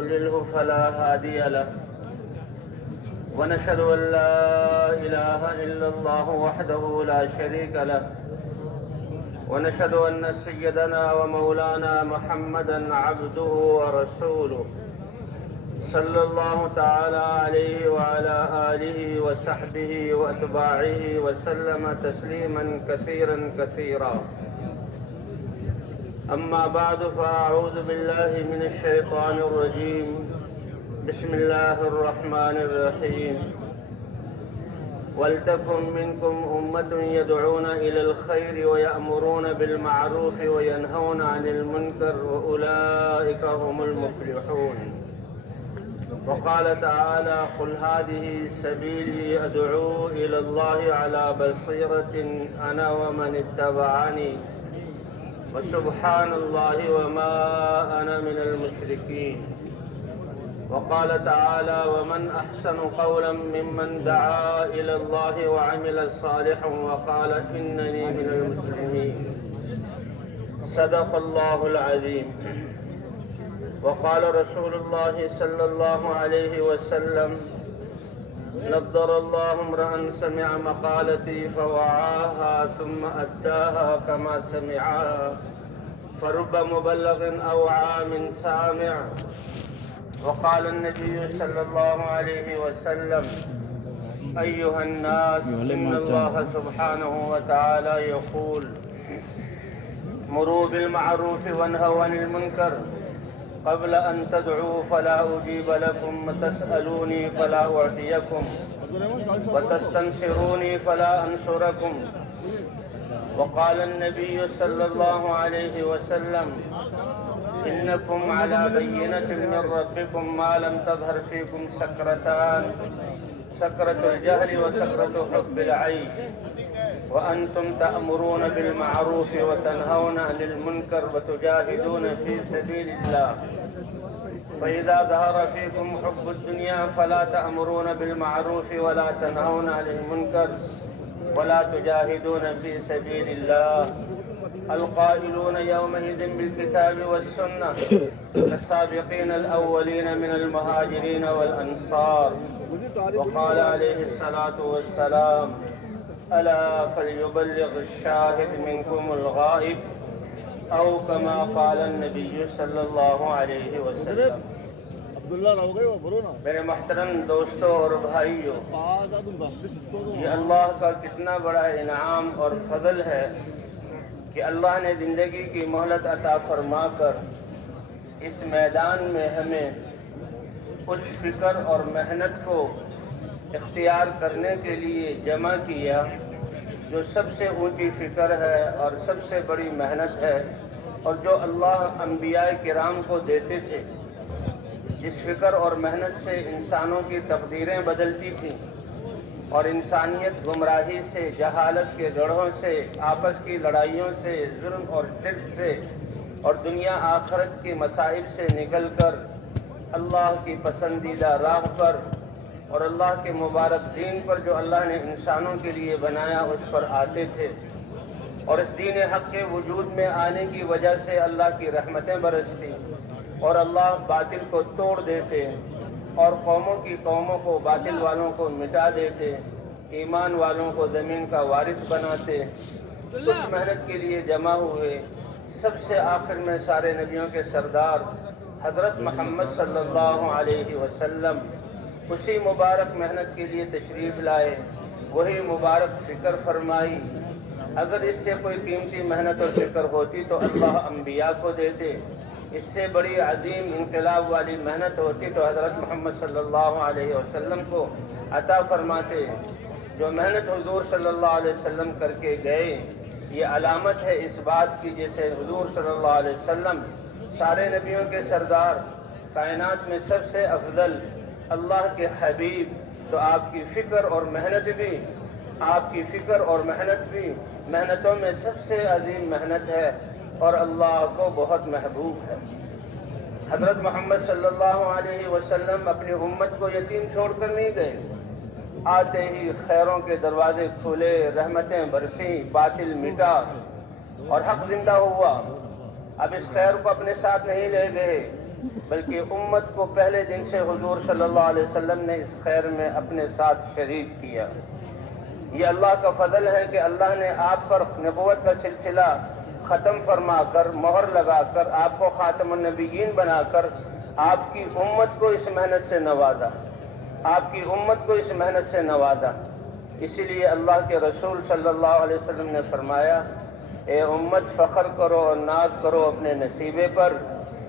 يضلله فلا هادي له، ونشهد أن لا إله إلا الله وحده لا شريك له، ونشهد أن سيدنا ومولانا محمدا عبده ورسوله صلى الله تعالى عليه وعلى آله وصحبه وأتباعه وسلم تسليما كثيرا كثيرا. أما بعد، فأعوذ بالله من الشيطان الرجيم. بسم الله الرحمن الرحيم. ولتكن منكم أمة يدعون إلى الخير ويأمرون بالمعروف وينهون عن المنكر وأولئك هم المفلحون. وقال تعالى: قل هذه سبيلي أدعو إلى الله على بصيرة أنا ومن اتبعني وسبحان الله وما أنا من المشركين. وقال تعالى: ومن أحسن قولا ممن دعا إلى الله وعمل صالحا وقال إنني من المسلمين. صدق الله العظيم. وقال رسول الله صلى الله عليه وسلم: نضر الله امرأ سمع مقالتي فوعاها ثم أداها كما سمعها، فرب مبلغ أوعى من سامع. وقال النبي صلى الله عليه وسلم: أيها الناس، إن الله سبحانه وتعالى يقول: مروا بالمعروف وانهوا عن المنكر قبل أن تدعوا فلا أجيب لكم، وتسألوني فلا أعطيكم، وتستنصروني فلا أنصركم. وقال النبي صلى الله عليه وسلم: إنكم على بينة من ربكم ما لم تظهر فيكم سكرتان، سكرة الجهل وسكرة حب العيش، وأنتم تأمرون بالمعروف وتنهون عن المنكر وتجاهدون في سبيل الله. فإذا ظهر فيكم حب الدنيا فلا تأمرون بالمعروف ولا تنهون عن المنكر ولا تجاهدون في سبيل الله. القائلون يومئذ بالكتاب والسنة السابقين الأولين من المهاجرين والأنصار. وقال عليه الصلاة والسلام: ألا فليبلغ الشاهد منكم الغائب، أو كما قال النبي صلی اللہ علیہ وسلم. میرے محترم دوستوں اور بھائیوں، یہ اللہ کا کتنا بڑا انعام اور فضل ہے کہ اللہ نے زندگی کی مہلت عطا فرما کر اس میدان میں ہمیں اس فکر اور محنت کو اختیار کرنے کے لیے جمع کیا جو سب سے اونچی فکر ہے اور سب سے بڑی محنت ہے، اور جو اللہ انبیاء کرام کو دیتے تھے، جس فکر اور محنت سے انسانوں کی تقدیریں بدلتی تھیں اور انسانیت گمراہی سے، جہالت کے گڑھوں سے، آپس کی لڑائیوں سے، ظلم اور شرک سے اور دنیا آخرت کے مصائب سے نکل کر اللہ کی پسندیدہ راہ پر اور اللہ کے مبارک دین پر جو اللہ نے انسانوں کے لیے بنایا اس پر آتے تھے، اور اس دین حق کے وجود میں آنے کی وجہ سے اللہ کی رحمتیں برستی اور اللہ باطل کو توڑ دیتے اور قوموں کو باطل والوں کو مٹا دیتے، ایمان والوں کو زمین کا وارث بناتے. کچھ محنت کے لیے جمع ہوئے. سب سے آخر میں سارے نبیوں کے سردار حضرت محمد صلی اللہ علیہ وسلم اسی مبارک محنت کے لیے تشریف لائے، وہی مبارک فکر فرمائی. اگر اس سے کوئی قیمتی محنت اور فکر ہوتی تو اللہ انبیاء کو دیتے. اس سے بڑی عظیم انقلاب والی محنت ہوتی تو حضرت محمد صلی اللہ علیہ وسلم کو عطا فرماتے. جو محنت حضور صلی اللہ علیہ وسلم کر کے گئے، یہ علامت ہے اس بات کی جیسے حضور صلی اللہ علیہ وسلم سارے نبیوں کے سردار، کائنات میں سب سے افضل اللہ کے حبیب، تو آپ کی فکر اور محنت بھی، محنتوں میں سب سے عظیم محنت ہے اور اللہ کو بہت محبوب ہے. حضرت محمد صلی اللہ علیہ وسلم اپنی امت کو یتیم چھوڑ کر نہیں گئے. آتے ہی خیروں کے دروازے کھولے، رحمتیں برسیں، باطل مٹا اور حق زندہ ہوا. اب اس خیر کو اپنے ساتھ نہیں لے گئے بلکہ امت کو پہلے دن سے حضور صلی اللہ علیہ وسلم نے اس خیر میں اپنے ساتھ شریک کیا۔ یہ اللہ کا فضل ہے کہ اللہ نے آپ پر نبوت کا سلسلہ ختم فرما کر، مہر لگا کر، آپ کو خاتم النبیین بنا کر آپ کی امت کو اس محنت سے نوازا، آپ کی امت کو اس محنت سے نوازا۔ اسی لیے اللہ کے رسول صلی اللہ علیہ وسلم نے فرمایا، اے امت فخر کرو اور ناز کرو اپنے نصیبے پر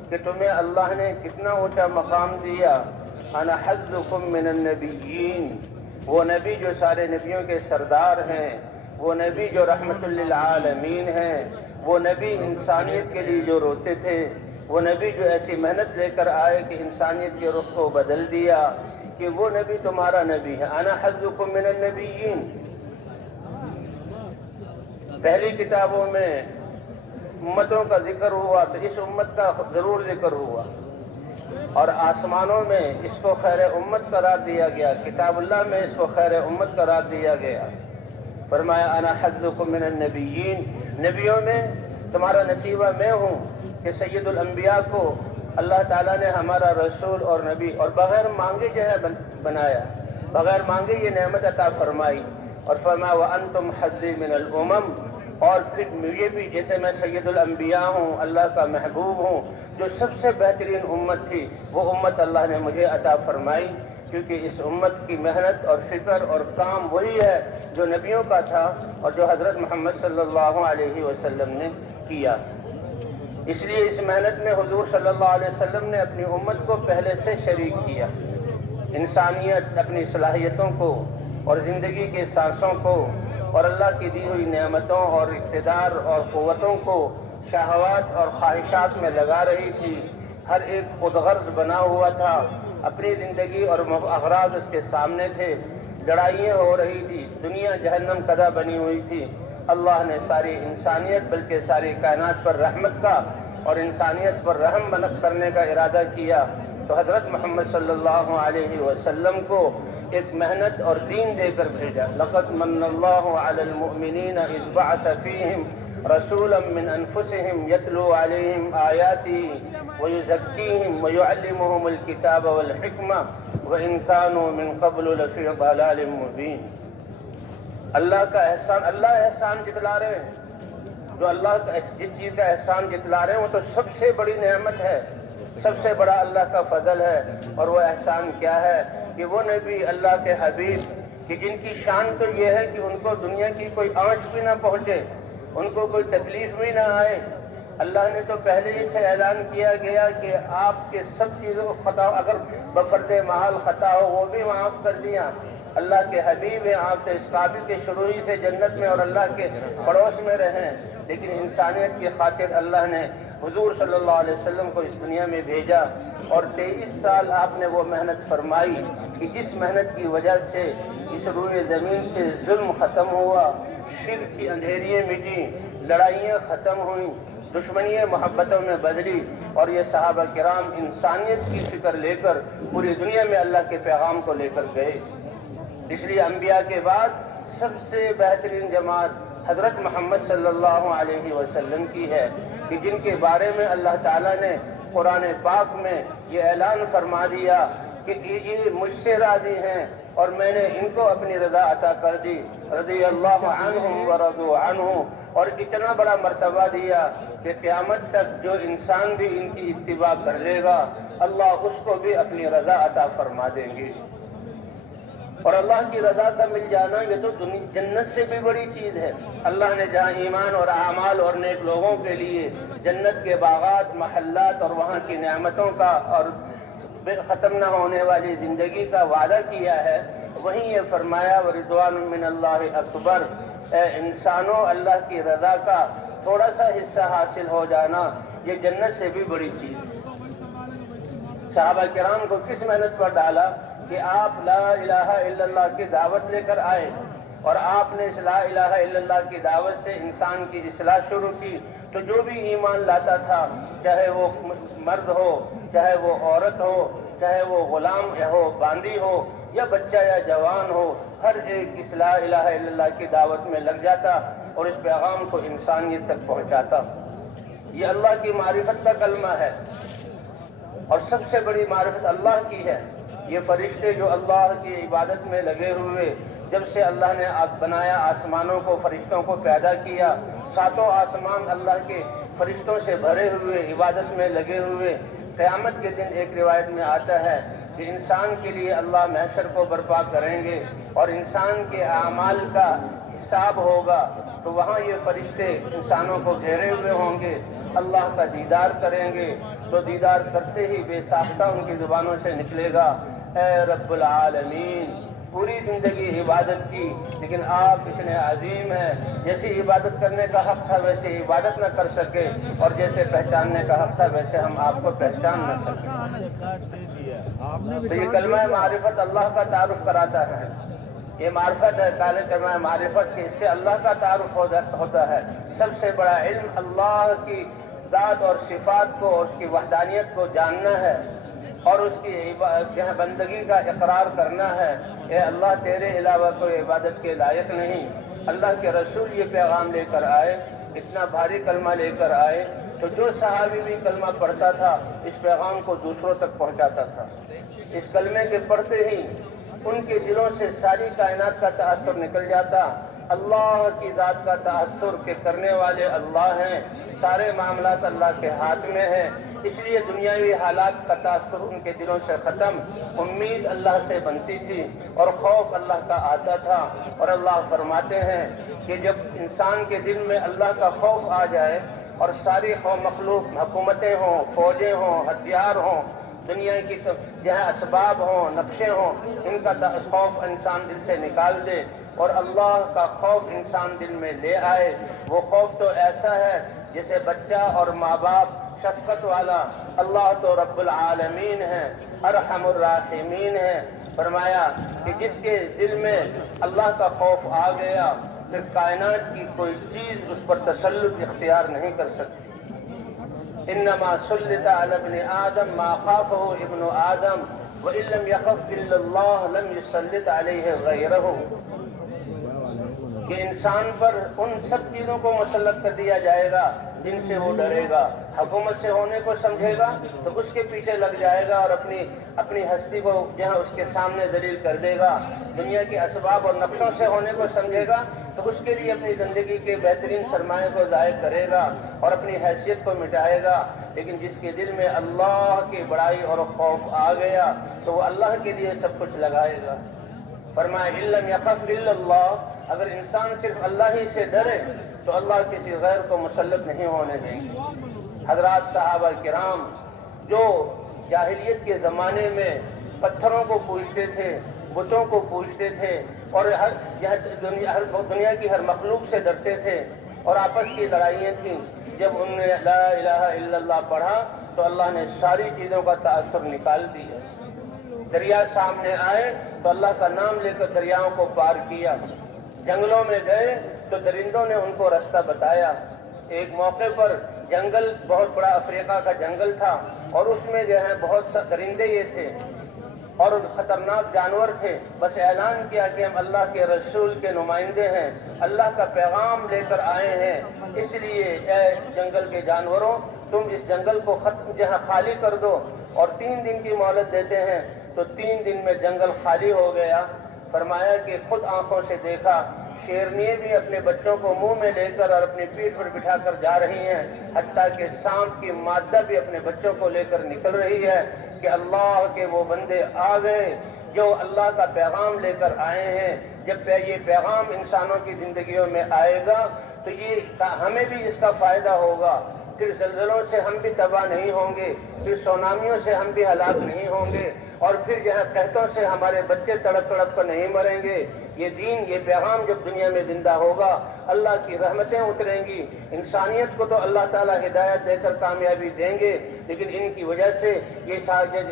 کہ تمہیں اللہ نے کتنا اونچا مقام دیا۔ انا حظکم من النبیین، وہ نبی جو سارے نبیوں کے سردار ہیں، وہ نبی جو رحمت للعالمین ہیں، وہ نبی انسانیت کے لیے جو روتے تھے، وہ نبی جو ایسی محنت لے کر آئے کہ انسانیت کے رخ کو بدل دیا، کہ وہ نبی تمہارا نبی ہے۔ انا حظکم من النبیین۔ پہلی کتابوں میں امتوں کا ذکر ہوا تو اس امت کا ضرور ذکر ہوا، اور آسمانوں میں اس کو خیر امت قرار دیا گیا، کتاب اللہ میں اس کو خیر امت قرار دیا گیا۔ فرمایا انا حظکم من النبیین، نبیوں میں تمہارا نصیبہ میں ہوں کہ سید الانبیاء کو اللہ تعالیٰ نے ہمارا رسول اور نبی اور بغیر مانگے جو ہے بنایا، بغیر مانگے یہ نعمت عطا فرمائی، اور فرمایا وانتم حظی من الامم، اور پھر یہ بھی جیسے میں سید الانبیاء ہوں، اللہ کا محبوب ہوں، جو سب سے بہترین امت تھی وہ امت اللہ نے مجھے عطا فرمائی، کیونکہ اس امت کی محنت اور فکر اور کام وہی ہے جو نبیوں کا تھا اور جو حضرت محمد صلی اللہ علیہ وسلم نے کیا۔ اس لیے اس محنت میں حضور صلی اللہ علیہ وسلم نے اپنی امت کو پہلے سے شریک کیا۔ انسانیت اپنی صلاحیتوں کو اور زندگی کے سانسوں کو اور اللہ کی دی ہوئی نعمتوں اور اقتدار اور قوتوں کو شہوات اور خواہشات میں لگا رہی تھی۔ ہر ایک خود غرض بنا ہوا تھا، اپنی زندگی اور اغراض اس کے سامنے تھے، لڑائیاں ہو رہی تھی، دنیا جہنم قدہ بنی ہوئی تھی۔ اللہ نے ساری انسانیت بلکہ ساری کائنات پر رحمت کا اور انسانیت پر رحم کرنے کا ارادہ کیا، تو حضرت محمد صلی اللہ علیہ وسلم کو ایک محنت اور دین دے کر بھیجا۔ لقد من اللہ علی المؤمنین اذ بعث فیہم رسولا من انفسہم یتلو علیہم آیاتہ ویزکیہم ویعلمہم الکتاب والحکمہ وان کانوا من قبل لفی ضلال مبین۔ اللہ کا احسان، اللہ احسان جتلا رہے ہیں، جو اللہ کا جس چیز کا احسان جتلا رہے ہیں وہ تو سب سے بڑی نعمت ہے، سب سے بڑا اللہ کا فضل ہے۔ اور وہ احسان کیا ہے کہ وہ نبی اللہ کے حبیب کہ جن کی شان تو یہ ہے کہ ان کو دنیا کی کوئی آنچ بھی نہ پہنچے، ان کو کوئی تکلیف بھی نہ آئے۔ اللہ نے تو پہلے ہی سے اعلان کیا گیا کہ آپ کے سب چیزوں کو خطا، اگر بفرد محال خطا ہو وہ بھی معاف کر دیا۔ اللہ کے حبیب ہیں، آپ تو اس قابل کے شروع ہی سے جنت میں اور اللہ کے پڑوس میں رہیں، لیکن انسانیت کی خاطر اللہ نے حضور صلی اللہ علیہ وسلم کو اس دنیا میں بھیجا، اور 23 سال آپ نے وہ محنت فرمائی کہ جس محنت کی وجہ سے اس روئے زمین سے ظلم ختم ہوا، شرک کی اندھیریاں مٹی، لڑائیاں ختم ہوئیں، دشمنیاں محبتوں میں بدلی، اور یہ صحابہ کرام انسانیت کی فکر لے کر پوری دنیا میں اللہ کے پیغام کو لے کر گئے۔ اس لیے انبیاء کے بعد سب سے بہترین جماعت حضرت محمد صلی اللہ علیہ وسلم کی ہے، کہ جن کے بارے میں اللہ تعالیٰ نے قرآن پاک میں یہ اعلان فرما دیا کہ یہ مجھ سے راضی ہیں اور میں نے ان کو اپنی رضا عطا کر دی، رضی اللہ عنہم ورضوا عنہ، اور اتنا بڑا مرتبہ دیا کہ قیامت تک جو انسان بھی ان کی اتباع کر لے گا اللہ اس کو بھی اپنی رضا عطا فرما دیں گے۔ اور اللہ کی رضا کا مل جانا یہ تو جنت سے بھی بڑی چیز ہے۔ اللہ نے جہاں ایمان اور اعمال اور نیک لوگوں کے لیے جنت کے باغات، محلات اور وہاں کی نعمتوں کا اور ختم نہ ہونے والی زندگی کا وعدہ کیا ہے، وہیں یہ فرمایا ورضوان من اللہ اکبر، اے انسانوں اللہ کی رضا کا تھوڑا سا حصہ حاصل ہو جانا یہ جنت سے بھی بڑی چیز ہے۔ صحابہ کرام کو کس محنت پر ڈالا کہ آپ لا الہ الا اللہ کی دعوت لے کر آئے، اور آپ نے اس لا الہ الا اللہ کی دعوت سے انسان کی اصلاح شروع کی، تو جو بھی ایمان لاتا تھا، چاہے وہ مرد ہو، چاہے وہ عورت ہو، چاہے وہ غلام ہو، باندی ہو، یا بچہ یا جوان ہو، ہر ایک اس لا الہ الا اللہ کی دعوت میں لگ جاتا اور اس پیغام کو انسانیت تک پہنچاتا۔ یہ اللہ کی معرفت کا کلمہ ہے۔ اور سب سے بڑی معرفت اللہ کی ہے۔ یہ فرشتے جو اللہ کی عبادت میں لگے ہوئے، جب سے اللہ نے بنایا آسمانوں کو، فرشتوں کو پیدا کیا، ساتوں آسمان اللہ کے فرشتوں سے بھرے ہوئے عبادت میں لگے ہوئے، قیامت کے دن ایک روایت میں آتا ہے کہ انسان کے لیے اللہ محشر کو برپا کریں گے اور انسان کے اعمال کا حساب ہوگا، تو وہاں یہ فرشتے انسانوں کو گھیرے ہوئے ہوں گے، اللہ کا دیدار کریں گے، تو دیدار کرتے ہی بے ساختہ ان کی زبانوں سے نکلے گا، اے رب العالمین، پوری زندگی عبادت کی لیکن آپ اتنے عظیم ہیں، جیسی عبادت کرنے کا حق تھا ویسے عبادت نہ کر سکے، اور جیسے پہچاننے کا حق تھا ویسے ہم آپ کو پہچان نہ سکے۔ تو یہ کلمہ معرفت اللہ کا تعارف کراتا ہے، یہ معرفت ہے، کلمہ معرفت کی، اس سے اللہ کا تعارف ہوتا ہے۔ سب سے بڑا علم اللہ کی ذات اور صفات کو اور اس کی وحدانیت کو جاننا ہے اور اس کی بندگی کا اقرار کرنا ہے، اے اللہ تیرے علاوہ کوئی عبادت کے لائق نہیں۔ اللہ کے رسول یہ پیغام لے کر آئے، اتنا بھاری کلمہ لے کر آئے، تو جو صحابی بھی کلمہ پڑھتا تھا اس پیغام کو دوسروں تک پہنچاتا تھا۔ اس کلمے کے پڑھتے ہی ان کے دلوں سے ساری کائنات کا تأثر نکل جاتا، اللہ کی ذات کا تأثر کہ کرنے والے اللہ ہیں، سارے معاملات اللہ کے ہاتھ میں ہیں، اس لیے دنیاوی حالات کا تأثر ان کے دلوں سے ختم، امید اللہ سے بنتی تھی اور خوف اللہ کا آتا تھا۔ اور اللہ فرماتے ہیں کہ جب انسان کے دل میں اللہ کا خوف آ جائے اور ساری مخلوق حکومتیں ہوں، فوجیں ہوں، ہتھیار ہوں، دنیا کی جہاں اسباب ہوں، نقشے ہوں، ان کا خوف انسان دل سے نکال دے اور اللہ کا خوف انسان دل میں لے آئے، وہ خوف تو ایسا ہے جیسے بچہ اور ماں باپ، شفقت والا اللہ تو رب العالمین ہے، ارحم الراحمین ہے۔ فرمایا کہ جس کے دل میں اللہ کا خوف آ گیا پھر کائنات کی کوئی چیز اس پر تسلط اختیار نہیں کر سکتی۔ انما سلط علی ابن آدم ما خافه ابن آدم وان لم يخف الا اللہ لم يسلط علیہ غیرہ، کہ انسان پر ان سب چیزوں کو مسلط کر دیا جائے گا جن سے وہ ڈرے گا، حکومت سے ہونے کو سمجھے گا تو اس کے پیچھے لگ جائے گا اور اپنی ہستی کو جہاں اس کے سامنے ذلیل کر دے گا، دنیا کے اسباب اور نقشوں سے ہونے کو سمجھے گا تو اس کے لیے اپنی زندگی کے بہترین سرمایہ کو ضائع کرے گا اور اپنی حیثیت کو مٹائے گا، لیکن جس کے دل میں اللہ کی بڑائی اور خوف آ گیا تو وہ اللہ کے لیے سب کچھ لگائے گا۔ فرمایا ان لم یخف الا اللہ، اگر انسان صرف اللہ ہی سے ڈرے تو اللہ کسی غیر کو مسلط نہیں ہونے دیں گے۔ حضرات صحابہ کرام جو جاہلیت کے زمانے میں پتھروں کو پوجتے تھے، بتوں کو پوجتے تھے اور دنیا کی ہر مخلوق سے ڈرتے تھے اور آپس کی لڑائیاں تھیں، جب انہوں نے لا الہ الا اللہ پڑھا تو اللہ نے ساری چیزوں کا تأثر نکال دیا۔ دریا سامنے آئے تو اللہ کا نام لے کر دریاؤں کو پار کیا، جنگلوں میں گئے تو درندوں نے ان کو رستہ بتایا۔ ایک موقع پر جنگل بہت بڑا افریقہ کا جنگل تھا اور اس میں جو ہے بہت سے درندے یہ تھے اور خطرناک جانور تھے، بس اعلان کیا کہ ہم اللہ کے رسول کے نمائندے ہیں، اللہ کا پیغام لے کر آئے ہیں، اس لیے اے جنگل کے جانوروں تم اس جنگل کو جہاں خالی کر دو، اور 3 دن کی مہلت دیتے ہیں، تو 3 دن میں جنگل خالی ہو گیا۔ فرمایا کہ خود آنکھوں سے دیکھا شیرنیاں بھی اپنے بچوں کو منہ میں لے کر اور اپنی پیٹھ پر بٹھا کر جا رہی ہیں، حتیٰ کہ سانپ کی مادہ بھی اپنے بچوں کو لے کر نکل رہی ہے کہ اللہ کے وہ بندے آ گئے جو اللہ کا پیغام لے کر آئے ہیں۔ جب یہ پیغام انسانوں کی زندگیوں میں آئے گا تو یہ ہمیں بھی اس کا فائدہ ہوگا، پھر زلزلوں سے ہم بھی تباہ نہیں ہوں گے، پھر سونامیوں سے ہم بھی ہلاک نہیں ہوں گے، اور پھر یہاں قحطوں سے ہمارے بچے تڑپ تڑپ کر نہیں مریں گے۔ یہ دین، یہ پیغام جب دنیا میں زندہ ہوگا اللہ کی رحمتیں اتریں گی، انسانیت کو تو اللہ تعالیٰ ہدایت دے کر کامیابی دیں گے، لیکن ان کی وجہ سے یہ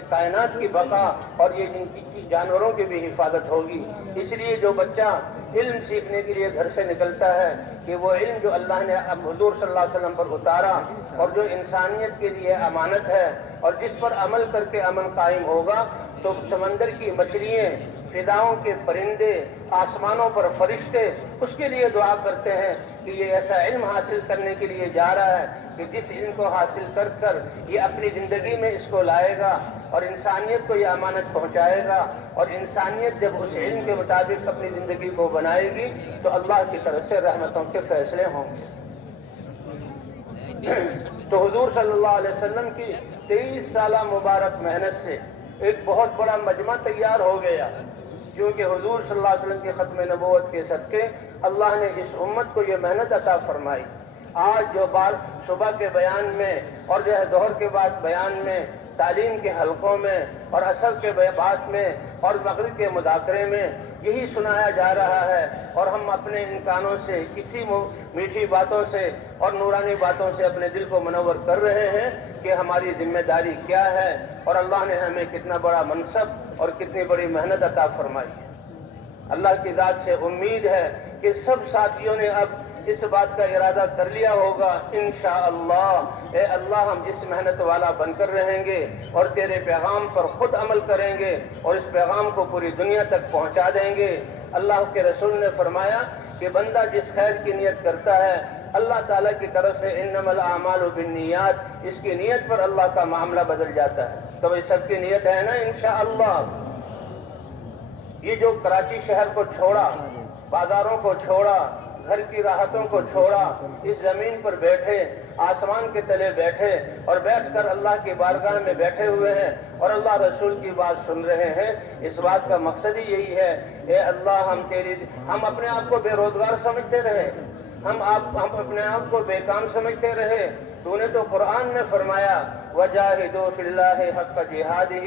کائنات کی بقا اور یہ جن کی جانوروں کی بھی حفاظت ہوگی۔ اس لیے جو بچہ علم سیکھنے کے لیے گھر سے نکلتا ہے کہ وہ علم جو اللہ نے اب حضور صلی اللہ علیہ وسلم پر اتارا اور جو انسانیت کے لیے امانت ہے اور جس پر عمل کر کے امن قائم ہوگا، تو سمندر کی مچھلیاں، فضاؤں کے پرندے، آسمانوں پر فرشتے اس کے لیے دعا کرتے ہیں کہ کہ یہ ایسا علم حاصل کرنے کے لیے جا رہا ہے کہ جس علم کو حاصل کر کر یہ اپنی زندگی میں اس کو لائے گا اور انسانیت کو یہ امانت پہنچائے گا، اور انسانیت جب اس علم کے مطابق اپنی زندگی کو بنائے گی تو اللہ کی طرف سے رحمتوں کے فیصلے ہوں گے۔ تو حضور صلی اللہ علیہ وسلم کی 23 سالہ مبارک محنت سے ایک بہت بڑا مجمع تیار ہو گیا، کیونکہ حضور صلی اللہ علیہ وسلم کی ختم نبوت کے صدقے اللہ نے اس امت کو یہ محنت عطا فرمائی۔ آج جو بات صبح کے بیان میں اور جو ہے ظہر کے بعد بیان میں، تعلیم کے حلقوں میں اور عصر کے بعد میں اور مغرب کے مذاکرے میں یہی سنایا جا رہا ہے، اور ہم اپنے ان کانوں سے کسی میٹھی باتوں سے اور نورانی باتوں سے اپنے دل کو منور کر رہے ہیں کہ ہماری ذمہ داری کیا ہے اور اللہ نے ہمیں کتنا بڑا منصب اور کتنی بڑی محنت عطا فرمائی ہے۔ اللہ کی ذات سے امید ہے کہ سب ساتھیوں نے اب اس بات کا ارادہ کر لیا ہوگا انشاءاللہ، اے اللہ ہم اس محنت والا بن کر رہیں گے اور تیرے پیغام پر خود عمل کریں گے اور اس پیغام کو پوری دنیا تک پہنچا دیں گے۔ اللہ کے رسول نے فرمایا کہ بندہ جس خیر کی نیت کرتا ہے اللہ تعالیٰ کی طرف سے انما الاعمال بالنیات، اس کی نیت پر اللہ کا معاملہ بدل جاتا ہے۔ تو یہ سب کی نیت ہے نا انشاءاللہ۔ یہ جو کراچی شہر کو چھوڑا، بازاروں کو چھوڑا، گھر کی راحتوں کو چھوڑا، اس زمین پر بیٹھے، آسمان کے تلے بیٹھے اور بیٹھ کر اللہ کی بارگاہ میں بیٹھے ہوئے ہیں اور اللہ رسول کی بات سن رہے ہیں، اس بات کا مقصد ہی یہی ہے، اے اللہ ہم اپنے آپ کو بے روزگار سمجھتے رہے، ہم اپنے آپ کو بے کام سمجھتے رہے۔ تو نے تو قرآن میں فرمایا وَجَاهِدُوا فِي اللَّهِ حَقَّ جِهَادِهِ،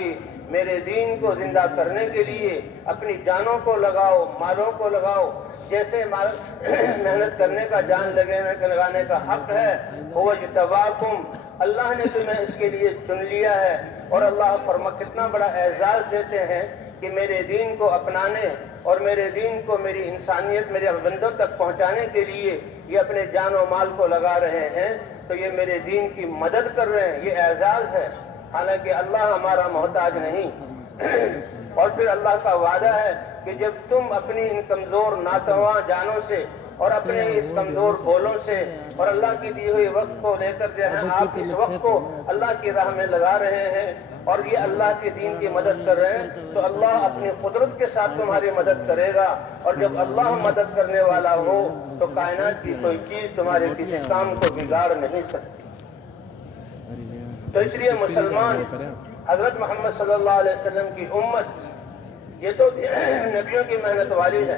میرے دین کو زندہ کرنے کے لیے اپنی جانوں کو لگاؤ، مالوں کو لگاؤ، جیسے محنت کرنے کا جان لگانے کا حق ہے۔ هُوَ اجْتَبَاكُمْ، اللہ نے تمہیں اس کے لیے چن لیا ہے، اور اللہ کتنا بڑا اعزاز دیتے ہیں کہ میرے دین کو اپنانے اور میرے دین کو میری انسانیت میرے بندوں تک پہنچانے کے لیے یہ اپنے جان و مال کو لگا رہے ہیں، تو یہ میرے دین کی مدد کر رہے ہیں، یہ اعزاز ہے، حالانکہ اللہ ہمارا محتاج نہیں۔ اور پھر اللہ کا وعدہ ہے کہ جب تم اپنی ان کمزور ناتواں جانوں سے اور اپنے اس کمزور بولوں سے اور اللہ کی دی ہوئی وقت کو لے کر جو ہے آپ اس وقت کو اللہ کی راہ میں لگا رہے ہیں اور یہ اللہ کے دین کی مدد کر رہے ہیں، تو اللہ اپنی قدرت کے ساتھ تمہاری مدد کرے گا، اور جب اللہ مدد کرنے والا ہو تو کائنات کی کوئی چیز تمہارے کسی کام کو بگاڑ نہیں سکتی۔ تو اس لیے مسلمان حضرت محمد صلی اللہ علیہ وسلم کی امت یہ تو نبیوں کی محنت والی ہے،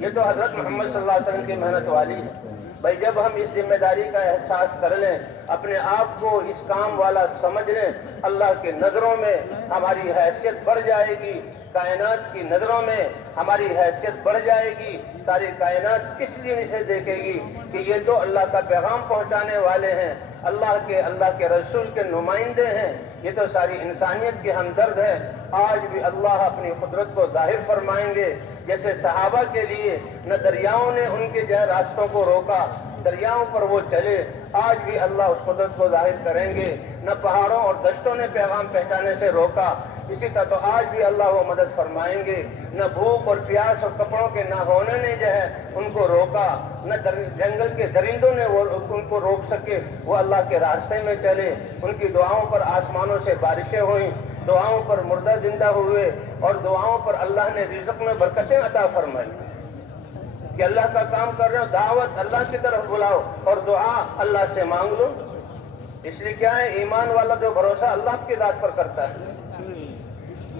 یہ تو حضرت محمد صلی اللہ علیہ وسلم کی محنت والی ہے۔ بھائی جب ہم اس ذمہ داری کا احساس کر لیں، اپنے آپ کو اس کام والا سمجھ لیں، اللہ کی نظروں میں ہماری حیثیت بڑھ جائے گی، کائنات کی نظروں میں ہماری حیثیت بڑھ جائے گی۔ ساری کائنات کس لیے اسے دیکھے گی کہ یہ تو اللہ کا پیغام پہنچانے والے ہیں، اللہ کے رسول کے نمائندے ہیں، یہ تو ساری انسانیت کی ہمدرد ہے۔ آج بھی اللہ اپنی قدرت کو ظاہر فرمائیں گے، جیسے صحابہ کے لیے نہ دریاؤں نے ان کے راستوں کو روکا، دریاؤں پر وہ چلے، آج بھی اللہ اس قدرت کو ظاہر کریں گے، نہ پہاڑوں اور دشتوں نے پیغام پہنچانے سے روکا، اسی طرح تو آج بھی اللہ وہ مدد فرمائیں گے، نہ بھوک اور پیاس اور کپڑوں کے نہ ہونے نے جو ہے ان کو روکا، نہ جنگل کے درندوں نے ان کو روک سکے، وہ اللہ کے راستے میں چلے، ان کی دعاؤں پر آسمانوں سے بارشیں ہوئیں، دعاؤں پر مردہ زندہ ہوئے، اور دعاؤں پر اللہ نے رزق میں برکتیں عطا فرمائی کہ اللہ کا کام کر رہے ہو، دعوت اللہ کی طرف بلاؤ اور دعا اللہ سے مانگ لو۔ اس لیے کیا ہے، ایمان والا جو بھروسہ اللہ کی ذات پر کرتا ہے،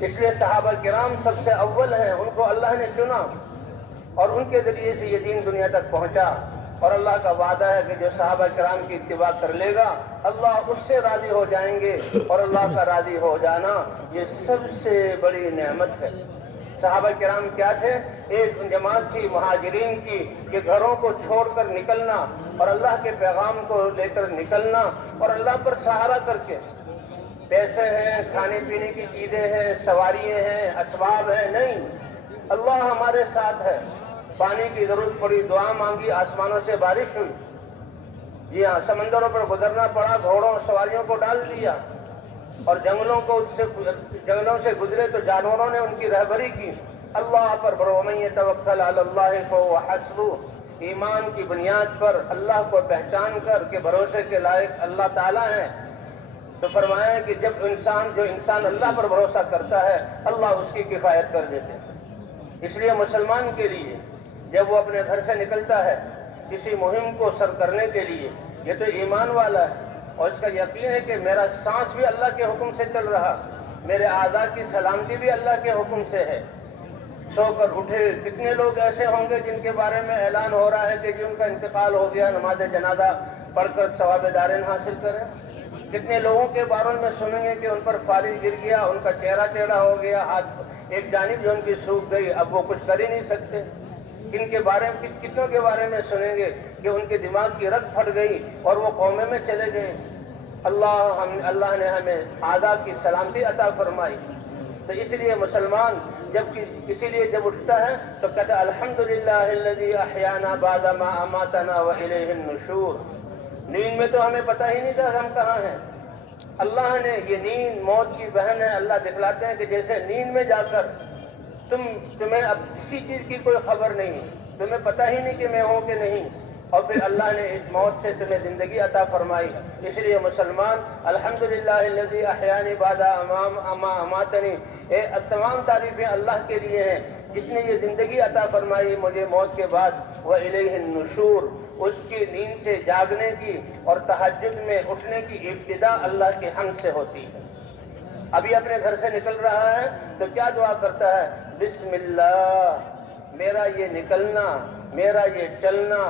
اس لیے صحابہ کرام سب سے اول ہیں، ان کو اللہ نے چنا اور ان کے ذریعے سے یہ دین دنیا تک پہنچا، اور اللہ کا وعدہ ہے کہ جو صحابہ کرام کی اتباع کر لے گا اللہ اس سے راضی ہو جائیں گے، اور اللہ کا راضی ہو جانا یہ سب سے بڑی نعمت ہے۔ صحابہ کرام کیا تھے؟ ایک جماعت تھی مہاجرین کی کہ گھروں کو چھوڑ کر نکلنا اور اللہ کے پیغام کو لے کر نکلنا، اور اللہ پر سہارا کر کے، پیسے ہیں، کھانے پینے کی چیزیں ہیں، سواریاں ہیں، اسباب ہیں، نہیں، اللہ ہمارے ساتھ ہے۔ پانی کی ضرورت پڑی، دعا مانگی، آسمانوں سے بارش ہوئی، جی ہاں، سمندروں پر گزرنا پڑا، گھوڑوں سواریوں کو ڈال دیا، اور جنگلوں سے گزرے تو جانوروں نے ان کی رہبری کی۔ اللہ پر وَمَن يَتَوَكَّلْ عَلَى اللَّهِ فَهُوَ حَسْبُهُ، ایمان کی بنیاد پر اللہ کو پہچان کر کے بھروسے کے لائق اللہ تعالیٰ ہیں، تو فرمایا کہ جب جو انسان اللہ پر بھروسہ کرتا ہے اللہ اس کی کفایت کر دیتے ہیں۔ اس لیے مسلمان کے لیے جب وہ اپنے گھر سے نکلتا ہے کسی مہم کو سر کرنے کے لیے، یہ تو ایمان والا ہے اور اس کا یقین ہے کہ میرا سانس بھی اللہ کے حکم سے چل رہا، میرے اعضاء کی سلامتی بھی اللہ کے حکم سے ہے۔ سو کر اٹھے، کتنے لوگ ایسے ہوں گے جن کے بارے میں اعلان ہو رہا ہے کہ جن کا انتقال ہو گیا، نماز جنازہ پڑھ کر ثواب دارین حاصل کریں۔ کتنے لوگوں کے بارے میں سنیں گے کہ ان پر فالج گر گیا، ان کا چہرہ ٹیڑھا ہو گیا، ہاتھ ایک جانب جو ان کی سوکھ گئی، اب وہ کچھ کر ہی نہیں سکتے۔ کن کے بارے میں، کتنوں کے بارے میں سنیں گے کہ ان کے دماغ کی رگ پھٹ گئی اور وہ قومے میں چلے گئے۔ اللہ نے ہمیں اعضاء کی سلامتی عطا فرمائی، تو اس لیے مسلمان اسی لیے جب اٹھتا ہے تو کہتا ہے الحمدللہ الذی احیانا بعد ما اماتنا والیہ النشور۔ نیند میں تو ہمیں پتہ ہی نہیں تھا ہم کہاں ہیں، اللہ نے یہ نیند موت کی بہن ہے۔ اللہ دکھلاتے ہیں کہ جیسے نیند میں جا کر تمہیں اب کسی چیز کی کوئی خبر نہیں، تمہیں پتہ ہی نہیں کہ میں ہوں کہ نہیں، اور پھر اللہ نے اس موت سے تمہیں زندگی عطا فرمائی۔ اس لیے مسلمان الحمدللہ الذی احیانی بعد ما اماتنی، تمام تعریفیں اللہ کے لیے ہیں جس نے یہ زندگی عطا فرمائی مجھے موت کے بعد، وإلیہ النشور، اس کی نیند سے جاگنے کی اور تہجد میں اٹھنے کی ابتدا اللہ کے حمد سے ہوتی ہے۔ ابھی اپنے گھر سے نکل رہا ہے تو کیا دعا کرتا ہے؟ بسم اللہ، میرا یہ نکلنا، میرا یہ چلنا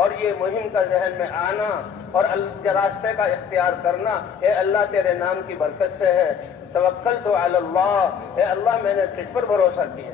اور یہ مہم کا ذہن میں آنا اور راستے کا اختیار کرنا، اے اللہ تیرے نام کی برکت سے ہے۔ توکلت علی اللہ، اے اللہ میں نے تجھ پر بھروسہ کیا،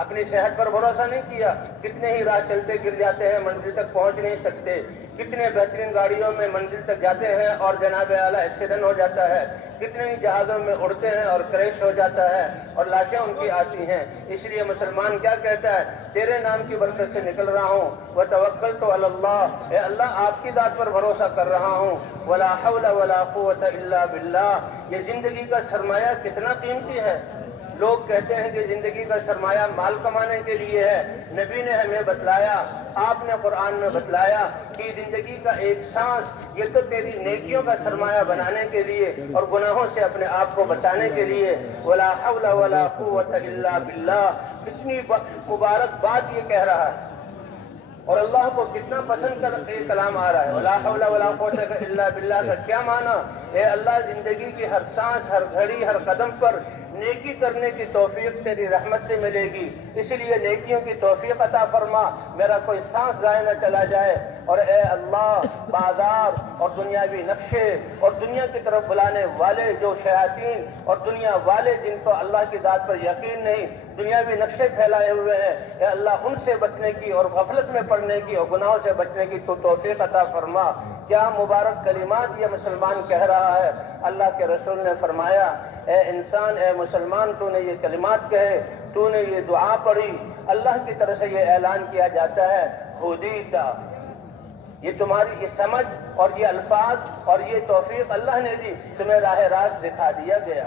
اپنی صحت پر بھروسہ نہیں کیا۔ کتنے ہی راہ چلتے گر جاتے ہیں، منزل تک پہنچ نہیں سکتے، کتنے بہترین گاڑیوں میں منزل تک جاتے ہیں اور جناب اعلیٰ ایکسیڈنٹ ہو جاتا ہے، کتنے ہی جہازوں میں اڑتے ہیں اور کریش ہو جاتا ہے اور لاشیں ان کی آتی ہیں۔ اس لیے مسلمان کیا کہتا ہے؟ تیرے نام کی برکت سے نکل رہا ہوں، وتوکلت علی اللہ، اے اللہ آپ کی ذات پر بھروسہ کر رہا ہوں، ولا حول ولا قوت الا باللہ۔ یہ زندگی کا سرمایہ کتنا قیمتی ہے۔ لوگ کہتے ہیں کہ زندگی کا سرمایہ مال کمانے کے لیے ہے، نبی نے ہمیں بتلایا، آپ نے قرآن میں بتلایا کہ زندگی کا ایک سانس یہ تو تیری نیکیوں کا سرمایہ بنانے کے لیے اور گناہوں سے اپنے آپ کو بچانے کے لیے۔ ولا حول ولا قوت الا باللہ، کتنی مبارک بات یہ کہہ رہا ہے اور اللہ کو کتنا پسند کر یہ کلام آ رہا ہے۔ ولا حول ولا قوت الا باللہ کا کیا معنی؟ اے اللہ زندگی کی ہر سانس، ہر گھڑی، ہر قدم پر نیکی کرنے کی توفیق تیری رحمت سے ملے گی، اس لیے نیکیوں کی توفیق عطا فرما، میرا کوئی سانس ضائع نہ چلا جائے۔ اور اے اللہ بازار اور دنیاوی نقشے اور دنیا کی طرف بلانے والے جو شیاطین اور دنیا والے جن کو اللہ کی ذات پر یقین نہیں، دنیاوی نقشے پھیلائے ہوئے ہیں، اے اللہ ان سے بچنے کی اور غفلت میں پڑنے کی اور گناہوں سے بچنے کی تو توفیق عطا فرما۔ کیا مبارک کلمات یہ مسلمان کہہ رہا ہے۔ اللہ کے رسول نے فرمایا اے انسان، اے مسلمان، تو نے یہ کلمات کہے، تو نے یہ دعا پڑھی، اللہ کی طرف سے یہ اعلان کیا جاتا ہے ہدیتا، یہ تمہاری یہ سمجھ اور یہ الفاظ اور یہ توفیق اللہ نے دی، تمہیں راہ راست دکھا دیا گیا۔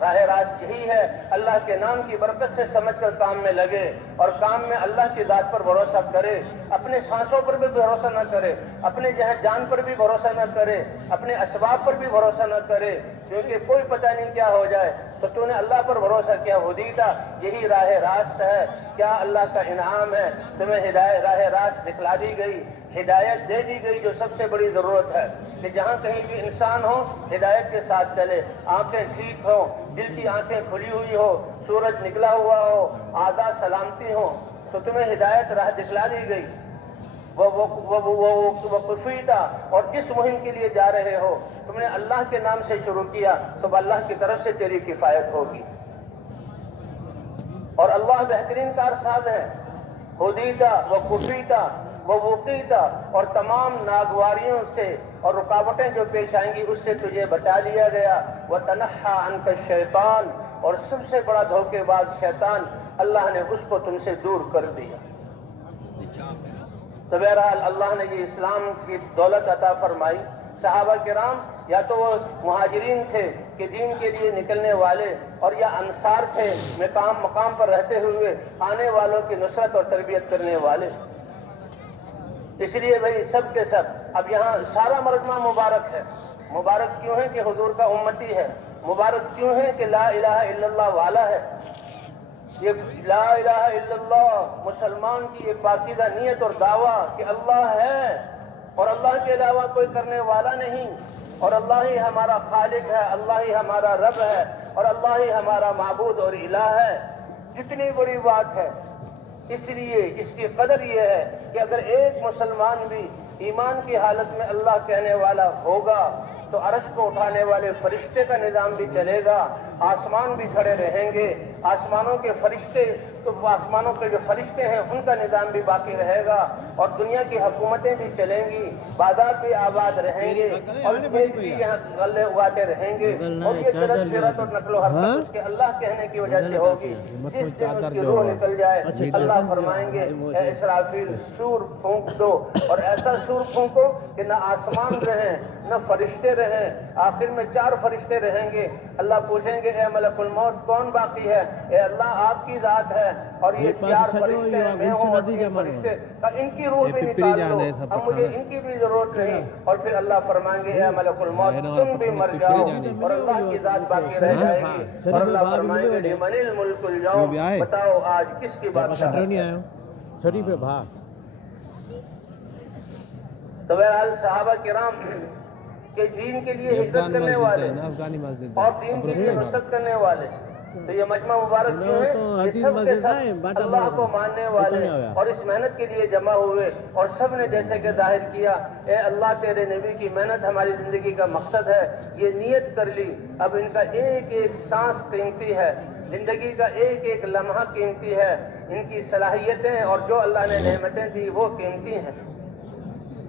راہ راست یہی ہے، اللہ کے نام کی برکت سے سمجھ کر کام میں لگے اور کام میں اللہ کی ذات پر بھروسہ کرے، اپنے سانسوں پر بھی بھروسہ نہ کرے، اپنے جان پر بھی بھروسہ نہ کرے، اپنے اسباب پر بھی بھروسہ نہ کرے، کیونکہ کوئی پتہ نہیں کیا ہو جائے۔ تو تو نے اللہ پر بھروسہ کیا، ہدیتا، یہی راہ راست ہے۔ کیا اللہ کا انعام ہے، تمہیں ہدایت راہ راست دکھلا دی گئی، ہدایت دے دی گئی، جو سب سے بڑی ضرورت ہے کہ جہاں کہیں بھی انسان ہو ہدایت کے ساتھ چلے، آنکھیں ٹھیک ہوں، دل کی آنکھیں کھلی ہوئی ہو، سورج نکلا ہوا ہو، اعضاء سلامتی ہو، تو تمہیں ہدایت راہ دکھلا دی گئی۔ وہ خوشی تھا، اور جس مہم کے لیے جا رہے ہو تم نے اللہ کے نام سے شروع کیا تو اللہ کی طرف سے تیری کفایت ہوگی، اور اللہ بہترین کارساز ہے۔ ہدیتا و کفیتا و وقیتا، اور تمام ناگواریوں سے اور رکاوٹیں جو پیش آئیں گی اس سے تجھے بچا لیا گیا۔ وتنحى عنك الشیطان، اور سب سے بڑا دھوکے باز شیطان، اللہ نے اس کو تم سے دور کر دیا۔ تو بہرحال اللہ نے یہ اسلام کی دولت عطا فرمائی۔ صحابہ کرام یا تو وہ مہاجرین تھے کہ دین کے لیے نکلنے والے، اور یا انصار تھے مقام پر رہتے ہوئے آنے والوں کی نصرت اور تربیت کرنے والے۔ اس لیے بھائی سب کے سب اب یہاں سارا مجمع مبارک ہے. مبارک کیوں ہے کہ حضور کا امتی ہے. مبارک کیوں ہے کہ لا الہ الا اللہ والا ہے. یہ لا الہ الا اللہ مسلمان کی یہ پاکیزہ نیت اور دعویٰ کہ اللہ ہے اور اللہ کے علاوہ کوئی کرنے والا نہیں اور اللہ ہی ہمارا خالق ہے, اللہ ہی ہمارا رب ہے اور اللہ ہی ہمارا معبود اور الہ ہے. جتنی بڑی بات ہے. اس لیے اس کی قدر یہ ہے کہ اگر ایک مسلمان بھی ایمان کی حالت میں اللہ کہنے والا ہوگا تو عرش کو اٹھانے والے فرشتے کا نظام بھی چلے گا, آسمان بھی کھڑے رہیں گے, آسمانوں کے فرشتے تو آسمانوں کے جو فرشتے ہیں ان کا نظام بھی باقی رہے گا اور دنیا کی حکومتیں بھی چلیں گی, بازار بھی آباد رہیں گے اور بھی یہاں غلے اگاتے رہیں گے اور یہ ترقیات اور نقل و حرکت اس کے اللہ کہنے کی وجہ سے ہوگی. جس دن اس کی روح نکل جائے اللہ فرمائیں گے اے اسرافیل سور پھونک دو اور ایسا سور پھونکو کہ نہ آسمان رہیں نہ فرشتے رہیں, آخر میں 4 فرشتے رہیں گے. اللہ پوچھیں گے اے ملک الموت کون باقی ہے؟ اے اللہ آپ کی ذات ہے اور یہ 4 فرشتے ہیں, میں ہوں اور 3 فرشتے, ان کی روح بھی نکال دو, اب مجھے ان کی بھی ضرورت نہیں. اور پھر اللہ فرمائیں گے اے ملک الموت تم بھی مر جاؤ اور اللہ کی ذات باقی رہ جائے گی اور اللہ فرمائیں گے لمن الملک اليوم, بتاؤ آج کس کی بادشاہت ہے. تو بہرحال صحابہ کرام کہ دین کے لیے ہجرت کرنے والے اور دین کے لیے نصرت کرنے والے, تو یہ مجمع مبارک کیوں ہے؟ یہ سب کے سب اللہ کو ماننے والے اور اس محنت کے لیے جمع ہوئے اور سب نے جیسے کہ ظاہر کیا اے اللہ تیرے نبی کی محنت ہماری زندگی کا مقصد ہے, یہ نیت کر لی. اب ان کا ایک ایک سانس قیمتی ہے, زندگی کا ایک ایک لمحہ قیمتی ہے, ان کی صلاحیتیں اور جو اللہ نے نعمتیں دی وہ قیمتی ہیں.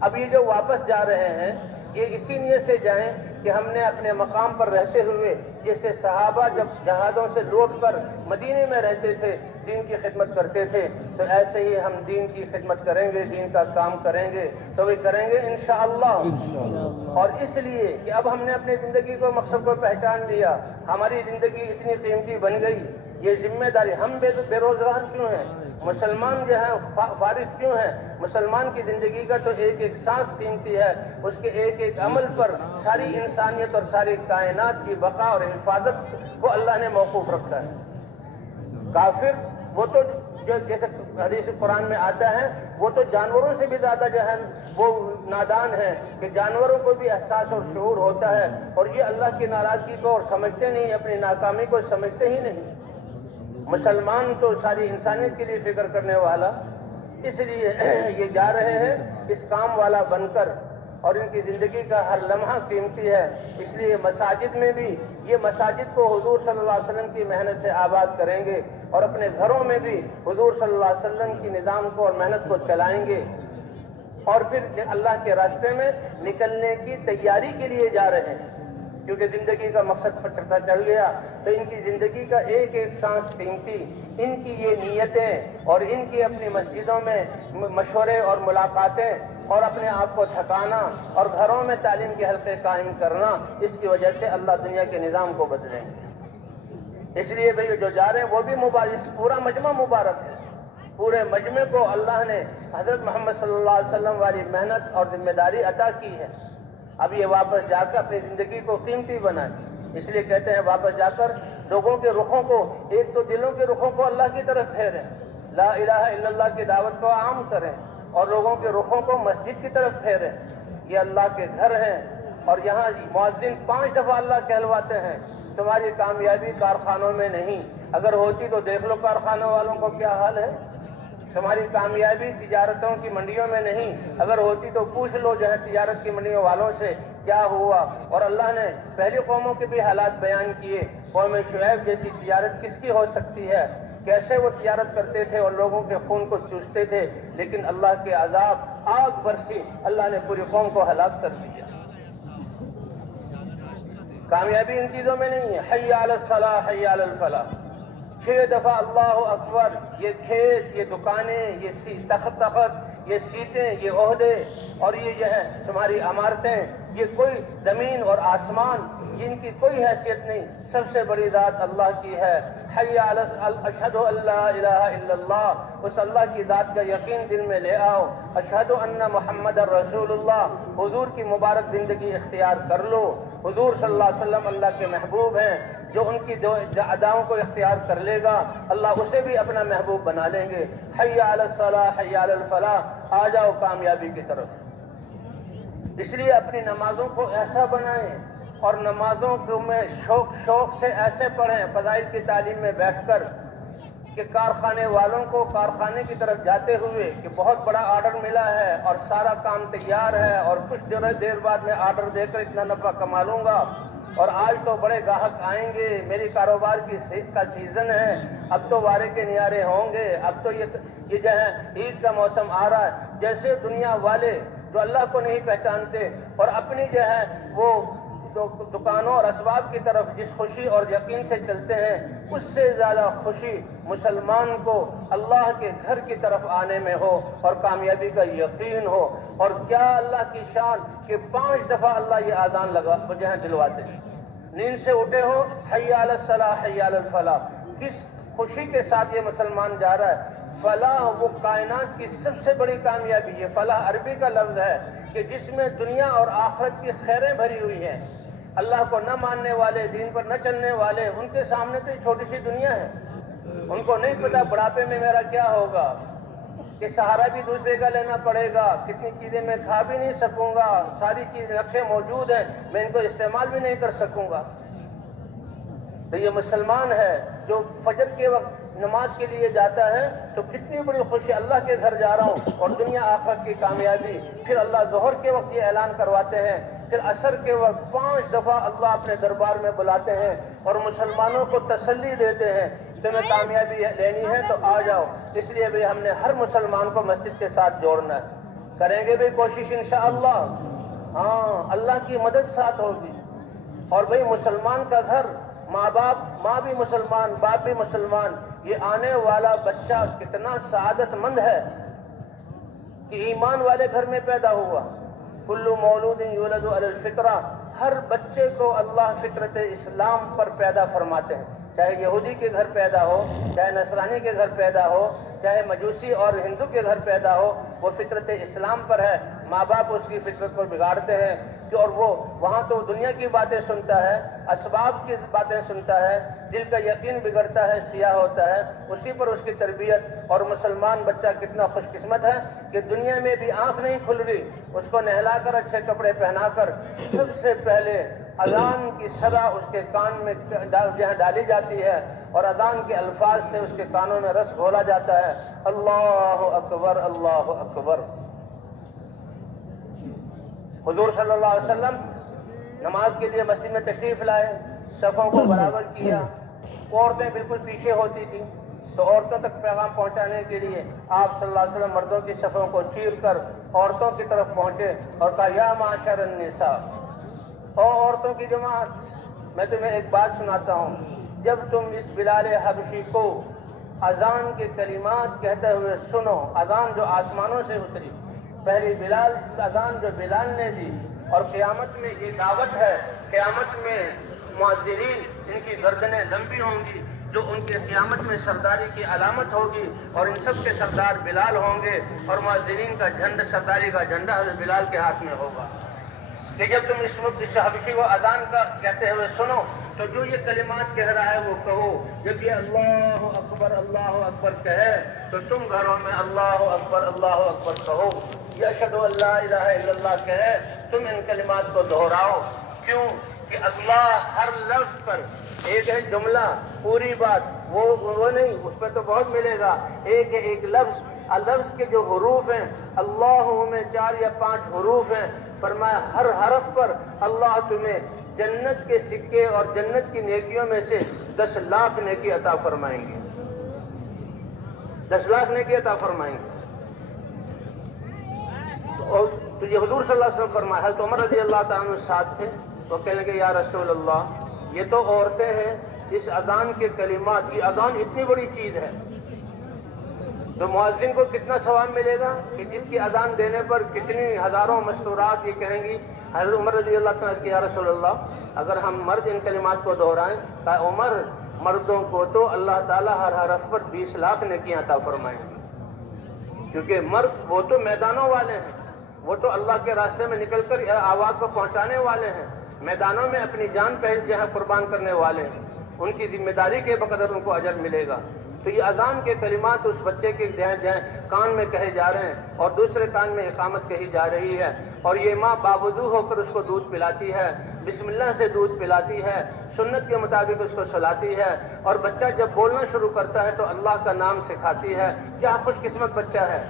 اب یہ جو واپس جا رہے ہیں یہ اسی نیت سے جائیں کہ ہم نے اپنے مقام پر رہتے ہوئے جیسے صحابہ جب جہادوں سے لوٹ کر مدینے میں رہتے تھے دین کی خدمت کرتے تھے, تو ایسے ہی ہم دین کی خدمت کریں گے, دین کا کام کریں گے تو وہ کریں گے انشاءاللہ. اور اس لیے کہ اب ہم نے اپنی زندگی کو مقصد کو پہچان لیا, ہماری زندگی اتنی قیمتی بن گئی, یہ ذمہ داری. ہم بے روزگار کیوں ہیں؟ مسلمان جو ہیں فارغ کیوں ہیں؟ مسلمان کی زندگی کا تو ایک ایک سانس قیمتی ہے, اس کے ایک ایک عمل پر ساری انسانیت اور ساری کائنات کی بقا اور حفاظت کو اللہ نے موقوف رکھا ہے. کافر وہ تو جو جیسے حدیث قرآن میں آتا ہے وہ تو جانوروں سے بھی زیادہ جو ہے وہ نادان ہے کہ جانوروں کو بھی احساس اور شعور ہوتا ہے اور یہ اللہ کی ناراضگی کو اور سمجھتے نہیں, اپنی ناکامی کو سمجھتے ہی نہیں. مسلمان تو ساری انسانیت کے لیے فکر کرنے والا, اس لیے یہ جا رہے ہیں اس کام والا بن کر اور ان کی زندگی کا ہر لمحہ قیمتی ہے. اس لیے مساجد میں بھی یہ مساجد کو حضور صلی اللہ علیہ وسلم کی محنت سے آباد کریں گے اور اپنے گھروں میں بھی حضور صلی اللہ علیہ وسلم کی نظام کو اور محنت کو چلائیں گے اور پھر اللہ کے راستے میں نکلنے کی تیاری کے لیے جا رہے ہیں. کیونکہ زندگی کا مقصد پتہ چل گیا تو ان کی زندگی کا ایک ایک سانس قیمتی. ان کی یہ نیتیں اور ان کی اپنی مسجدوں میں مشورے اور ملاقاتیں اور اپنے آپ کو تھکانا اور گھروں میں تعلیم کے حلقے قائم کرنا, اس کی وجہ سے اللہ دنیا کے نظام کو بدلیں گے. اس لیے بھئی جو جا رہے ہیں وہ بھی مبارک, پورا مجمع مبارک ہے. پورے مجمع کو اللہ نے حضرت محمد صلی اللہ علیہ وسلم والی محنت اور ذمہ داری عطا کی ہے. اب یہ واپس جا کر اپنی زندگی کو قیمتی بنائیں. اس لیے کہتے ہیں واپس جا کر لوگوں کے رخوں کو, ایک تو دلوں کے رخوں کو اللہ کی طرف پھیریں, لا الہ الا اللہ کی دعوت کو عام کریں اور لوگوں کے رخوں کو مسجد کی طرف پھیریں. یہ اللہ کے گھر ہیں اور یہاں مؤذن 5 دفعہ اللہ کہلواتے ہیں. تمہاری کامیابی کارخانوں میں نہیں, اگر ہوتی تو دیکھ لو کارخانوں والوں کو کیا حال ہے. تمہاری کامیابی تجارتوں کی منڈیوں میں نہیں, اگر ہوتی تو پوچھ لو جو ہے تجارت کی منڈیوں والوں سے کیا ہوا. اور اللہ نے پہلی قوموں کے بھی حالات بیان کیے. قوم شعیب جیسی تجارت کس کی ہو سکتی ہے, کیسے وہ تجارت کرتے تھے اور لوگوں کے خون کو چوستے تھے, لیکن اللہ کے عذاب آگ برسی, اللہ نے پوری قوم کو ہلاک کر دیا. کامیابی ان چیزوں میں نہیں ہے. حی علی الصلاح حی علی الفلاح, 6 دفعہ اللہ اکبر. یہ کھیت, یہ دکانیں, یہ تخت یہ سیٹیں، یہ عہدے اور یہ جو ہے تمہاری عمارتیں، یہ کوئی زمین اور آسمان، جن کی کوئی حیثیت نہیں، سب سے بڑی ذات اللہ کی ہے۔ حی علی اشہد ان لا الہ الا اللہ، اس اللہ کی ذات کا یقین دل میں لے آؤ۔ اشہد ان محمد رسول اللہ، حضور کی مبارک زندگی اختیار کر لو۔ حضور صلی اللہ علیہ وسلم اللہ کے محبوب ہیں، جو ان کی اداؤں کو اختیار کر لے گا اللہ اسے بھی اپنا محبوب بنا لیں گے۔ حی علی الصلاح حی علی الفلاح، آ جاؤ کامیابی کی طرف۔ اس لیے اپنی نمازوں کو ایسا بنائیں اور نمازوں کو میں شوق سے ایسے پڑھیں فضائل کی تعلیم میں بیٹھ کر کہ کارخانے والوں کو کارخانے کی طرف جاتے ہوئے کہ بہت بڑا آرڈر ملا ہے اور سارا کام تیار ہے اور کچھ دیر بعد میں آرڈر دے کر اتنا نفع کما لوں گا اور آج تو بڑے گاہک آئیں گے، میری کاروبار کا سیزن ہے، اب تو وارے کے نیارے ہوں گے، اب تو یہ جو ہے عید کا موسم آ رہا ہے۔ جیسے دنیا والے جو اللہ کو نہیں پہچانتے اور اپنی جو ہے وہ دکانوں اور اسباب کی طرف جس خوشی اور یقین سے چلتے ہیں، اس سے زیادہ خوشی مسلمان کو اللہ کے گھر کی طرف آنے میں ہو اور کامیابی کا یقین ہو۔ اور کیا اللہ کی شان کہ 5 دفعہ اللہ یہ اذان لگا جو ہے دلواتے ہیں۔ نیند سے اٹھے ہو، حی علی الصلاح حی علی الفلاح، کس خوشی کے ساتھ یہ مسلمان جا رہا ہے۔ فلاح وہ کائنات کی سب سے بڑی کامیابی ہے۔ فلاح عربی کا لفظ ہے کہ جس میں دنیا اور آخرت کی خیریں بھری ہوئی ہیں۔ اللہ کو نہ ماننے والے، دین پر نہ چلنے والے، ان کے سامنے تو یہ چھوٹی سی دنیا ہے۔ ان کو نہیں پتا بڑھاپے میں میرا کیا ہوگا، کہ سہارا بھی دوسرے کا لینا پڑے گا، کتنی چیزیں میں کھا بھی نہیں سکوں گا، ساری چیز نقشے موجود ہیں، میں ان کو استعمال بھی نہیں کر سکوں گا۔ تو یہ مسلمان ہے جو فجر کے وقت نماز کے لیے جاتا ہے تو کتنی بڑی خوشی، اللہ کے گھر جا رہا ہوں اور دنیا آخرت کی کامیابی۔ پھر اللہ ظہر کے وقت یہ اعلان کرواتے ہیں، پھر عصر کے وقت 5 دفعہ اللہ اپنے دربار میں بلاتے ہیں اور مسلمانوں کو تسلی دیتے ہیں تمہیں کامیابی لینی ہے تو آ جاؤ۔ اس لیے بھی ہم نے ہر مسلمان کو مسجد کے ساتھ جوڑنا ہے، کریں گے بھی کوشش انشاءاللہ۔ ہاں، اللہ کی مدد ساتھ ہوگی۔ اور بھئی مسلمان کا گھر، ماں بھی مسلمان، باپ بھی مسلمان، یہ آنے والا بچہ کتنا سعادت مند ہے کہ ایمان والے گھر میں پیدا ہوا۔ کل مولود یولد علی الفطرہ، ہر بچے کو اللہ فطرت اسلام پر پیدا فرماتے ہیں، چاہے یہودی کے گھر پیدا ہو، چاہے نصرانی کے گھر پیدا ہو، چاہے مجوسی اور ہندو کے گھر پیدا ہو، وہ فطرت اسلام پر ہے۔ ماں باپ اس کی فطرت کو بگاڑتے ہیں اور وہ وہاں تو دنیا کی باتیں سنتا ہے، اسباب کی باتیں سنتا ہے، دل کا یقین بگڑتا ہے، سیاہ ہوتا ہے، اسی پر اس کی تربیت۔ اور مسلمان بچہ کتنا خوش قسمت ہے کہ دنیا میں بھی آنکھ نہیں کھل رہی، اس کو نہلا کر اچھے کپڑے پہنا کر سب سے پہلے اذان کی صدا اس کے کان میں جہاں ڈالی جاتی ہے اور اذان کے الفاظ سے اس کے کانوں میں رس گھولا جاتا ہے، اللہ اکبر اللہ اکبر۔ حضور صلی اللہ علیہ وسلم نماز کے لیے مسجد میں تشریف لائے، صفوں کو برابر کیا، عورتیں بالکل پیچھے ہوتی تھیں تو عورتوں تک پیغام پہنچانے کے لیے آپ صلی اللہ علیہ وسلم مردوں کی صفوں کو چیر کر عورتوں کی طرف پہنچے اور کہا یا معاشر النساء، او عورتوں کی جماعت، میں تمہیں ایک بات سناتا ہوں، جب تم اس بلال حبشی کو اذان کے کلمات کہتے ہوئے سنو، اذان جو آسمانوں سے اتری، پہلی بلال اذان جو بلال نے دی، اور قیامت میں یہ دعوت ہے، قیامت میں مؤذرین ان کی گردنیں لمبی ہوں گی جو ان کے قیامت میں سرداری کی علامت ہوگی، اور ان سب کے سردار بلال ہوں گے اور مؤذرین کا جھنڈا، سرداری کا جھنڈا حضرت بلال کے ہاتھ میں ہوگا کہ جب تم اس حبشی کو اذان کا کہتے ہوئے سنو تو جو یہ کلمات کہہ رہا ہے وہ کہو، جب یہ اللہ اکبر کہے تو تم گھروں میں اللہ اکبر کہو، یا اشہد ان لا الہ الا اللہ کہے تم ان کلمات کو دہراؤ۔ کیوں کہ اللہ ہر لفظ پر، ایک ہے جملہ پوری بات وہ نہیں، اس پہ تو بہت ملے گا، ایک ہے ایک لفظ کے جو حروف ہیں، اللہ میں 4 یا 5 حروف ہیں، فرمایا ہر حرف پر اللہ تمہیں جنت کے سکے اور جنت کی نیکیوں میں سے 10 لاکھ نیکی عطا فرمائیں گے، 10 لاکھ نیکی عطا فرمائیں گے۔ اور تو یہ حضور صلی اللہ علیہ وسلم فرمایا، حضرت عمر رضی اللہ تعالیٰ عنہ ساتھ تھے، تو کہنے لگے یا رسول اللہ یہ تو عورتیں ہیں، اس اذان کے کلمات، یہ اذان اتنی بڑی چیز ہے، تو مؤذن کو کتنا ثواب ملے گا کہ جس کی اذان دینے پر کتنی ہزاروں مستورات یہ کہیں گی. حضرت عمر رضی اللہ عنہ کہ یا رسول اللہ اگر ہم مرد ان کلمات کو دہرائیں کہ عمر مردوں کو تو اللہ تعالیٰ ہر حرف پر 20 لاکھ نیکیاں عطا فرمائیں گے، کیونکہ مرد وہ تو میدانوں والے ہیں، وہ تو اللہ کے راستے میں نکل کر آواز کو پہنچانے والے ہیں، میدانوں میں اپنی جان پہل جہاں قربان کرنے والے ہیں، ان کی ذمہ داری کے بقدر ان کو اجر ملے گا. تو یہ اذان کے کلمات اس بچے کے کان میں کہے جا رہے ہیں اور دوسرے کان میں اقامت کہی جا رہی ہے، اور یہ ماں باوضو ہو کر اس کو دودھ پلاتی ہے، بسم اللہ سے دودھ پلاتی ہے، سنت کے مطابق اس کو سلاتی ہے، اور بچہ جب بولنا شروع کرتا ہے تو اللہ کا نام سکھاتی ہے. کیا خوش قسمت بچہ ہے.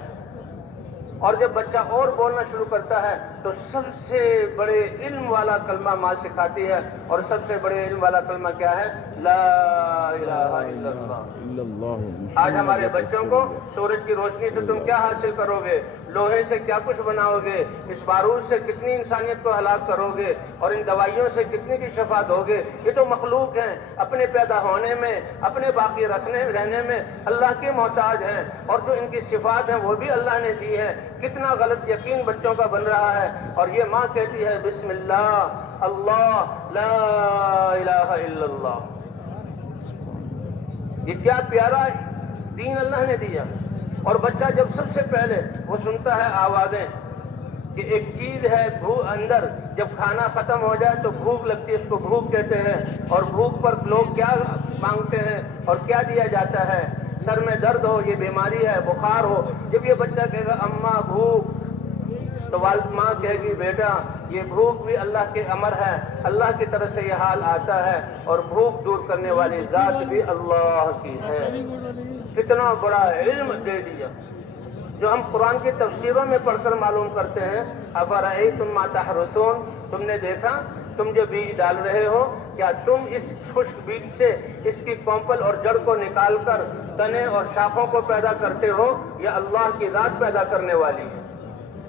اور جب بچہ اور بولنا شروع کرتا ہے تو سب سے بڑے علم والا کلمہ ماں سکھاتی ہے، اور سب سے بڑے علم والا کلمہ کیا ہے؟ لا الہ الا اللہ. آج ہمارے بچوں کو سورج کی روشنی سے تم کیا حاصل کرو گے، لوہے سے کیا کچھ بناؤ گے، اس بارود سے کتنی انسانیت کو ہلاک کرو گے، اور ان دوائیوں سے کتنی کی شفا دو گے. یہ تو مخلوق ہیں، اپنے پیدا ہونے میں، اپنے باقی رہنے میں اللہ کے محتاج ہیں، اور جو ان کی صفات ہیں وہ بھی اللہ نے دی ہے. کتنا غلط یقین بچوں کا بن رہا ہے. اور یہ ماں کہتی ہے بسم اللہ اللہ لا الہ الا اللہ. یہ کیا پیارا دین اللہ نے دیا. اور بچہ جب سب سے پہلے وہ سنتا ہے آوازیں کہ ایک چیز ہے اندر، جب کھانا ختم ہو جائے تو بھوک لگتی ہے، اس کو بھوک کہتے ہیں، اور بھوک پر لوگ کیا مانگتے ہیں اور کیا دیا جاتا ہے. سر میں درد ہو، یہ بیماری ہے، بخار ہو، جب یہ بچہ کہے گا اماں بھوک، تو والد ماں کہے گی بیٹا یہ بھوک بھی اللہ کے امر ہے، اللہ کی طرف سے یہ حال آتا ہے، اور بھوک دور کرنے والی ذات بھی اللہ کی ہے. کتنا بڑا علم دے دیا جو ہم قرآن کی تفسیروں میں پڑھ کر معلوم کرتے ہیں. افرأیتم ما تحرثون، تم نے دیکھا تم جو بیج ڈال رہے ہو، کیا تم اس خشک بیج سے اس کی کونپل اور جڑ کو نکال کر تنے اور شاخوں کو پیدا کرتے ہو، یا اللہ کی ذات پیدا کرنے والی ہے.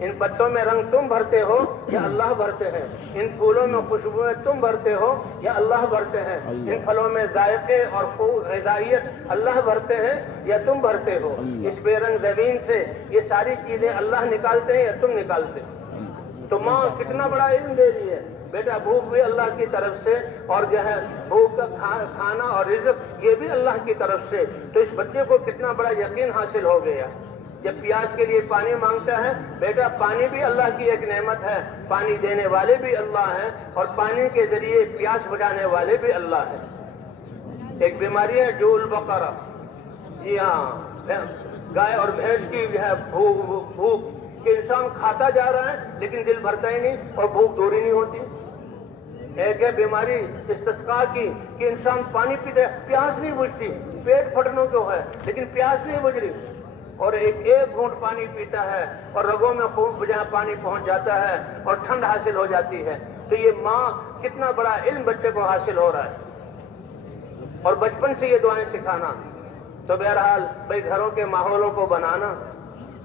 ان پتوں میں رنگ تم بھرتے ہو یا اللہ بھرتے ہیں، ان پھولوں میں خوشبوئیں تم بھرتے ہو یا اللہ بھرتے ہیں، ان پھلوں میں ذائقے اور غذائیت اللہ بھرتے ہیں یا تم بھرتے ہو. اس بے رنگ زمین سے یہ ساری چیزیں اللہ نکالتے ہیں یا تم نکالتے ہو. تو ماں کتنا بڑا علم دے رہی ہے. بیٹا بھوک بھی اللہ کی طرف سے، اور جو ہے بھوک کا کھانا اور رزق یہ بھی اللہ کی طرف سے. تو اس بچے کو کتنا بڑا یقین حاصل ہو گیا. جب پیاس کے لیے پانی مانگتا ہے، بیٹا پانی بھی اللہ کی ایک نعمت ہے، پانی دینے والے بھی اللہ ہیں، اور پانی کے ذریعے پیاس بجھانے والے بھی اللہ ہیں. ایک بیماری ہے جو البقرہ، جی ہاں، گائے اور بھینس کی ہے بھوک کہ انسان کھاتا جا رہا ہے لیکن دل بھرتا ہی نہیں اور بھوک دور ہی نہیں ہوتی. ایک ہے بیماری استسقاء کی کہ انسان پانی پیتے پیاس نہیں بجھتی، پیٹ پھٹنے کو ہے لیکن پیاس نہیں بجھ رہی، اور ایک گھونٹ پانی پیتا ہے اور رگوں میں خوب جہاں پانی پہنچ جاتا ہے اور ٹھنڈ حاصل ہو جاتی ہے. تو یہ ماں کتنا بڑا علم بچے کو حاصل ہو رہا ہے، اور بچپن سے یہ دعائیں سکھانا. تو بہرحال بھائی گھروں کے ماحولوں کو بنانا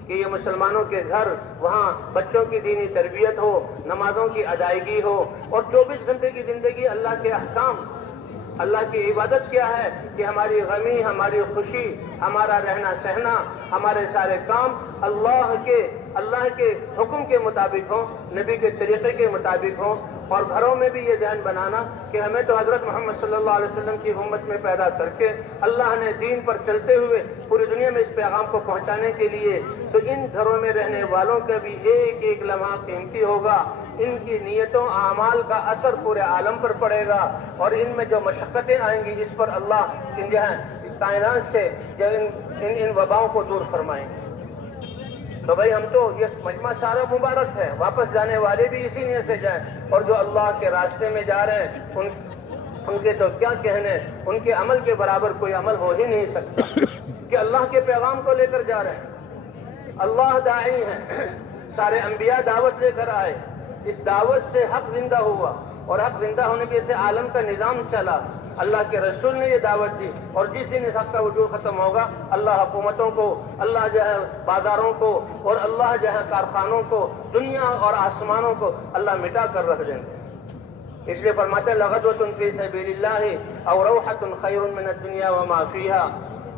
کہ یہ مسلمانوں کے گھر، وہاں بچوں کی دینی تربیت ہو، نمازوں کی ادائیگی ہو، اور 24 گھنٹے کی زندگی اللہ کے احکام، اللہ کی عبادت کیا ہے کہ ہماری غمی، ہماری خوشی، ہمارا رہنا سہنا، ہمارے سارے کام اللہ کے حکم کے مطابق ہوں، نبی کے طریقے کے مطابق ہوں. اور گھروں میں بھی یہ ذہن بنانا کہ ہمیں تو حضرت محمد صلی اللہ علیہ وسلم کی امت میں پیدا کر کے اللہ نے دین پر چلتے ہوئے پوری دنیا میں اس پیغام کو پہنچانے کے لیے، تو ان گھروں میں رہنے والوں کا بھی ایک ایک لمحہ قیمتی ہوگا. ان کی نیتوں اعمال کا اثر پورے عالم پر پڑے گا، اور ان میں جو مشقتیں آئیں گی اس پر اللہ ان کائنات سے ان وباؤں کو دور فرمائیں گے. تو بھائی ہم تو یہ مجمع سارا مبارک ہے، واپس جانے والے بھی اسی نیت سے جائیں، اور جو اللہ کے راستے میں جا رہے ہیں ان کے تو کیا کہنے، ان کے عمل کے برابر کوئی عمل ہو ہی نہیں سکتا کہ اللہ کے پیغام کو لے کر جا رہے ہیں. اللہ داعی ہیں، سارے انبیاء دعوت لے کر آئے، اس دعوت سے حق زندہ ہوا، اور حق زندہ ہونے کے سے عالم کا نظام چلا. اللہ کے رسول نے یہ دعوت دی، اور جس دن اس حق کا وجود ختم ہوگا اللہ حکومتوں کو، اللہ جو ہے بازاروں کو، اور اللہ جو ہے کارخانوں کو، دنیا اور آسمانوں کو اللہ مٹا کر رکھ دیں گے. اس لیے فرماتے ہیں لغدوۃ فی سبیل اللہ او روحۃ خیر من الدنیا وما فیہا.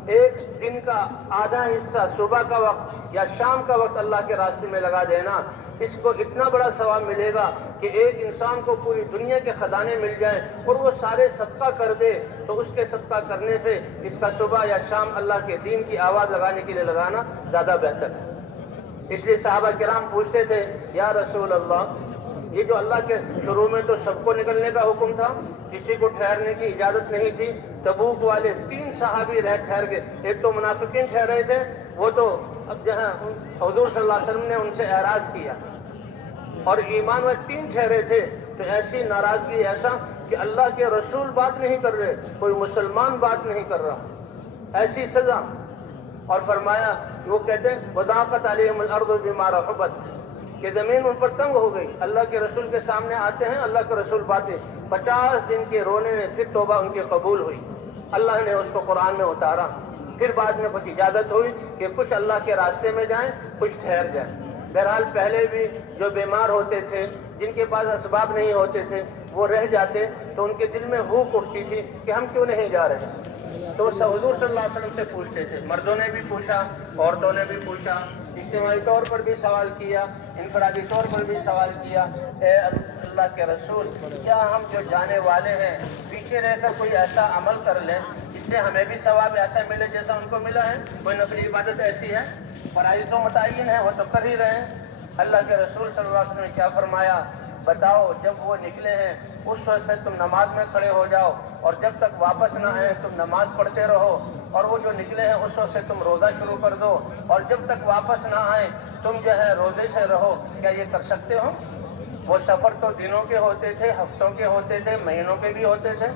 ایک دن کا آدھا حصہ صبح کا وقت یا شام کا وقت اللہ کے راستے میں لگا دینا، اس کو اتنا بڑا ثواب ملے گا کہ ایک انسان کو پوری دنیا کے خزانے مل جائیں اور وہ سارے صدقہ کر دے، تو اس کے صدقہ کرنے سے اس کا صبح یا شام اللہ کے دین کی آواز لگانے کے لیے لگانا زیادہ بہتر ہے۔ اس لیے صحابہ کرام پوچھتے تھے، یا رسول اللہ، یہ جو اللہ کے شروع میں تو سب کو نکلنے کا حکم تھا، کسی کو ٹھہرنے کی اجازت نہیں تھی، تبوک والے 3 صحابی ٹھہر گئے، ایک تو منافقین ٹھہرے تھے، وہ تو اب جہاں حضور صلی اللہ علیہ وسلم نے ان سے اعراض کیا، اور ایمان والے 3 ٹھہرے تھے، تو ایسی ناراضگی ایسا کہ اللہ کے رسول بات نہیں کر رہے، کوئی مسلمان بات نہیں کر رہا، ایسی سزا۔ اور فرمایا، وہ کہتے ہیں وضاقت علیہم الارض بما رحبت، کہ زمین ان پر تنگ ہو گئی، اللہ کے رسول کے سامنے آتے ہیں، اللہ کے رسول باتیں، 50 دن کے رونے میں پھر توبہ ان کی قبول ہوئی، اللہ نے اس کو قرآن میں اتارا، پھر بعد میں کچھ اجازت ہوئی کہ کچھ اللہ کے راستے میں جائیں، کچھ ٹھہر جائیں۔ بہرحال پہلے بھی جو بیمار ہوتے تھے، جن کے پاس اسباب نہیں ہوتے تھے، وہ رہ جاتے تو ان کے دل میں ہوک اٹھتی تھی کہ ہم کیوں نہیں جا رہے، تو حضور صلی اللہ علیہ وسلم سے پوچھتے تھے، مردوں نے بھی پوچھا، عورتوں نے بھی پوچھا، اجتماعی طور پر بھی سوال کیا، انفرادی طور پر بھی سوال کیا، اے اللہ کے رسول، کیا ہم جو جانے والے ہیں پیچھے رہ کر کوئی ایسا عمل کر لیں جس سے ہمیں بھی ثواب ایسا ملے جیسا ان کو ملا ہے؟ کوئی نفلی عبادت ایسی ہے؟ فرائض تو متعین ہے، وہ تو کر ہی رہے ہیں۔ اللہ کے رسول صلی اللہ علیہ وسلم نے کیا فرمایا؟ بتاؤ، جب وہ نکلے ہیں اس وقت سے تم نماز میں کھڑے ہو جاؤ، اور جب تک واپس نہ آئے تم نماز پڑھتے رہو، اور وہ جو نکلے ہیں اس وقت سے تم روزہ شروع کر دو، اور جب تک واپس نہ آئے تم جو ہے روزے سے رہو۔ کیا یہ کر سکتے ہو؟ وہ سفر تو دنوں کے ہوتے تھے، ہفتوں کے ہوتے تھے، مہینوں کے بھی ہوتے تھے۔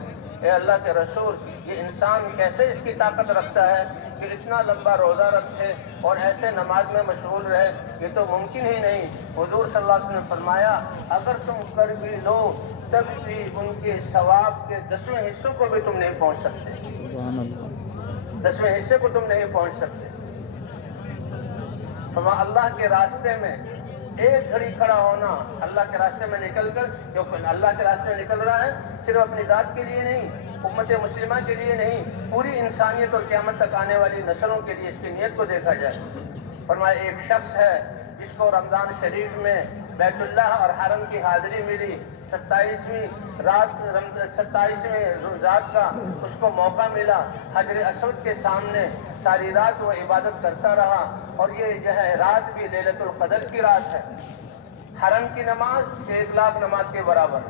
اے اللہ کے رسول، یہ انسان کیسے اس کی طاقت رکھتا ہے کہ اتنا لمبا روزہ رکھے اور ایسے نماز میں مشغول رہے؟ یہ تو ممکن ہی نہیں۔ حضور صلی اللہ علیہ وسلم نے فرمایا، اگر تم کر بھی لو تب بھی ان کے ثواب کے 10ویں حصوں کو بھی تم نہیں پہنچ سکتے، 10ویں حصے کو تم نہیں پہنچ سکتے۔ اللہ کے راستے میں ایک گھڑی کھڑا ہونا، اللہ کے راستے میں نکل کر، جو اللہ کے راستے میں نکل رہا ہے صرف اپنی ذات کے لیے نہیں، امت مسلمہ کے لیے نہیں، پوری انسانیت اور قیامت تک آنے والی نسلوں کے لیے اس کی نیت کو دیکھا جائے۔ فرمایا، ایک شخص ہے جس کو رمضان شریف میں بیت اللہ اور حرم کی حاضری ملی، 27ویں رات کا اس کو موقع ملا، حجر اسود کے سامنے ساری رات وہ عبادت کرتا رہا، اور یہ جو ہے رات بھی لیلۃ القدر کی رات ہے۔ حرم کی نماز 1 لاکھ نماز کے برابر،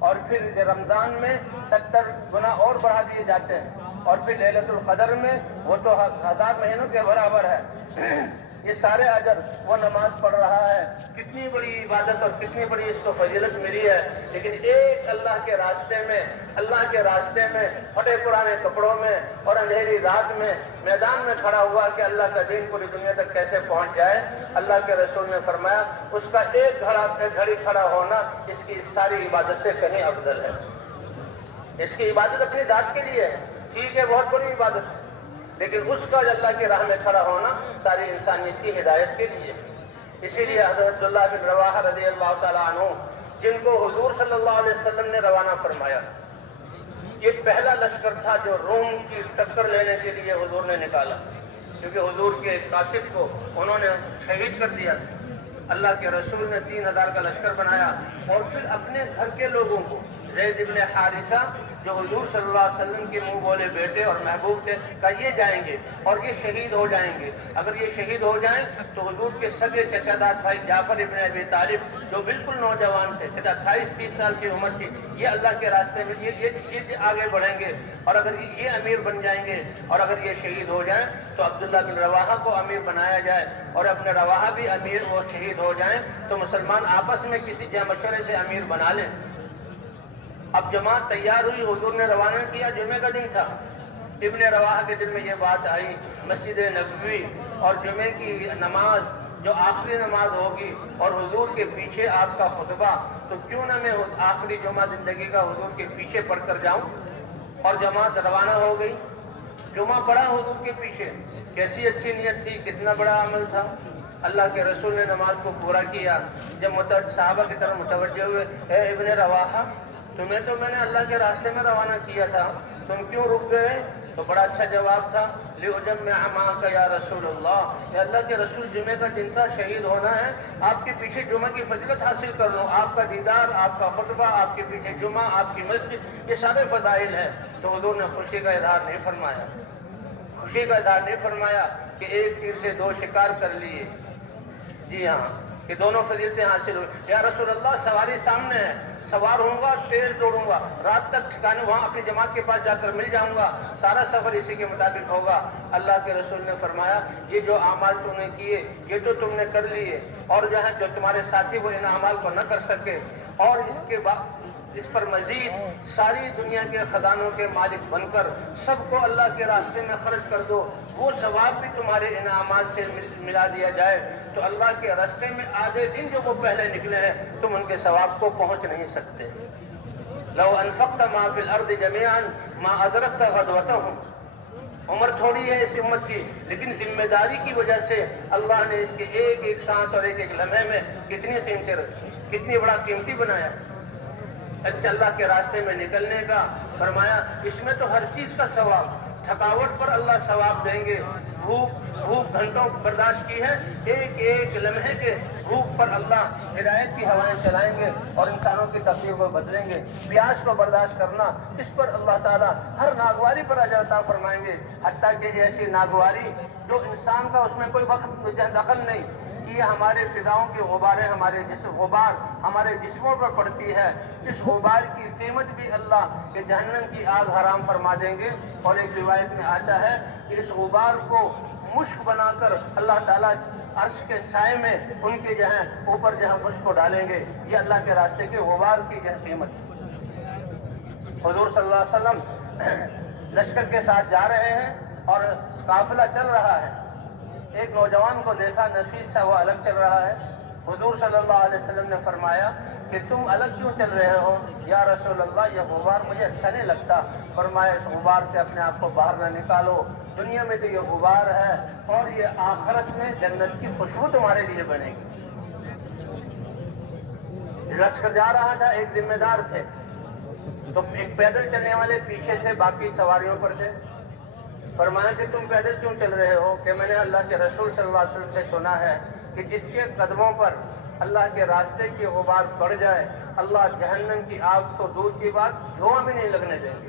اور پھر رمضان میں 70 گنا اور بڑھا دیے جاتے ہیں، اور پھر لیلۃ القدر میں وہ تو 1000 مہینوں کے برابر ہے۔ یہ سارے اجر وہ نماز پڑھ رہا ہے، کتنی بڑی عبادت اور کتنی بڑی اس کو فضیلت ملی ہے، لیکن ایک اللہ کے راستے میں پھٹے پرانے کپڑوں میں اور اندھیری رات میں میدان میں کھڑا ہوا کہ اللہ کا دین پوری دنیا تک کیسے پہنچ جائے۔ اللہ کے رسول نے فرمایا، اس کا ایک گھڑی کھڑا ہونا اس کی ساری عبادت سے کہیں افضل ہے۔ اس کی عبادت اپنی ذات کے لیے ہے، ٹھیک ہے، بہت بڑی عبادت ہے، لیکن اس کا اللہ کی راہ میں کھڑا ہونا ساری انسانیت کی ہدایت کے لیے۔ اسی لیے حضرت عبداللہ بن رواحہ رضی اللہ تعالیٰ عنہ، جن کو حضور صلی اللہ علیہ وسلم نے روانہ فرمایا، یہ پہلا لشکر تھا جو روم کی ٹکر لینے کے لیے حضور نے نکالا، کیونکہ حضور کے قاصد کو انہوں نے شہید کر دیا تھا۔ اللہ کے رسول نے 3000 کا لشکر بنایا، اور پھر اپنے گھر کے لوگوں کو، زید بن حارثہ جو حضور صلی اللہ علیہ وسلم کے منہ بولے بیٹے اور محبوب تھے، کہا یہ جائیں گے اور یہ شہید ہو جائیں گے، اگر یہ شہید ہو جائیں تو حضور کے سگے چچا داد بھائی جعفر ابن ابی طالب جو بالکل نوجوان تھے، 28-30 سال کی عمر تھی، یہ اللہ کے راستے میں یہ آگے بڑھیں گے، اور اگر یہ امیر بن جائیں گے اور اگر یہ شہید ہو جائیں تو عبداللہ بن رواحہ کو امیر بنایا جائے، اور اپنے رواحہ بھی امیر وہ شہید ہو جائیں تو مسلمان آپس میں کسی جے مشورے سے امیر بنا لیں۔ اب جماعت تیار ہوئی، حضور نے روانہ کیا، جمعے کا دن تھا۔ ابن رواحہ کے دل میں یہ بات آئی، مسجد نبوی اور جمعے کی نماز جو آخری نماز ہوگی اور حضور کے پیچھے آپ کا خطبہ، تو کیوں نہ میں آخری جمعہ زندگی کا حضور کے پیچھے پڑھ کر جاؤں۔ اور جماعت روانہ ہو گئی، جمعہ پڑھا حضور کے پیچھے، کیسی اچھی نیت تھی، کتنا بڑا عمل تھا۔ اللہ کے رسول نے نماز کو پورا کیا، جب صحابہ کی طرف متوجہ ہوئے، اے ابن رواحہ، تمہیں تو میں نے اللہ کے راستے میں روانہ کیا تھا، تم کیوں رک گئے؟ تو بڑا اچھا جواب تھا، لِأُجَمِّعَ مَعَكَ یا رسول اللہ، کہ اللہ کے رسول جمعے کا دن تھا، شہید ہونا ہے، آپ کے پیچھے جمعہ کی فضیلت حاصل کر لوں، آپ کا دیدار، آپ کا خطبہ، آپ کے پیچھے جمعہ، آپ کی مسجد، یہ سارے فضائل ہیں۔ تو حضور نے خوشی کا اظہار نہیں فرمایا، خوشی کا اظہار نہیں فرمایا کہ ایک تیر سے دو شکار کر لیے، جی ہاں، کہ دونوں فضیلتیں حاصل ہوئی۔ یا رسول اللہ سواری سامنے ہے، سوار ہوں گا، تیز دوڑوں گا، رات تک ٹھکانے وہاں اپنی جماعت کے پاس جا کر مل جاؤں گا، سارا سفر اسی کے مطابق ہوگا۔ اللہ کے رسول نے فرمایا یہ جو اعمال تم نے کیے یہ تو تم نے کر لیے، اور جو ہے جو تمہارے ساتھی وہ ان اعمال کو نہ کر سکے، اور اس کے بعد اس پر مزید ساری دنیا کے خزانوں کے مالک بن کر سب کو اللہ کے راستے میں خرچ کر دو، وہ ثواب بھی تمہارے انعامات سے ملا دیا جائے، تو اللہ کے راستے میں آدھے دن جو وہ پہلے نکلے ہیں تم ان کے ثواب کو پہنچ نہیں سکتے۔ لو انفقت ما فی الارض جميعا ما ادرکت غزوتهم۔ عمر تھوڑی ہے اس امت کی، لیکن ذمہ داری کی وجہ سے اللہ نے اس کے ایک ایک سانس اور ایک ایک لمحے میں کتنی قیمتیں رکھی، کتنی بڑا قیمتی بنایا۔ اچھا اللہ کے راستے میں نکلنے کا فرمایا اس میں تو ہر چیز کا ثواب، تھکاوٹ پر اللہ ثواب دیں گے، بھوک گھنٹوں برداشت کی ہے، ایک ایک لمحے کے بھوک پر اللہ ہدایت کی ہوائیں چلائیں گے اور انسانوں کی تقدیر کو بدلیں گے۔ پیاس کو برداشت کرنا، اس پر اللہ تعالیٰ ہر ناگواری پر اجر عطا فرمائیں گے، حتیٰ کہ ایسی ناگواری جو انسان کا اس میں کوئی وقت دخل نہیں، یہ ہمارے فضاؤں کی غباریں غبار ہمارے جسموں پر پڑتی ہے، اس غبار کی قیمت بھی اللہ کے جہنم کی آگ حرام فرما دیں گے۔ اور ایک روایت میں آتا ہے کہ اس غبار کو مشک بنا کر اللہ تعالیٰ عرش کے سائے میں ان کے جہاں اوپر جہاں مشک کو ڈالیں گے، یہ اللہ کے راستے کے غبار کی یہ قیمت ہے۔ حضور صلی اللہ علیہ وسلم لشکر کے ساتھ جا رہے ہیں اور قافلہ چل رہا ہے، ایک نوجوان کو دیکھا نفیس سا، وہ الگ چل رہا ہے۔ حضور صلی اللہ علیہ وسلم نے فرمایا کہ تم الگ کیوں چل رہے ہو؟ یا رسول اللہ یہ غبار مجھے اچھا نہیں لگتا۔ فرمایا اس غبار سے اپنے آپ کو باہر نہ نکالو، دنیا میں تو یہ غبار ہے اور یہ آخرت میں جنت کی خوشبو تمہارے لیے بنے گی۔ لشکر جا رہا تھا، ایک ذمہ دار تھے، تو ایک پیدل چلنے والے پیچھے تھے، باقی سواریوں پر تھے۔ فرمایا کہ تم پیدل کیوں چل رہے ہو؟ کہ میں نے اللہ کے رسول صلی اللہ علیہ وسلم سے سنا ہے کہ جس کے قدموں پر اللہ کے راستے کی غبار پڑ جائے اللہ جہنم کی آگ تو دور کی بات دھواں بھی نہیں لگنے دیں گے۔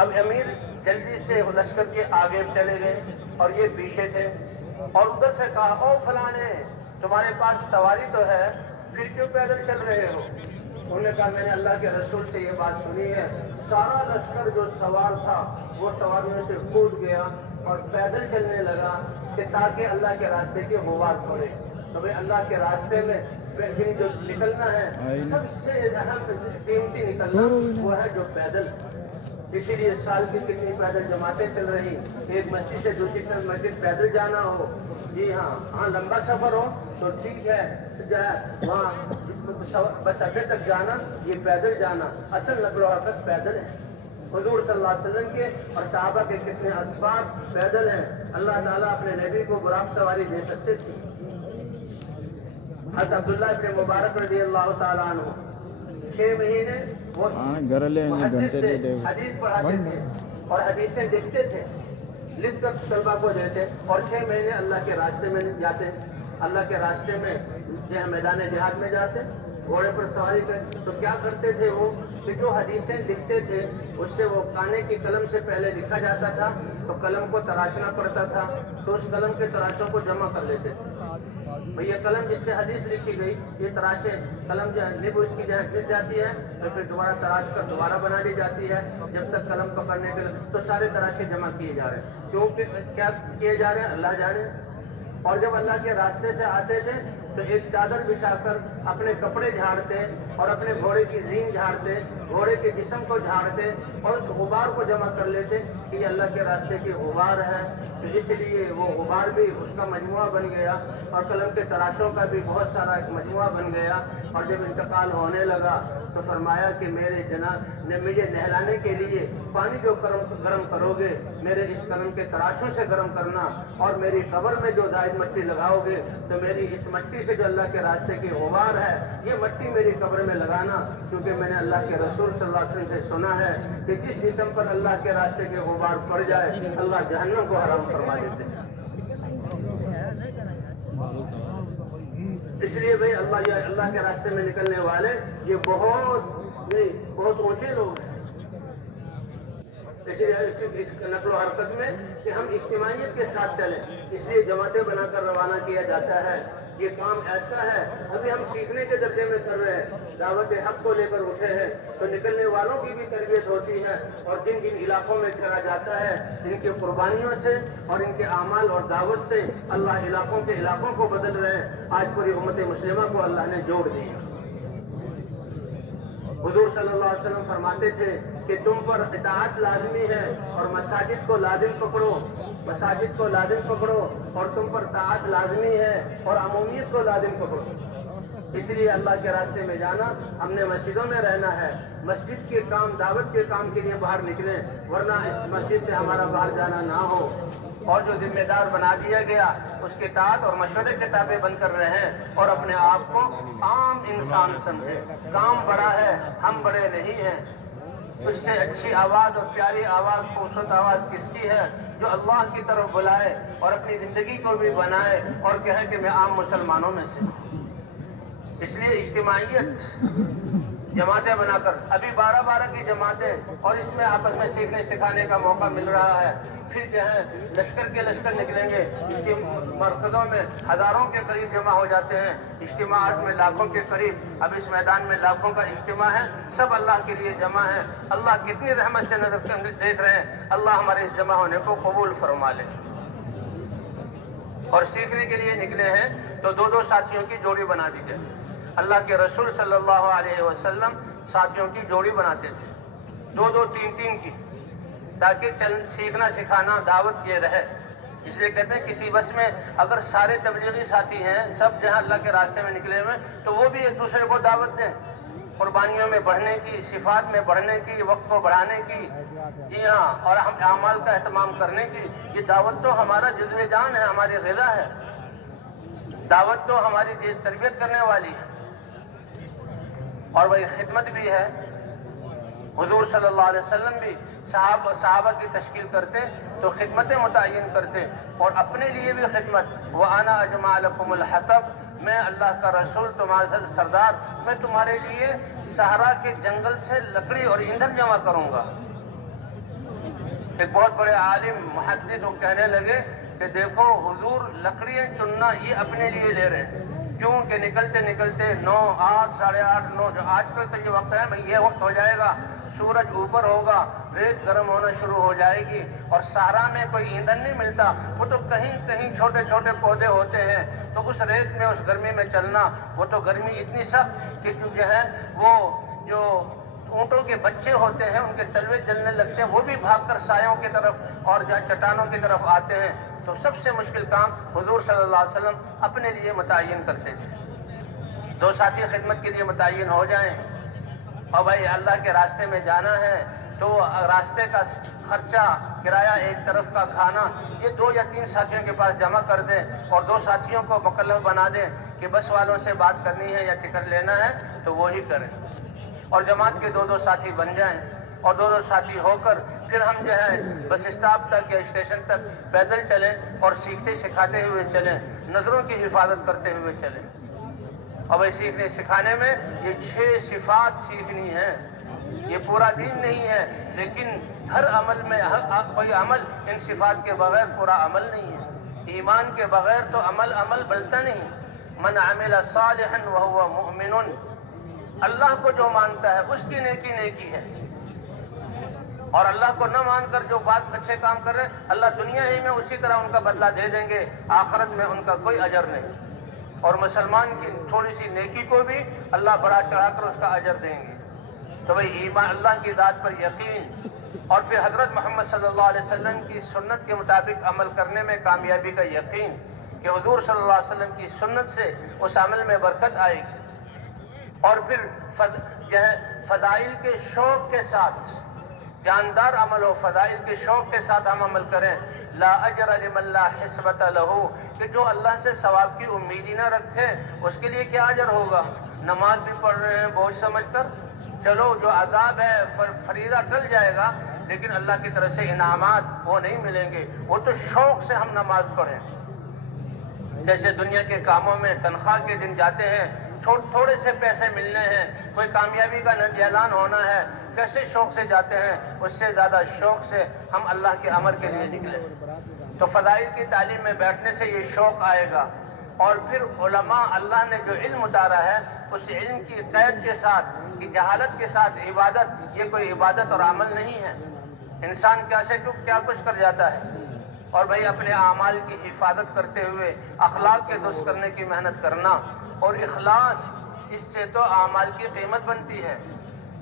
اب امیر جلدی سے لشکر کے آگے چلے گئے اور یہ پیچھے تھے، اور ادھر سے کہا او فلانے تمہارے پاس سواری تو ہے، پھر کیوں پیدل چل رہے ہو؟ انہوں نے کہا میں نے اللہ کے رسول سے یہ بات سنی ہے، سارا لشکر جو سوار تھا وہ سواریوں سے کود گیا اور پیدل چلنے لگا کہ تاکہ اللہ کے راستے کی غبار پڑے۔ تو بھائی اللہ کے راستے میں جو نکلنا ہے سب سے اہم قیمتی نکلنا وہ ہے جو پیدل۔ اسی لیے سال کی کتنی پیدل جماعتیں چل رہی، ایک مسجد سے دوسری مسجد پیدل جانا ہو، جی ہاں لمبا سفر ہو تو ٹھیک ہے، وہاں بس اڈے تک جانا یہ پیدل جانا، اصل نقل و حرکت پیدل ہے۔ حضور صلی اللہ علیہ وسلم کے اور صحابہ کے کتنے اسباب پیدل ہیں، اللہ تعالیٰ اپنے نبی کو براق سواری دے سکتے تھے۔ حضرت عبداللہ ابن مبارک رضی اللہ تعالیٰ عنہ 6 مہینے وہ حدیث پڑھاتے تھے اور حدیثیں لکھتے تھے، لکھ کر طلبا کو دیتے، اور 6 مہینے اللہ کے راستے میں جاتے، اللہ کے راستے میں میدان جہاد میں جاتے، گھوڑے پر سواری کرتے۔ تو کیا کرتے تھے وہ کہ جو حدیثیں لکھتے تھے اس سے وہ کانے کی قلم سے پہلے لکھا جاتا تھا تو قلم کو تراشنا پڑتا تھا، تو اس قلم کے تراشوں کو جمع کر لیتے تھے۔ بھئی یہ قلم جس سے حدیث لکھی گئی یہ تراشے قلم جو ہے نب اس کی جہاں گھس جاتی ہے تو پھر دوبارہ تراش کر دوبارہ بنا لی جاتی ہے، جب تک قلم پکڑنے کے لیے تو سارے تراشے جمع کیے جا رہے ہیں۔ کیونکہ کیا کیے جا رہے ہیں اللہ جانے۔ اور جب اللہ کے راستے سے آتے تھے تو ایک چادر بچھا کر اپنے کپڑے جھاڑتے اور اپنے گھوڑے کی زین جھاڑتے، گھوڑے کے جسم کو جھاڑتے اور اس غبار کو جمع کر لیتے کہ یہ اللہ کے راستے کی غبار ہے، تو اس لیے وہ غبار بھی اس کا مجموعہ بن گیا اور قلم کے تراشوں کا بھی بہت سارا ایک مجموعہ بن گیا۔ اور جب انتقال ہونے لگا تو فرمایا کہ میرے جناب نے مجھے نہلانے کے لیے پانی جو گرم کرو گے میرے اس قلم کے تراشوں سے گرم کرنا، اور میری قبر میں جو زائد مٹی لگاؤ گے تو میری اس مٹی سے جو اللہ کے راستے کی غبار ہے یہ مٹی میری قبر قبر میں لگانا، کیونکہ میں نے اللہ کے رسول صلی اللہ علیہ وسلم سے سنا ہے کہ جس جسم پر اللہ کے راستے کے غبار پڑ جائے اللہ جہنم کو حرام فرما دیتے ہیں۔ اس لیے بھائی اللہ کے راستے میں نکلنے والے یہ بہت اونچے لوگ ہیں۔ اس لیے اس نقل و حرکت میں کہ ہم اجتماعیت کے ساتھ چلیں، اس لیے جماعتیں بنا کر روانہ کیا جاتا ہے۔ یہ کام ایسا ہے، ابھی ہم سیکھنے کے درجے میں کر رہے ہیں، دعوت حق کو لے کر اٹھے ہیں تو نکلنے والوں کی بھی تربیت ہوتی ہے، اور جن جن علاقوں میں چلا جاتا ہے ان کی قربانیوں سے اور ان کے اعمال اور دعوت سے اللہ علاقوں کو بدل رہے ہیں۔ آج پوری امت مسلمہ کو اللہ نے جوڑ دیا۔ حضور صلی اللہ علیہ وسلم فرماتے تھے کہ تم پر اطاعت لازمی ہے اور مساجد کو لازم پکڑو اور تم پر طاعت لازمی ہے اور عمومیت کو لازم پکڑو۔ اس لیے اللہ کے راستے میں جانا، ہم نے مسجدوں میں رہنا ہے، مسجد کے کام دعوت کے کام کے لیے باہر نکلیں، ورنہ اس مسجد سے ہمارا باہر جانا نہ ہو۔ اور جو ذمہ دار بنا دیا گیا اس کے اطاعت اور مشورے کے تابع بن کر رہیں اور اپنے آپ کو عام انسان سمجھے۔ کام بڑا ہے، ہم بڑے نہیں ہیں۔ اس سے اچھی آواز اور پیاری آواز، خوبصورت آواز کس کی ہے؟ جو اللہ کی طرف بلائے اور اپنی زندگی کو بھی بنائے اور کہے کہ میں عام مسلمانوں میں سے۔ اس لیے اجتماعیت، جماعتیں بنا کر، ابھی 12 کی جماعتیں، اور اس میں آپس میں سیکھنے سکھانے کا موقع مل رہا ہے۔ پھر جو ہے لشکر کے لشکر نکلیں گے، اس کے مرکزوں میں ہزاروں کے قریب جمع ہو جاتے ہیں، اجتماعات میں لاکھوں کے قریب۔ اب اس میدان میں لاکھوں کا اجتماع ہے، سب اللہ کے لیے جمع ہے۔ اللہ کتنی رحمت سے نظر دیکھ رہے ہیں، اللہ ہمارے اس جمع ہونے کو قبول فرما لے۔ اور سیکھنے کے لیے نکلے ہیں تو دو ساتھیوں کی جوڑی بنا دی جائے۔ اللہ کے رسول صلی اللہ علیہ وسلم ساتھیوں کی جوڑی بناتے تھے، 2 3 کی، تاکہ سیکھنا سکھانا دعوت یہ رہے۔ اس لیے کہتے ہیں کسی بس میں اگر سارے تبلیغی ساتھی ہیں، سب جہاں اللہ کے راستے میں نکلے ہوئے، تو وہ بھی ایک دوسرے کو دعوت دیں، قربانیوں میں بڑھنے کی، صفات میں بڑھنے کی، وقت کو بڑھانے کی، جی ہاں، اور ہم اعمال کا اہتمام کرنے کی۔ یہ دعوت تو ہمارا جزو جان ہے، ہماری غذا ہے، دعوت تو ہماری تربیت کرنے والی ہے، اور وہی خدمت بھی ہے۔ حضور صلی اللہ علیہ وسلم بھی صحابہ کی تشکیل کرتے تو خدمتیں متعین کرتے، اور اپنے لیے بھی خدمت۔ وَأَنَا أَجْمَعُ لَكُمُ الْحَطَبَ، میں اللہ کا رسول، تمہارا سردار، میں تمہارے لیے صحرا کے جنگل سے لکڑی اور ایندھن جمع کروں گا۔ ایک بہت بڑے عالم محدث وہ کہنے لگے کہ دیکھو حضور لکڑیاں چننا یہ اپنے لیے لے رہے ہیں، کیوں کہ نکلتے 9، 8، 8:30، 9، جو آج کل کا یہ وقت ہے، یہ وقت ہو جائے گا، سورج اوپر ہوگا، ریت گرم ہونا شروع ہو جائے گی، اور صحرا میں کوئی ایندھن نہیں ملتا، وہ تو کہیں چھوٹے چھوٹے پودے ہوتے ہیں، تو اس ریت میں، اس گرمی میں چلنا، وہ تو گرمی اتنی سخت کہ جو ہے وہ جو اونٹوں کے بچے ہوتے ہیں ان کے تلوے جلنے لگتے ہیں، وہ بھی بھاگ کر سایوں کی طرف اور چٹانوں کی طرف آتے ہیں۔ تو سب سے مشکل کام حضور صلی اللہ علیہ وسلم اپنے لیے متعین کرتے تھے۔ 2 ساتھی خدمت کے لیے متعین ہو جائیں، اور بھائی اللہ کے راستے میں جانا ہے تو راستے کا خرچہ، کرایہ، ایک طرف کا کھانا، یہ 2 یا 3 ساتھیوں کے پاس جمع کر دیں، اور 2 ساتھیوں کو مکلف بنا دیں کہ بس والوں سے بات کرنی ہے یا ٹکٹ لینا ہے تو وہی کریں، اور جماعت کے 2 ساتھی بن جائیں، اور 2 ساتھی ہو کر پھر ہم جو ہے بس اسٹاپ تک یا اسٹیشن تک پیدل چلیں اور سیکھتے سکھاتے ہوئے چلیں، نظروں کی حفاظت کرتے ہوئے چلیں۔ اور وہ سیکھنے سکھانے میں یہ 6 صفات سیکھنی ہے، یہ پورا دین نہیں ہے، لیکن ہر عمل میں کوئی عمل ان صفات کے بغیر پورا عمل نہیں ہے۔ ایمان کے بغیر تو عمل بنتا نہیں۔ من عمل صالحا وهو مؤمن، اللہ کو جو مانتا ہے اس کی نیکی ہے، اور اللہ کو نہ مان کر جو بات اچھے کام کر رہے ہیں، اللہ دنیا ہی میں اسی طرح ان کا بدلہ دے دیں گے، آخرت میں ان کا کوئی اجر نہیں۔ اور مسلمان کی تھوڑی سی نیکی کو بھی اللہ بڑا چڑھا کر اس کا اجر دیں گے۔ تو بھئی ایمان، اللہ کی ذات پر یقین، اور پھر حضرت محمد صلی اللہ علیہ وسلم کی سنت کے مطابق عمل کرنے میں کامیابی کا یقین کہ حضور صلی اللہ علیہ وسلم کی سنت سے اس عمل میں برکت آئے گی، اور پھر فضائل کے شوق کے ساتھ، جاندار عمل ہو، فضائل کے شوق کے ساتھ ہم عمل کریں۔ لا اجر لمن لا حسبۃ لہ، کہ جو اللہ سے ثواب کی امید ہی نہ رکھے اس کے لیے کیا اجر ہوگا؟ نماز بھی پڑھ رہے ہیں بوجھ سمجھ کر، چلو جو عذاب ہے فریضہ ٹل جائے گا، لیکن اللہ کی طرف سے انعامات وہ نہیں ملیں گے۔ وہ تو شوق سے ہم نماز پڑھیں، جیسے دنیا کے کاموں میں تنخواہ کے دن جاتے ہیں، تھوڑے سے پیسے ملنے ہیں، کوئی کامیابی کا اعلان ہونا ہے، کیسے شوق سے جاتے ہیں، اس سے زیادہ شوق سے ہم اللہ کے امر کے لیے نکلے۔ تو فضائل کی تعلیم میں بیٹھنے سے یہ شوق آئے گا، اور پھر علماء اللہ نے جو علم اتارا ہے اس علم کی قید کے ساتھ، کی جہالت کے ساتھ عبادت، یہ کوئی عبادت اور عمل نہیں ہے۔ انسان کیا کچھ کر جاتا ہے، اور بھئی اپنے اعمال کی حفاظت کرتے ہوئے اخلاق کے درست کرنے کی محنت کرنا، اور اخلاص، اس سے تو اعمال کی قیمت بنتی ہے۔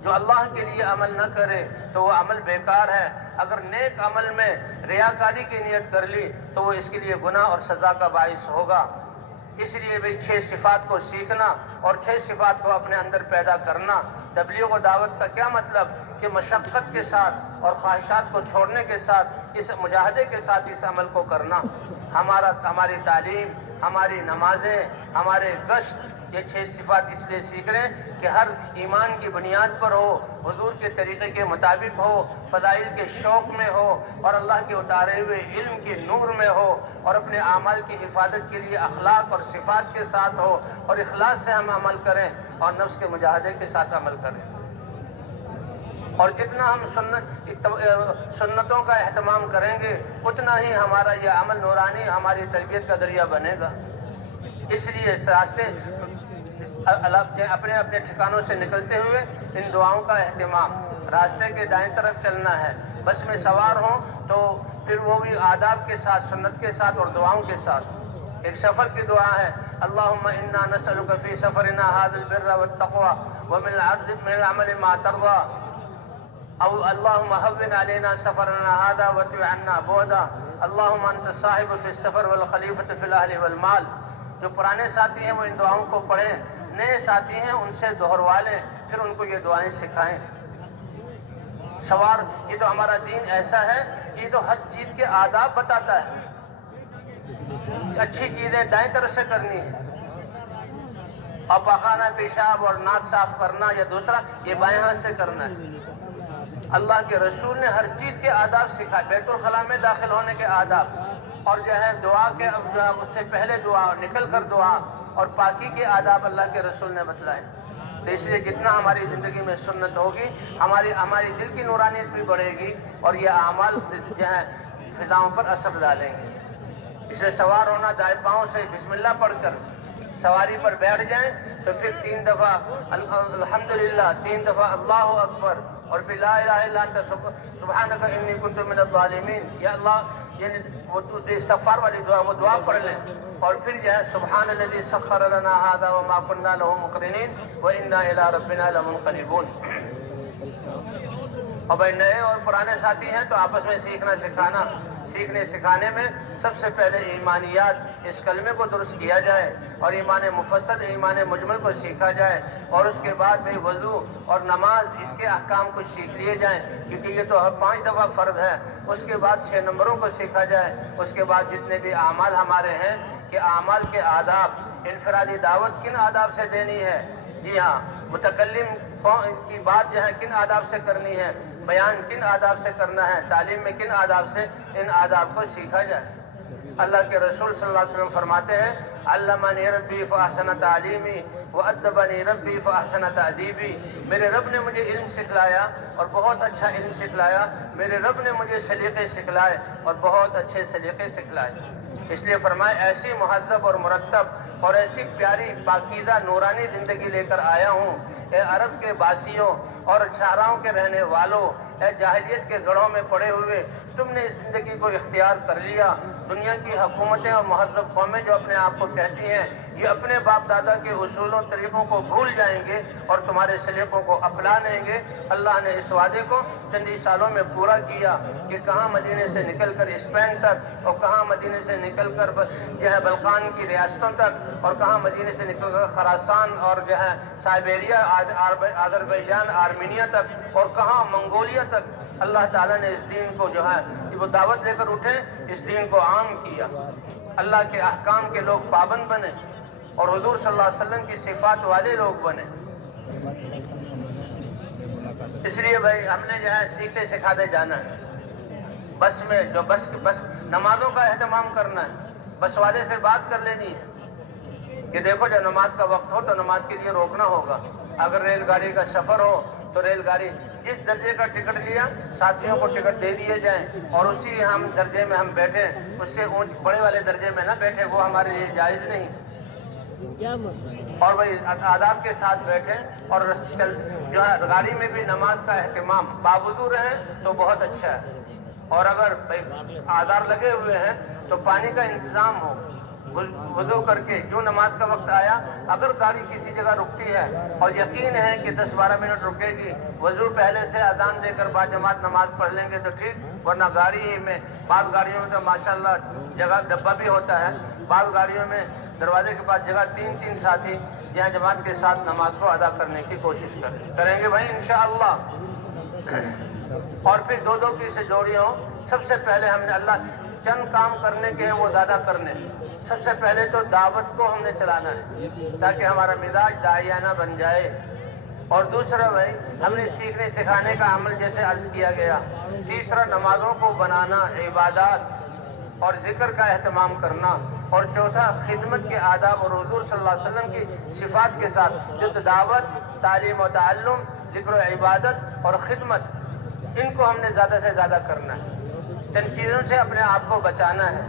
جو اللہ کے لیے عمل نہ کرے تو وہ عمل بیکار ہے۔ اگر نیک عمل میں ریاکاری کی نیت کر لی تو وہ اس کے لیے گناہ اور سزا کا باعث ہوگا۔ اس لیے بھی 6 صفات کو سیکھنا اور 6 صفات کو اپنے اندر پیدا کرنا۔ تبلیغ و دعوت کا کیا مطلب کہ مشقت کے ساتھ اور خواہشات کو چھوڑنے کے ساتھ، اس مجاہدے کے ساتھ اس عمل کو کرنا۔ ہماری تعلیم، ہماری نمازیں، ہمارے گشت، یہ 6 صفات اس لیے سیکھ رہے ہیں کہ ہر ایمان کی بنیاد پر ہو، حضور کے طریقے کے مطابق ہو، فضائل کے شوق میں ہو، اور اللہ کے اتارے ہوئے علم کے نور میں ہو، اور اپنے اعمال کی حفاظت کے لیے اخلاق اور صفات کے ساتھ ہو، اور اخلاص سے ہم عمل کریں اور نفس کے مجاہدے کے ساتھ عمل کریں۔ اور جتنا ہم سنتوں کا اہتمام کریں گے اتنا ہی ہمارا یہ عمل نورانی ہماری تربیت کا ذریعہ بنے گا۔ اس لیے اس راستے اپنے اپنے ٹھکانوں سے نکلتے ہوئے ان دعاؤں کا اہتمام، راستے کے دائیں طرف چلنا ہے۔ بس میں سوار ہوں تو پھر وہ بھی آداب کے ساتھ، سنت کے ساتھ اور دعاؤں کے ساتھ۔ ایک سفر کی دعا ہے، اللہم انا نسألک فی سفرنا ھذا البر والتقوى ومن العمل ما ترضى، او اللہم ہون علینا سفرنا ھذا واتوع عنا بعدا، اللہم انت الصاحب فی السفر والخلیفۃ فی الاہل والمال۔ جو پرانے ساتھی ہیں وہ ان دعاؤں کو پڑھیں، نئے ساتھی ہیں ان سے دوہروا لیں، پھر ان کو یہ دعائیں سکھائیں۔ سوار، یہ تو ہمارا دین ایسا ہے، یہ تو ہر چیز کے آداب بتاتا ہے۔ اچھی چیزیں دائیں طرف سے کرنی ہے، اور پاخانہ پیشاب اور ناک صاف کرنا یا دوسرا یہ بائیں ہاتھ سے کرنا ہے۔ اللہ کے رسول نے ہر چیز کے آداب سکھائے، بیت الخلاء میں داخل ہونے کے آداب، اور جو ہے دعا کے اس سے پہلے دعا، نکل کر دعا، اور پاکی کے آداب اللہ کے رسول نے بتلائے۔ تو اس لیے جتنا ہماری زندگی میں سنت ہوگی، ہماری دل کی نورانیت بھی بڑھے گی، اور یہ اعمال جو ہے فضاؤں پر اثر ڈالیں گے۔ اس لیے سوار ہونا، دائیں پاؤں سے بسم اللہ پڑھ کر سواری پر بیٹھ جائیں، تو پھر 3 دفعہ الحمدللہ، 3 دفعہ اللہ اکبر، اور پھر لا الہ الا انت سبحانک انی کنت من الظالمین، یا اللہ، یعنی وہ استغفار والی دعا، وہ دعا پڑھ لیں، اور پھر جو ہے سبحان الذی سخر لنا ھذا وما كنا له مقرنین وانا الی ربنا لمنقلبون۔ اور بھائی نئے اور پرانے ساتھی ہیں تو آپس میں سیکھنے سکھانے میں سب سے پہلے ایمانیات، اس کلمے کو درست کیا جائے، اور ایمان مفصل، ایمان مجمل کو سیکھا جائے، اور اس کے بعد بھی وضو اور نماز، اس کے احکام کو سیکھ لیے جائیں، کیونکہ یہ تو 5 دفعہ فرض ہے۔ اس کے بعد 6 نمبروں کو سیکھا جائے۔ اس کے بعد جتنے بھی اعمال ہمارے ہیں کہ اعمال کے آداب، انفرادی دعوت کن آداب سے دینی ہے، جی ہاں، متکلم کی بات جو ہے کن آداب سے کرنی ہے، بیان کن آداب سے کرنا ہے، تعلیم میں کن آداب سے، ان آداب کو سیکھا جائے۔ اللہ کے رسول صلی اللہ علیہ وسلم فرماتے ہیں، علمنی ربی فاحسن تعلیمی وادبنی ربی فاحسن تادیبی۔ میرے رب نے مجھے علم سکھلایا اور بہت اچھا علم سکھلایا، میرے رب نے مجھے سلیقے سکھلائے اور بہت اچھے سلیقے سکھلائے۔ اس لیے فرمائے، ایسی مہذب اور مرتب اور ایسی پیاری پاکیزہ نورانی زندگی لے کر آیا ہوں، اے عرب کے باسیوں اور شاہراہوں کے رہنے والوں، اے جاہلیت کے گڑھوں میں پڑے ہوئے، تم نے اس زندگی کو اختیار کر لیا۔ دنیا کی حکومتیں اور مہذب قومیں جو اپنے آپ کو کہتی ہیں، یہ اپنے باپ دادا کے اصولوں طریقوں کو بھول جائیں گے اور تمہارے سلیقوں کو اپنا لیں گے۔ اللہ نے اس وعدے کو چند ہی سالوں میں پورا کیا کہ کہاں مدینے سے نکل کر اسپین تک، اور کہاں مدینے سے نکل کر جو ہے بلقان کی ریاستوں تک، اور کہاں مدینے سے نکل کر خراسان اور جو ہے سائبیریا، آذربائیجان، آرمینیا تک، اور کہاں منگولیا تک اللہ تعالیٰ نے اس دین کو جو ہے وہ دعوت لے کر اٹھے، اس دین کو عام کیا، اللہ کے احکام کے لوگ پابند بنے، اور حضور صلی اللہ علیہ وسلم کی صفات والے لوگ بنے. اس لیے بھائی ہم نے جو ہے سیکھتے سکھاتے جانا ہے. بس میں جو بس نمازوں کا اہتمام کرنا ہے. بس والے سے بات کر لینی ہے کہ دیکھو جب نماز کا وقت ہو تو نماز کے لیے روکنا ہوگا. اگر ریل گاڑی کا سفر ہو تو ریل گاڑی جس درجے کا ٹکٹ لیا ساتھیوں کو ٹکٹ دے دیے جائیں اور اسی ہم درجے میں ہم بیٹھیں. اس سے بڑے والے درجے میں نہ بیٹھے، وہ ہمارے لیے جائز نہیں. اور بھائی آداب کے ساتھ بیٹھیں اور جو ہے گاڑی میں بھی نماز کا اہتمام باوضو رہے تو بہت اچھا ہے. اور اگر بھائی آدار لگے ہوئے ہیں تو پانی کا انتظام ہو، وضو کر کے جو نماز کا وقت آیا اگر گاڑی کسی جگہ رکتی ہے اور یقین ہے کہ 10-12 منٹ رکے گی، وضو پہلے سے اذان دے کر باجماعت نماز پڑھ لیں گے تو ٹھیک، ورنہ گاڑی میں بعض گاڑیوں میں تو ماشاءاللہ جگہ ڈبہ بھی ہوتا ہے. بعض گاڑیوں میں دروازے کے پاس جگہ 3 ساتھی یہاں جماعت کے ساتھ نماز کو ادا کرنے کی کوشش کریں گے بھائی انشاءاللہ. اور پھر 2 کی جوڑی ہو. سب سے پہلے ہم نے اللہ چند کام کرنے کے ہیں وہ زیادہ کرنے. سب سے پہلے تو دعوت کو ہم نے چلانا ہے تاکہ ہمارا مزاج داعیانہ بن جائے. اور دوسرا بھائی ہم نے سیکھنے سکھانے کا عمل جیسے عرض کیا گیا. تیسرا نمازوں کو بنانا، عبادات اور ذکر کا اہتمام کرنا. اور چوتھا خدمت کے آداب اور حضور صلی اللہ علیہ وسلم کی صفات کے ساتھ جو دعوت، تعلیم و تعلم، ذکر و عبادت اور خدمت، ان کو ہم نے زیادہ سے زیادہ کرنا ہے. جن چیزوں سے اپنے آپ کو بچانا ہے،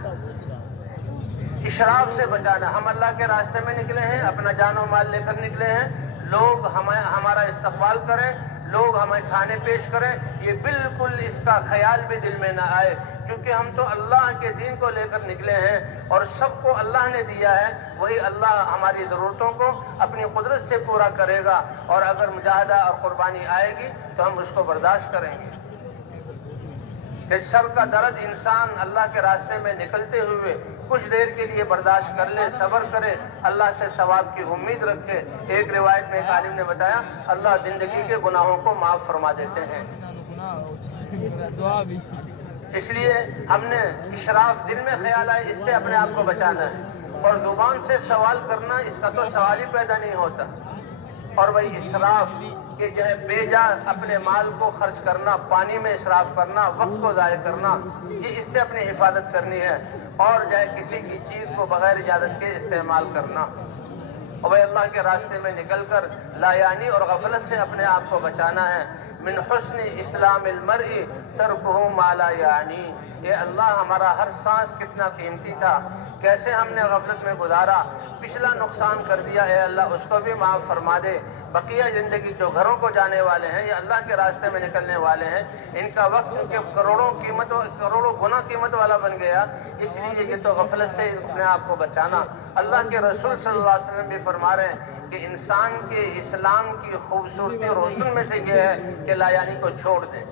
اشراف سے بچانا. ہم اللہ کے راستے میں نکلے ہیں، اپنا جان و مال لے کر نکلے ہیں. لوگ ہمارا استقبال کریں، لوگ ہمیں کھانے پیش کریں، یہ بالکل اس کا خیال بھی دل میں نہ آئے، کیونکہ ہم تو اللہ کے دین کو لے کر نکلے ہیں اور سب کو اللہ نے دیا ہے. وہی اللہ ہماری ضرورتوں کو اپنی قدرت سے پورا کرے گا. اور اگر مجاہدہ اور قربانی آئے گی تو ہم اس کو برداشت کریں گے. کہ سر کا درد انسان اللہ کے راستے میں نکلتے ہوئے کچھ دیر کے لیے برداشت کر لے، صبر کرے، اللہ سے ثواب کی امید رکھے. ایک روایت میں ایک عالم نے بتایا اللہ زندگی کے گناہوں کو معاف فرما دیتے ہیں. اس لیے ہم نے اشراف دل میں خیال آئے اس سے اپنے آپ کو بچانا ہے. اور زبان سے سوال کرنا اس کا تو سوال ہی پیدا نہیں ہوتا. اور وہی اسراف کہ جو ہے بے جا اپنے مال کو خرچ کرنا، پانی میں اسراف کرنا، وقت کو ضائع کرنا، یہ اس سے اپنی حفاظت کرنی ہے. اور جو ہے کسی کی چیز کو بغیر اجازت کے استعمال کرنا. اور وہ اللہ کے راستے میں نکل کر لایانی اور غفلت سے اپنے آپ کو بچانا ہے. من حسن اسلام المرء ترکہ ما لا یعنی. یہ اللہ ہمارا ہر سانس کتنا قیمتی تھا، کیسے ہم نے غفلت میں گزارا، پچھلا نقصان کر دیا. اے اللہ اس کو بھی معاف فرما دے. بقیہ زندگی جو گھروں کو جانے والے ہیں یا اللہ کے راستے میں نکلنے والے ہیں، ان کا وقت ان کے کروڑوں گنا قیمت والا بن گیا. اس لیے یہ تو غفلت سے اپنے آپ کو بچانا. اللہ کے رسول صلی اللہ علیہ وسلم بھی فرما رہے ہیں کہ انسان کے اسلام کی خوبصورتی اور حسن میں سے یہ ہے کہ لایانی کو چھوڑ دیں.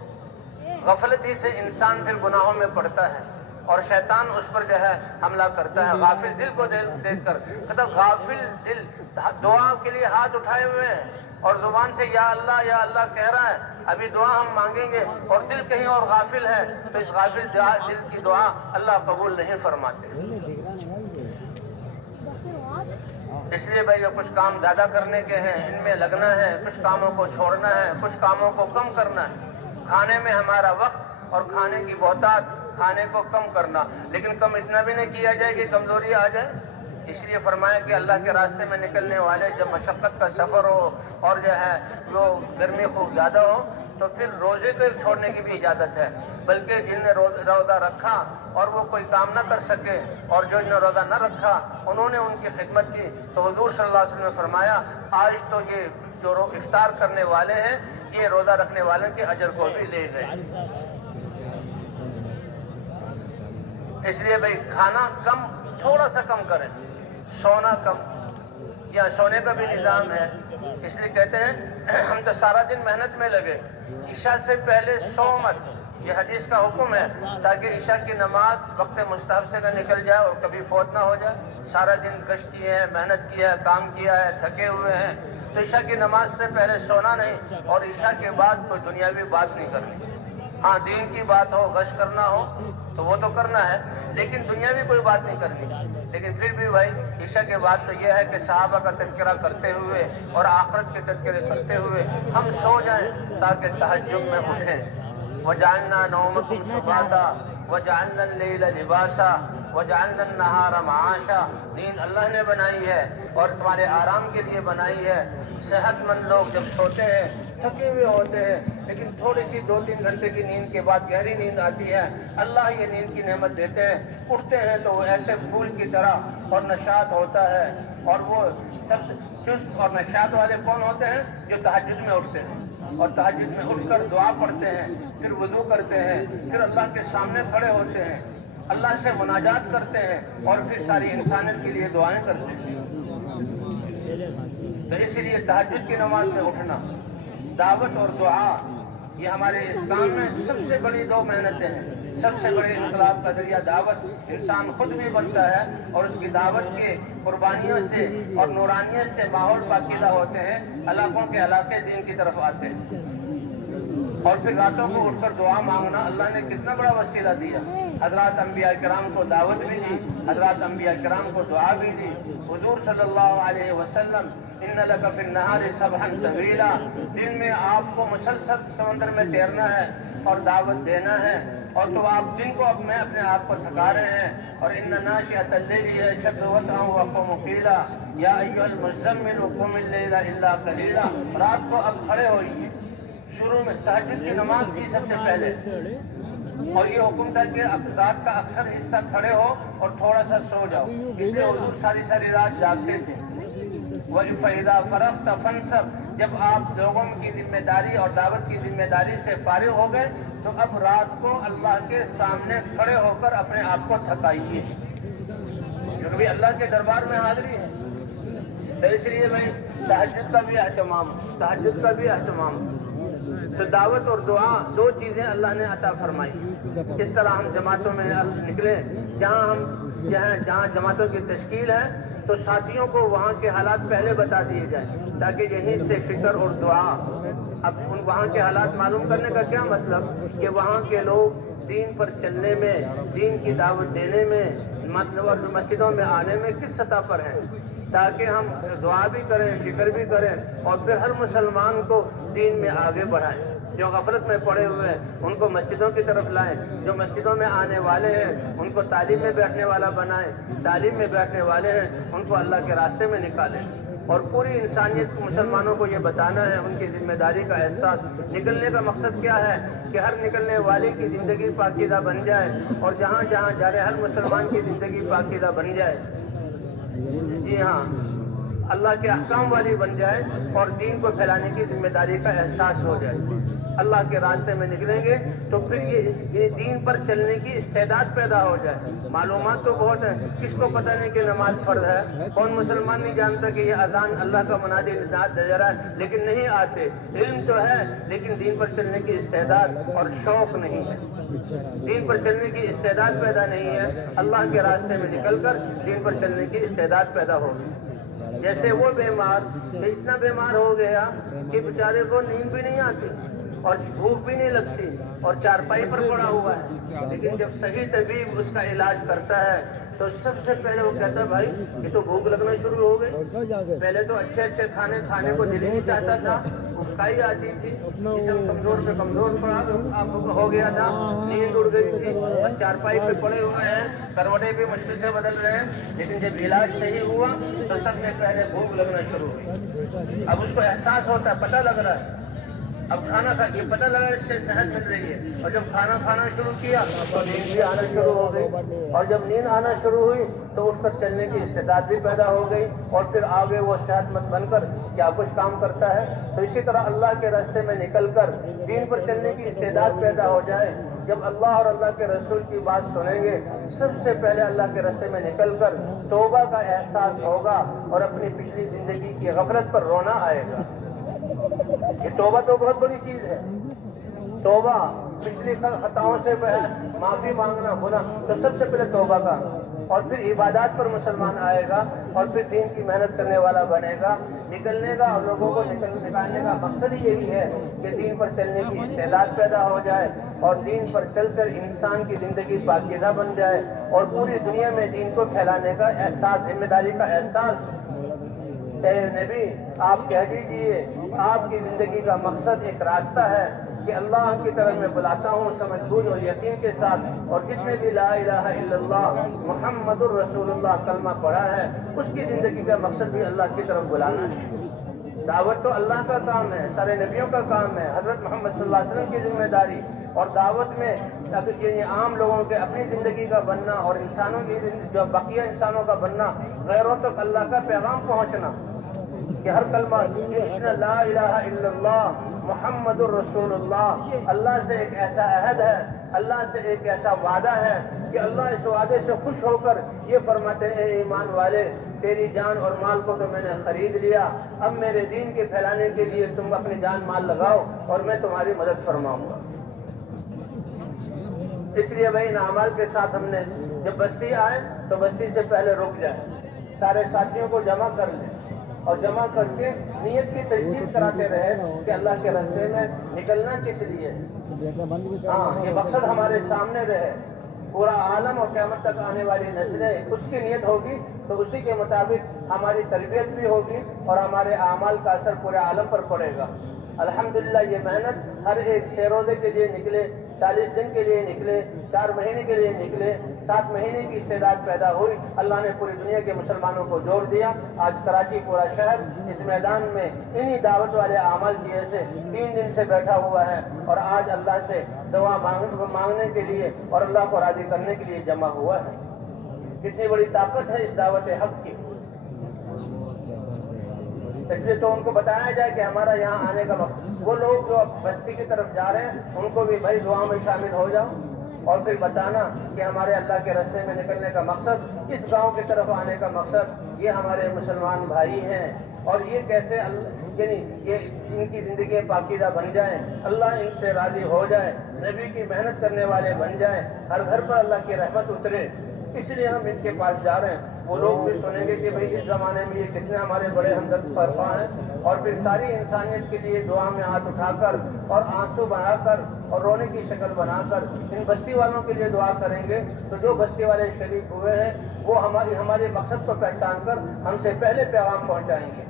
غفلت ہی سے انسان پھر گناہوں میں پڑتا ہے اور شیطان اس پر جو ہے حملہ کرتا ہے. غافل دل کو دیکھ کر مطلب غافل دل دعا کے لیے ہاتھ اٹھائے ہوئے ہیں اور زبان سے یا اللہ کہہ رہا ہے. ابھی دعا ہم مانگیں گے اور دل کہیں اور غافل ہے تو اس غافل دل کی دعا اللہ قبول نہیں فرماتے. اس لیے بھائی کچھ کام زیادہ کرنے کے ہیں، ان میں لگنا ہے، کچھ کاموں کو چھوڑنا ہے، کچھ کاموں کو کم کرنا ہے. کھانے میں ہمارا وقت اور کھانے کی بہتات، کھانے کو کم کرنا، لیکن کم اتنا بھی نہیں کیا جائے کہ کمزوری آ جائے. اس لیے فرمایا کہ اللہ کے راستے میں نکلنے والے جب مشقت کا سفر ہو اور جو ہے وہ گرمی خوب زیادہ ہو تو پھر روزے کو چھوڑنے کی بھی اجازت ہے. بلکہ جن نے روزہ رکھا اور وہ کوئی کام نہ کر سکے اور جو نے روزہ نہ رکھا انہوں نے ان کی خدمت کی تو حضور صلی اللہ علیہ وسلم نے فرمایا آج تو یہ جو افطار کرنے والے ہیں یہ روزہ رکھنے والوں کے اجر کو بھی لے گئے. اس لیے بھائی کھانا کم، تھوڑا سا کم کریں. سونا کم، یا سونے کا بھی نظام ہے. اس لیے کہتے ہیں ہم تو سارا دن محنت میں لگے، عشاء سے پہلے سو مت. یہ حدیث کا حکم ہے تاکہ عشاء کی نماز وقت مستحب سے نہ نکل جائے اور کبھی فوت نہ ہو جائے. سارا دن گشت کی ہے، محنت کیا ہے، کام کیا ہے، تھکے ہوئے ہیں تو عشاء کی نماز سے پہلے سونا نہیں اور عشاء کے بعد کوئی دنیاوی بات نہیں کرنی. ہاں دین کی بات ہو، غش کرنا ہو تو وہ تو کرنا ہے، لیکن دنیاوی کوئی بات نہیں کرنی۔ لیکن پھر بھی بھائی عشاء کے بعد تو یہ ہے کہ صحابہ کا تذکرہ کرتے ہوئے اور آخرت کے تذکرے کرتے ہوئے ہم سو جائیں تاکہ تہجد میں اٹھیں۔ وَجَعَلْنَا نَوْمَكُمْ سُبَاتًا وَجَعَلْنَا اللَّيْلَ لِبَاسًا وَجَعَلْنَا النَّهَارَ مَعَاشًا۔ نیند اللہ نے بنائی ہے اور تمہارے آرام کے لیے بنائی ہے۔ صحت مند لوگ جب سوتے ہیں تھکے ہوئے ہوتے ہیں، لیکن تھوڑی سی 2-3 گھنٹے کی نیند کے بعد گہری نیند آتی ہے، اللہ یہ نیند کی نعمت دیتے ہیں، اٹھتے ہیں تو وہ ایسے پھول کی طرح اور نشاط ہوتا ہے۔ اور وہ سب چست اور نشاط والے کون ہوتے ہیں؟ جو تہجد میں اٹھتے ہیں اور تہجد میں اٹھ کر دعا پڑھتے ہیں، پھر وضو کرتے ہیں، پھر اللہ کے سامنے کھڑے ہوتے ہیں، اللہ سے مناجات کرتے ہیں اور پھر ساری انسانیت کے لیے دعائیں کرتے ہیں۔ تو اس لیے تہجد کی نماز میں اٹھنا، دعوت اور دعا، یہ ہمارے اسلام میں سب سے بڑی 2 محنتیں ہیں۔ سب سے بڑے انقلاب کا ذریعہ دعوت، انسان خود بھی بنتا ہے اور اس کی دعوت کے قربانیوں سے اور نورانیت سے ماحول پاکیزہ ہوتے ہیں، علاقوں کے علاقے دین کی طرف آتے ہیں۔ اور پھر راتوں کو اٹھ کر دعا مانگنا، اللہ نے کتنا بڑا وسیلہ دیا۔ حضرات انبیاء کرام کو دعوت بھی دی، حضرات انبیاء کرام کو دعا بھی دی۔ حضور صلی اللہ علیہ وسلم ان لک فی النہار سبحا طویلا، دن میں آپ کو مسلسل سمندر میں تیرنا ہے اور دعوت دینا ہے، اور تو آپ دن کو میں اپنے آپ کو تھکا رہے ہیں۔ اور ان ناشئۃ اللیل اشد وطئا وقوم قیلا یا ایھا المزمل قم اللیل الا قلیلا، رات کو اب کھڑے ہوئیے۔ شروع میں تہجد کی نماز تھی سب سے پہلے، اور یہ حکم تھا کہ رات کا اکثر حصہ کھڑے ہو اور تھوڑا سا سو جاؤ، اس لیے حضور ساری رات جاگتے تھے۔ وَإِذَا فَرَغْتَ فَانْصَبْ، جب آپ لوگوں کی ذمہ داری اور دعوت کی ذمہ داری سے فارغ ہو گئے تو اب رات کو اللہ کے سامنے کھڑے ہو کر اپنے آپ کو تھکائیے، کیونکہ اللہ کے دربار میں حاضری ہے۔ تو اس لیے میں تہجد کا بھی اہتمام تو دعوت اور دعا 2 چیزیں اللہ نے عطا فرمائی۔ اس طرح ہم جماعتوں میں نکلے، جہاں جماعتوں کی تشکیل ہے تو ساتھیوں کو وہاں کے حالات پہلے بتا دیے جائیں تاکہ یہیں سے فکر اور دعا۔ اب وہاں کے حالات معلوم کرنے کا کیا مطلب کہ وہاں کے لوگ دین پر چلنے میں، دین کی دعوت دینے میں، مطلب اور مسجدوں میں آنے میں کس سطح پر ہیں، تاکہ ہم دعا بھی کریں، فکر بھی کریں اور پھر ہر مسلمان کو دین میں آگے بڑھائیں۔ جو غفلت میں پڑے ہوئے ہیں ان کو مسجدوں کی طرف لائیں، جو مسجدوں میں آنے والے ہیں ان کو تعلیم میں بیٹھنے والا بنائیں، تعلیم میں بیٹھنے والے ہیں ان کو اللہ کے راستے میں نکالیں۔ اور پوری انسانیت کو، مسلمانوں کو یہ بتانا ہے، ان کی ذمہ داری کا احساس۔ نکلنے کا مقصد کیا ہے کہ ہر نکلنے والے کی زندگی پاکیزہ بن جائے اور جہاں جہاں جا رہے ہر مسلمان کی زندگی پاکیزہ بن جائے، جی ہاں، اللہ کے احکام والی بن جائے اور دین کو پھیلانے کی ذمہ داری کا احساس ہو جائے۔ اللہ کے راستے میں نکلیں گے تو پھر یہ دین پر چلنے کی استعداد پیدا ہو جائے۔ معلومات تو بہت ہیں، کس کو پتہ نہیں کہ نماز فرض ہے، کون مسلمان نہیں جانتا کہ یہ اذان اللہ کا منادی ندا دے رہا ہے، لیکن نہیں آتے۔ علم تو ہے لیکن دین پر چلنے کی استعداد اور شوق نہیں ہے، دین پر چلنے کی استعداد پیدا نہیں ہے۔ اللہ کے راستے میں نکل کر دین پر چلنے کی استعداد پیدا ہوگی۔ جیسے وہ بیمار اتنا بیمار ہو گیا کہ بیچارے کو نیند بھی نہیں آتی اور بھوک بھی نہیں لگتی اور چارپائی پر پڑا ہوا ہے، لیکن جب صحیح طبیب اس کا علاج کرتا ہے تو سب سے پہلے وہ کہتا ہے بھائی یہ تو بھوک لگنا شروع ہو گئی، پہلے تو اچھے کھانے کھانے کو دل ہی نہیں چاہتا تھا، بھوکائی آتی تھی، جسم کمزور پہ کمزور ہو گیا تھا، نیند اڑ گئی تھی اور چارپائی پہ پڑے ہوئے ہیں، کروٹیں بھی مشکل سے بدل رہے ہیں، لیکن جب علاج صحیح ہوا تو سب سے پہلے بھوک لگنا شروع ہوئی۔ اب اس کو احساس ہوتا ہے، پتہ لگ رہا ہے، اب کھانا کھا کے پتہ لگا اس سے صحت مل رہی ہے، اور جب کھانا کھانا شروع کیا تو نیند بھی آنا شروع ہو گئی، اور جب نیند آنا شروع ہوئی تو اٹھ کر چلنے کی استعداد بھی پیدا ہو گئی، اور پھر آگے وہ صحت مند بن کر کیا کچھ کام کرتا ہے۔ تو اسی طرح اللہ کے راستے میں نکل کر دین پر چلنے کی استعداد پیدا ہو جائے۔ جب اللہ اور اللہ کے رسول کی بات سنیں گے سب سے پہلے اللہ کے راستے میں نکل کر توبہ کا احساس ہوگا اور اپنی پچھلی زندگی کی غفلت پر رونا آئے گا۔ یہ توبہ تو بہت بڑی چیز ہے، توبہ پچھلی خطاؤں سے معافی مانگنا گنا تو سب سے پہلے توبہ کا، اور پھر عبادات پر مسلمان آئے گا اور پھر دین کی محنت کرنے والا بنے گا، نکلنے کا اور لوگوں کو نکالنے کا مقصد ہی یہی ہے کہ دین پر چلنے کی استعداد پیدا ہو جائے اور دین پر چل کر انسان کی زندگی پاکیزہ بن جائے اور پوری دنیا میں دین کو پھیلانے کا احساس، ذمہ داری کا احساس۔ اے نبی آپ کہہ دیجئے آپ کی زندگی کا مقصد ایک راستہ ہے کہ اللہ کی طرف میں بلاتا ہوں سمجھ بوجھ اور یقین کے ساتھ، اور جس نے بھی لا الہ الا اللہ محمد الرسول اللہ کلمہ پڑھا ہے اس کی زندگی کا مقصد بھی اللہ کی طرف بلانا ہے۔ دعوت تو اللہ کا کام ہے، سارے نبیوں کا کام ہے، حضرت محمد صلی اللہ علیہ وسلم کی ذمہ داری، اور دعوت میں یعنی عام لوگوں کے اپنی زندگی کا بننا اور انسانوں کی جو بقیہ انسانوں کا بننا، غیروں تک اللہ کا پیغام پہنچنا کہ ہر کلمہ لا الہ الا اللہ محمد الرسول اللہ، اللہ سے ایک ایسا عہد ہے، اللہ سے ایک ایسا وعدہ ہے کہ اللہ اس وعدے سے خوش ہو کر یہ فرماتے ہیں اے ایمان والے تیری جان اور مال کو تو میں نے خرید لیا، اب میرے دین کے پھیلانے کے لیے تم اپنی جان مال لگاؤ اور میں تمہاری مدد فرماؤں گا۔ اس لیے بھائی ان اعمال کے ساتھ ہم نے جب بستی آئے تو بستی سے پہلے رک جائے، سارے ساتھیوں کو جمع کر لیں اور جمع کر کے نیت کی تجدید کراتے رہے کہ اللہ کے راستے میں نکلنا کس لیے، ہاں یہ مقصد ہمارے سامنے رہے، پورا عالم اور قیامت تک آنے والی نسلیں اس کی نیت ہوگی تو اسی کے مطابق ہماری تربیت بھی ہوگی اور ہمارے اعمال کا اثر پورے عالم پر پڑے گا۔ الحمدللہ یہ محنت ہر ایک 6 روزے کے لیے نکلے، 40 دن کے لیے نکلے، 4 مہینے کے لیے نکلے، 7 مہینے کی استعداد پیدا ہوئی، اللہ نے پوری دنیا کے مسلمانوں کو جوڑ دیا۔ آج کراچی پورا شہر اس میدان میں انہی دعوت والے اعمال کی وجہ سے 3 دن سے بیٹھا ہوا ہے اور آج اللہ سے دعا مانگنے کے لیے اور اللہ کو راضی کرنے کے لیے جمع ہوا ہے۔ کتنی بڑی طاقت ہے اس دعوت حق کی، اس لیے تو ان کو بتایا جائے کہ ہمارا یہاں آنے کا وقت، وہ لوگ جو بستی کی طرف جا رہے ہیں ان کو بھی بھائی دعا میں شامل ہو جاؤ اور پھر بتانا کہ ہمارے اللہ کے راستے میں نکلنے کا مقصد، اس گاؤں کی طرف آنے کا مقصد، یہ ہمارے مسلمان بھائی ہیں اور یہ کیسے یعنی یہ ان کی زندگی پاکیزہ بن جائیں، اللہ ان سے راضی ہو جائے، نبی کی محنت کرنے والے بن جائیں، ہر گھر پر اللہ کی رحمت اترے، اس لیے ہم ان کے پاس جا رہے ہیں۔ وہ لوگ بھی سنیں گے کہ بھئی اس زمانے میں یہ کتنے ہمارے بڑے ہمدرد فرما ہیں، اور پھر ساری انسانیت کے لیے دعا میں ہاتھ اٹھا کر اور آنسو بنا کر اور رونے کی شکل بنا کر ان بستی والوں کے لیے دعا کریں گے، تو جو بستی والے شریک ہوئے ہیں وہ ہمارے مقصد کو پہچان کر ہم سے پہلے پیغام پہنچائیں گے۔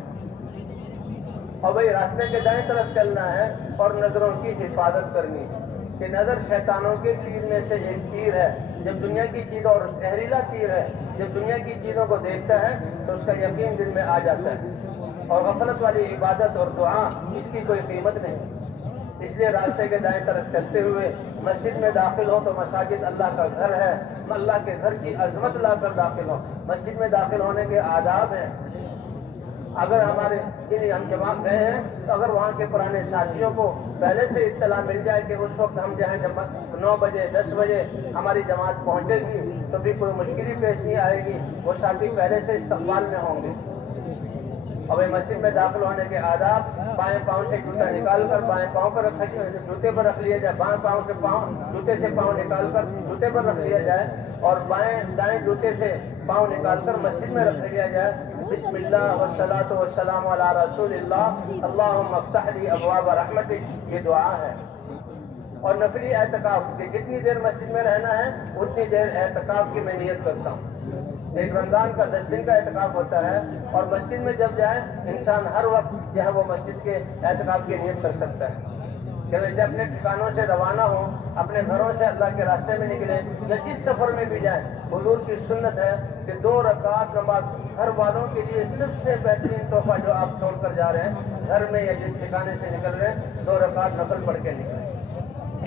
اور بھئی راستے کے دائیں طرف چلنا ہے اور نظروں کی حفاظت کرنی ہے کہ نظر شیطانوں کے تیر میں سے ایک تیر ہے، جب دنیا کی چیزوں اور زہریلا تیر ہے، جب دنیا کی چیزوں کو دیکھتا ہے تو اس کا یقین دل میں آ جاتا ہے، اور غفلت والی عبادت اور دعا اس کی کوئی قیمت نہیں۔ اس لیے راستے کے دائیں طرف چلتے ہوئے مسجد میں داخل ہو تو مساجد اللہ کا گھر ہے، اللہ کے گھر کی عظمت لا کر داخل ہو۔ مسجد میں داخل ہونے کے آداب ہیں، اگر ہمارے ہم جمع گئے ہیں تو اگر وہاں کے پرانے ساتھیوں کو پہلے سے اطلاع مل جائے کہ اس وقت ہم جہاں 9 بجے 10 بجے ہماری جماعت پہنچے گی تو بھی کوئی مشکل پیش نہیں آئے گی، وہ ساتھی پہلے سے استقبال میں ہوں گے۔ اور مسجد میں داخل ہونے کے آداب، بائیں پاؤں سے جوتا نکال کر بائیں پاؤں پر جوتے پر رکھ لیا جائے، بائیں پاؤں سے جوتے سے پاؤں نکال کر جوتے پر رکھ لیا جائے، اور دائیں جوتے سے پاؤں نکال کر مسجد میں رکھ لیا جائے۔ بسم اللہ والصلاۃ والسلام علی رسول اللہ، اللہم افتح لی ابواب رحمتک، یہ دعا ہے۔ اور نفلی اعتکاف کہ جتنی دیر مسجد میں رہنا ہے اتنی دیر اعتکاف کی میں نیت کرتا ہوں۔ ایک رمضان کا 10 دن کا اعتکاف ہوتا ہے، اور مسجد میں جب جائے انسان ہر وقت جو ہے وہ مسجد کے اعتکاف کی نیت کر سکتا ہے۔ جب اپنے ٹھکانوں سے روانہ ہوں، اپنے گھروں سے اللہ کے راستے میں نکلے یا جس سفر میں بھی جائیں، حضور کی سنت ہے کہ 2 رکعت نماز گھر والوں کے لیے سب سے بہترین تحفہ جو آپ چھوڑ کر جا رہے ہیں، گھر میں یا جس ٹھکانے سے نکل رہے ہیں 2 رکعت نفل پڑھ کے نکلیں۔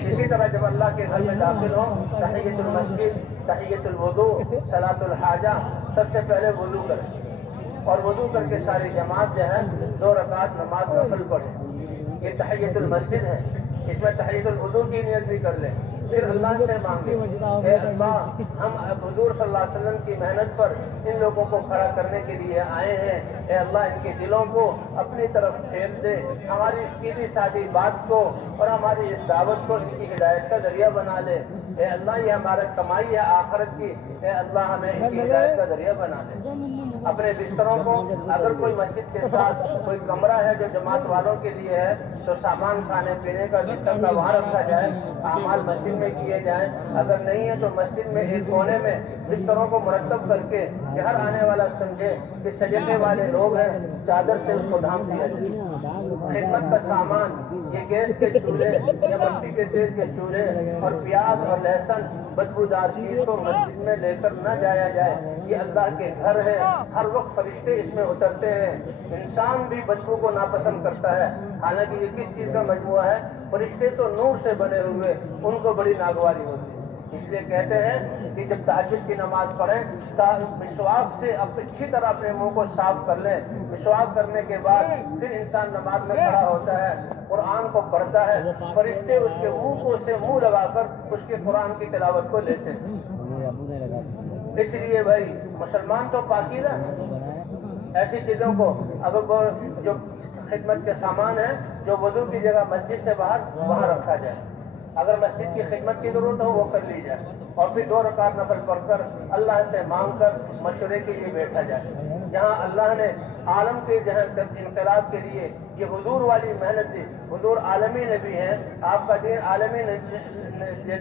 اسی طرح جب اللہ کے گھر میں داخل ہوں، تحیۃ المسجد، تحیۃ الوضو، صلاۃ الحاجہ، سب سے پہلے وضو کریں، اور وضو کر کے ساری جماعت جو ہے 2 رکعت نماز نفل پڑھیں۔ یہ تحیۃ المسجد ہے، اس میں تحیۃ الوضو کی نیت بھی کر لیں، پھر اللہ سے مانگیں اے اللہ ہم حضور صلی اللہ علیہ وسلم کی محنت پر ان لوگوں کو کھڑا کرنے کے لیے آئے ہیں، اے اللہ ان کے دلوں کو اپنی طرف پھیر دے، ہماری سیدھی سادھی بات کو اور ہماری اس دعوت کو ان کی ہدایت کا ذریعہ بنا لے، اے اللہ یہ ہمارا کمائی ہے آخرت کی، اے اللہ ہمیں ان کی ہدایت کا ذریعہ بنا دے۔ اپنے بستروں کو اگر کوئی مسجد کے ساتھ کوئی کمرہ ہے جو جماعت والوں کے لیے ہے تو سامان کھانے پینے کا بستر کا وہاں رکھا جائے، اعمال مسجد میں کیے جائیں، اگر نہیں ہے تو مسجد میں ایک کونے میں بستروں کو مرتب کر کے کہ ہر آنے والا سمجھے کہ سجدے والے لوگ ہیں، چادر سے اس کو ڈھانپ دیا جائے۔ خدمت کا سامان یہ گیس کے چولہے یا مٹی کے تیل کے چولہے اور پیاز اور لہسن بدبودار چیز کو مسجد میں لے کر نہ جایا جائے، یہ اللہ کے گھر ہے، ہر وقت فرشتے اس میں اترتے ہیں، انسان بھی بدبو کو ناپسند کرتا ہے، حالانکہ یہ کس چیز کا مجموعہ ہے؟ فرشتے تو نور سے بنے ہوئے، ان کو بڑی ناگواری ہوتی ہے۔ اس لیے کہتے ہیں کہ جب تہجد کی نماز پڑھیں مسواک سے اچھی طرح اپنے منہ کو صاف کر لیں، مسواک کرنے کے بعد پھر انسان نماز میں کھڑا ہوتا ہے، قرآن کو پڑھتا ہے، فرشتے اس کے منہ کو سے منہ لگا کر اس کے قرآن کی تلاوت کو لیتے ہیں۔ اس لیے بھائی مسلمان تو پاکیزہ ایسی چیزوں کو اگر جو خدمت کے سامان ہے جو وضو کی جگہ مسجد سے باہر وہاں رکھا جائے، اگر مسجد کی خدمت کی ضرورت ہو وہ کر لی جائے، اور پھر 2 رکعت نفل پڑھ کر اللہ سے مانگ کر مشورے کے لیے بیٹھا جائے۔ جہاں اللہ نے عالم کے جہاں انقلاب کے لیے یہ حضور والی محنت دی، حضور عالمی نبی ہیں، آپ کا دین عالمی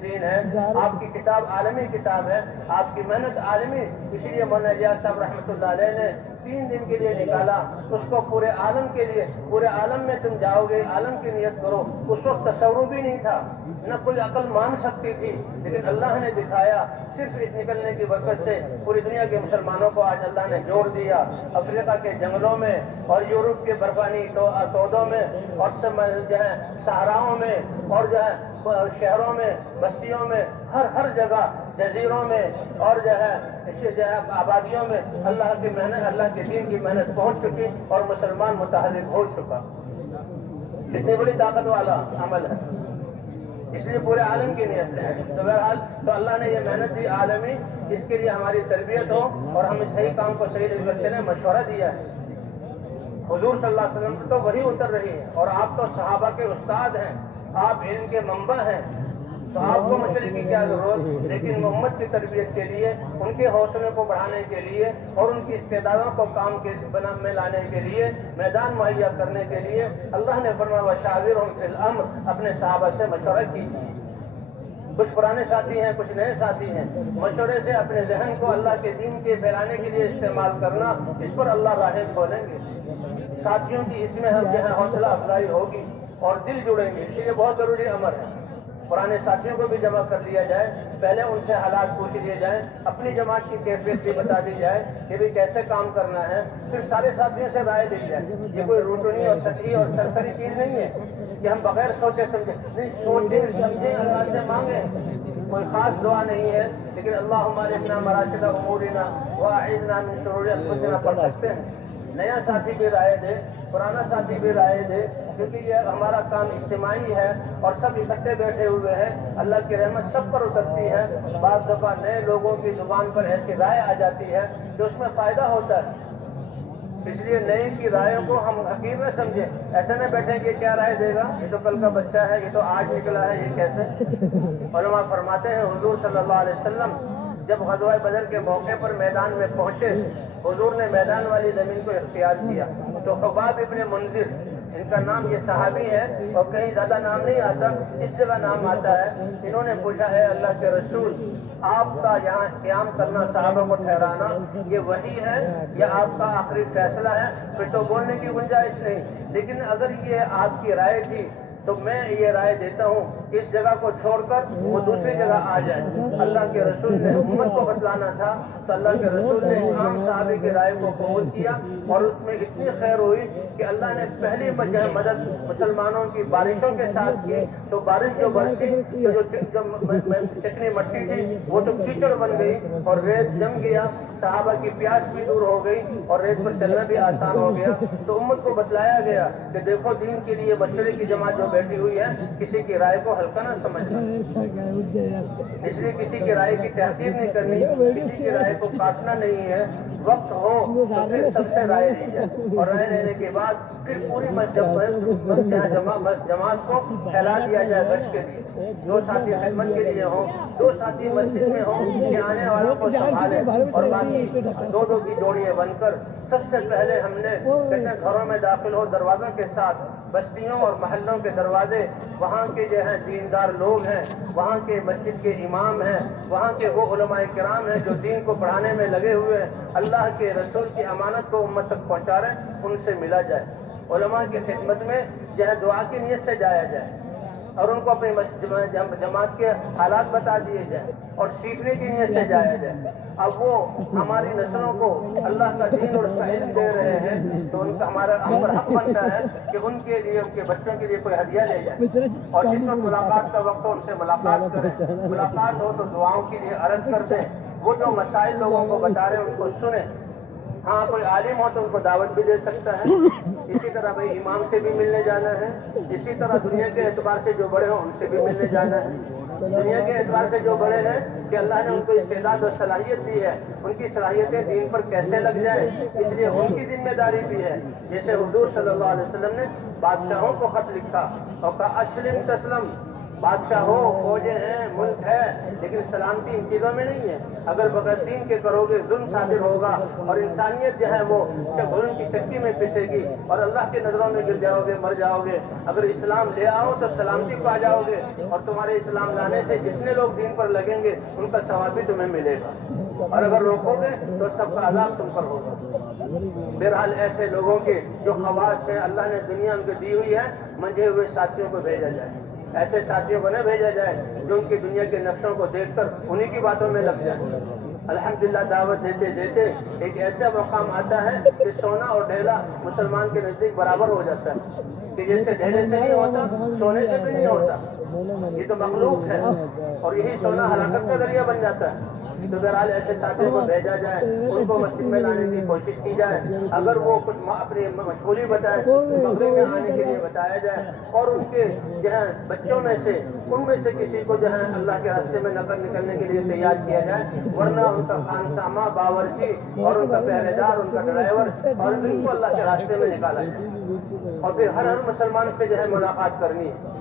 دین ہے، آپ کی کتاب عالمی کتاب ہے، آپ کی محنت عالمی، اسی لیے مولانا الیاس صاحب رحمۃ اللہ علیہ نے 3 دن کے لیے نکالا، اس کو پورے عالم کے لیے، پورے عالم میں تم جاؤ گے، عالم کی نیت کرو۔ اس وقت تصور بھی نہیں تھا، نہ کوئی عقل مان سکتی تھی، لیکن اللہ نے دکھایا، صرف اس نکلنے کی برکت سے پوری دنیا کے مسلمانوں کو آج اللہ نے جوڑ دیا، افریقہ کے جنگلوں میں اور یورپ کے برفانی تودوں میں اور سب جو ہے صحراؤں میں اور جو ہے شہروں میں بستیوں میں ہر جگہ جزیروں میں اور جو ہے آبادیوں میں اللہ کی محنت، اللہ کے دین کی محنت پہنچ چکی اور مسلمان متحرک ہو چکا۔ کتنی بڑی طاقت والا عمل ہے، اس لیے پورے عالم کی نیت ہے۔ تو بہرحال تو اللہ نے یہ محنت دی عالمی، اس کے لیے ہماری تربیت ہو اور ہم صحیح کام کو صحیح کرتے نے مشورہ دیا ہے۔ حضور صلی اللہ علیہ وسلم تو وہی اتر رہی ہے اور آپ تو صحابہ کے استاد ہیں، آپ علم کے منبع ہیں، تو آپ کو مشورے کی کیا ضرورت؟ لیکن امت کی تربیت کے لیے، ان کے حوصلے کو بڑھانے کے لیے اور ان کی استعدادوں کو کام کے میں لانے کے لیے، میدان مہیا کرنے کے لیے اللہ نے فرمایا وشاورہم فی الامر، اپنے صحابہ سے مشورہ کیجیے۔ کچھ پرانے ساتھی ہیں، کچھ نئے ساتھی ہیں، مشورے سے اپنے ذہن کو اللہ کے دین کے پھیلانے کے لیے استعمال کرنا، اس پر اللہ راہیں کھولیں گے، ساتھیوں کی اس میں جو ہے حوصلہ افزائی ہوگی اور دل جڑیں گے، اس لیے بہت ضروری امر ہے۔ پرانے ساتھیوں کو بھی جمع کر لیا جائے، پہلے ان سے حالات پوچھ لیے جائیں، اپنی جماعت کی کیفیت بھی بتا دی جائے کہ بھی کیسے کام کرنا ہے، پھر سارے ساتھیوں سے رائے لی جائے۔ یہ کوئی روٹنی اور سطحی اور سرسری چیز نہیں ہے کہ ہم بغیر سوچے سمجھے، نہیں، سوچیں سمجھیں اللہ سے مانگیں۔ کوئی خاص دعا نہیں ہے، لیکن اللہم ارحمنا مراشد امورنا واعذنا من شرور انفسنا پڑھ سکتے ہیں۔ نیا ساتھی بھی رائے دے، پرانا ساتھی بھی رائے دے، کیونکہ یہ ہمارا کام اجتماعی ہے اور سب اکٹھے بیٹھے ہوئے ہیں، اللہ کی رحمت سب پر اترتی ہے۔ بعض دفعہ نئے لوگوں کی زبان پر ایسی رائے آ جاتی ہے جو اس میں فائدہ ہوتا ہے، اس لیے نئے کی رائے کو ہم حقیر نہ سمجھیں، ایسے نہ بیٹھیں کہ کیا رائے دے گا، یہ تو کل کا بچہ ہے، یہ تو آج نکلا ہے، یہ کیسے؟ علماء فرماتے ہیں حضور صلی اللہ علیہ وسلم جب غزوہ بدر کے موقع پر میدان میں پہنچے، حضور نے میدان والی زمین کو اختیار کیا، تو خباب ابن منذر، ان کا نام یہ صحابی ہے اور کہیں زیادہ نام نہیں آتا، اس جگہ نام آتا ہے، انہوں نے پوچھا ہے اللہ کے رسول، آپ کا یہاں قیام کرنا، صحابہ کو ٹھہرانا، یہ وحی ہے یا آپ کا آخری فیصلہ ہے؟ پھر تو بولنے کی گنجائش نہیں، لیکن اگر یہ آپ کی رائے تھی تو میں یہ رائے دیتا ہوں کہ اس جگہ کو چھوڑ کر وہ دوسری جگہ آ جائے۔ اللہ کے رسول نے امت کو بتلانا تھا تو اللہ کے رسول نے عام صحابی کی رائے کو قبول کیا اور اس میں اتنی خیر ہوئی کہ اللہ نے پہلی مدد مسلمانوں کی بارشوں کے ساتھ کی، تو بارش جو برسی تو جو چکنی مٹی تھی وہ تو کیچڑ بن گئی اور ریت جم گیا، صحابہ کی پیاس بھی دور ہو گئی اور ریت پر چلنا بھی آسان ہو گیا. تو امت کو بتلایا گیا کہ دیکھو دین کے لیے مشورے کی جماعت جو بیٹھی ہوئی ہے کسی کی رائے کو ہلکا نہ سمجھنا, اس لیے کسی کی رائے کی تحقیر نہیں کرنی, کسی کی رائے کو کاٹنا نہیں ہے. وقت ہو تو پھر سب سے رائے لی جائے اور رائے لینے کے بعد پھر پوری جماعت کو پھیلا دیا جائے گشت کے لیے. 2 ساتھی خدمت کے لیے ہوں, 2 ساتھی مسجد میں ہوں کہ آنے والوں کو سنبھالیں, اور باقی 2 کی جوڑیاں بن کر سب سے پہلے ہم نے کتنے گھروں میں داخل ہو دروازوں کے ساتھ, بستیوں اور محلوں کے دروازے, وہاں کے جو ہیں دیندار لوگ ہیں, وہاں کے مسجد کے امام ہیں, وہاں کے وہ علماء کرام ہیں جو دین کو پڑھانے میں لگے ہوئے ہیں, اللہ کے رسول کی امانت کو امت تک پہنچا رہے ہیں, ان سے ملا جائے. علماء کی خدمت میں جو ہے دعا کی نیت سے جایا جائے اور ان کو اپنی جماعت کے حالات بتا دیے جائیں اور سیکھنے کی نیت سے جایا جائے. اب وہ ہماری نسلوں کو اللہ کا دین اور اس کا علم دے رہے ہیں تو ان کا ہم پر حق بنتا ہے کہ ان کے لیے, ان کے بچوں کے لیے کوئی ہدیہ لے جائیں, اور جس وقت ملاقات کا وقت ہو ان سے ملاقات کریں. ملاقات ہو تو دعاؤں کے لیے عرض کر دیں, وہ جو مسائل لوگوں کو بتا رہے ہیں ان کو سنیں. ہاں کوئی عالم ہو تو ان کو دعوت بھی دے سکتا ہے. اسی طرح بھائی امام سے بھی ملنے جانا ہے. اسی طرح دنیا کے اعتبار سے جو بڑے ہوں ان سے بھی ملنے جانا ہے. دنیا کے اعتبار سے جو بڑے ہیں کہ اللہ نے ان کو استعداد اور صلاحیت دی ہے, ان کی صلاحیتیں دین پر کیسے لگ جائیں, اس لیے ان کی ذمہ داری بھی ہے. جیسے حضور صلی اللہ علیہ وسلم نے بادشاہوں کو خط لکھا اور کہا اسلم تسلم. بادشاہ ہو, فوجیں ہیں, ملک ہے, لیکن سلامتی ان چیزوں میں نہیں ہے. اگر بغیر دین کے کرو گے ظلم صادر ہوگا اور انسانیت جو ہے وہ ظلم کی چکی میں پسے گی اور اللہ کے نظروں میں گر جاؤ گے, مر جاؤ گے. اگر اسلام لے آؤ تو سلامتی پا جاؤ گے, اور تمہارے اسلام لانے سے جتنے لوگ دین پر لگیں گے ان کا ثواب بھی تمہیں ملے گا, اور اگر روکو گے تو سب کا عذاب تم پر ہوگا. بہرحال ایسے لوگوں کے جو خواص ہیں اللہ نے دنیا ان کو دی ہوئی ہے, منجھے ہوئے ساتھیوں کو بھیجا جائے. ایسے ساتھیوں کو نہ بھیجا جائے جو ان کی دنیا کے نقشوں کو دیکھ کر انہی کی باتوں میں لگ جائے. الحمدللہ دعوت دیتے دیتے ایک ایسا مقام آتا ہے کہ سونا اور ڈھیلا مسلمان کے نزدیک برابر ہو جاتا ہے, کہ جیسے ڈھیلے سے نہیں ہوتا سونے سے بھی نہیں ہوتا. یہ تو مخلوق ہے اور یہی سونا ہلاکت کا ذریعہ بن جاتا ہے. تو بہرحال ایسے ساتھیوں کو بھیجا جائے, ان کو مسجد میں لانے کی کوشش کی جائے. اگر وہ کچھ اپنی مشغولی بتائے مغرب میں آنے کے لیے بتایا جائے, اور ان کے جو ہے بچوں میں سے ان میں سے کسی کو جو ہے اللہ کے راستے میں نکلنے کے لیے تیار کیا جائے, ورنہ ان کا خانسامہ, باورچی اور ان کا پہرے دار, ان کا ڈرائیور, اور ان کو اللہ کے راستے میں نکالا جائے. اور پھر ہر مسلمان سے جو ہے ملاقات کرنی ہے.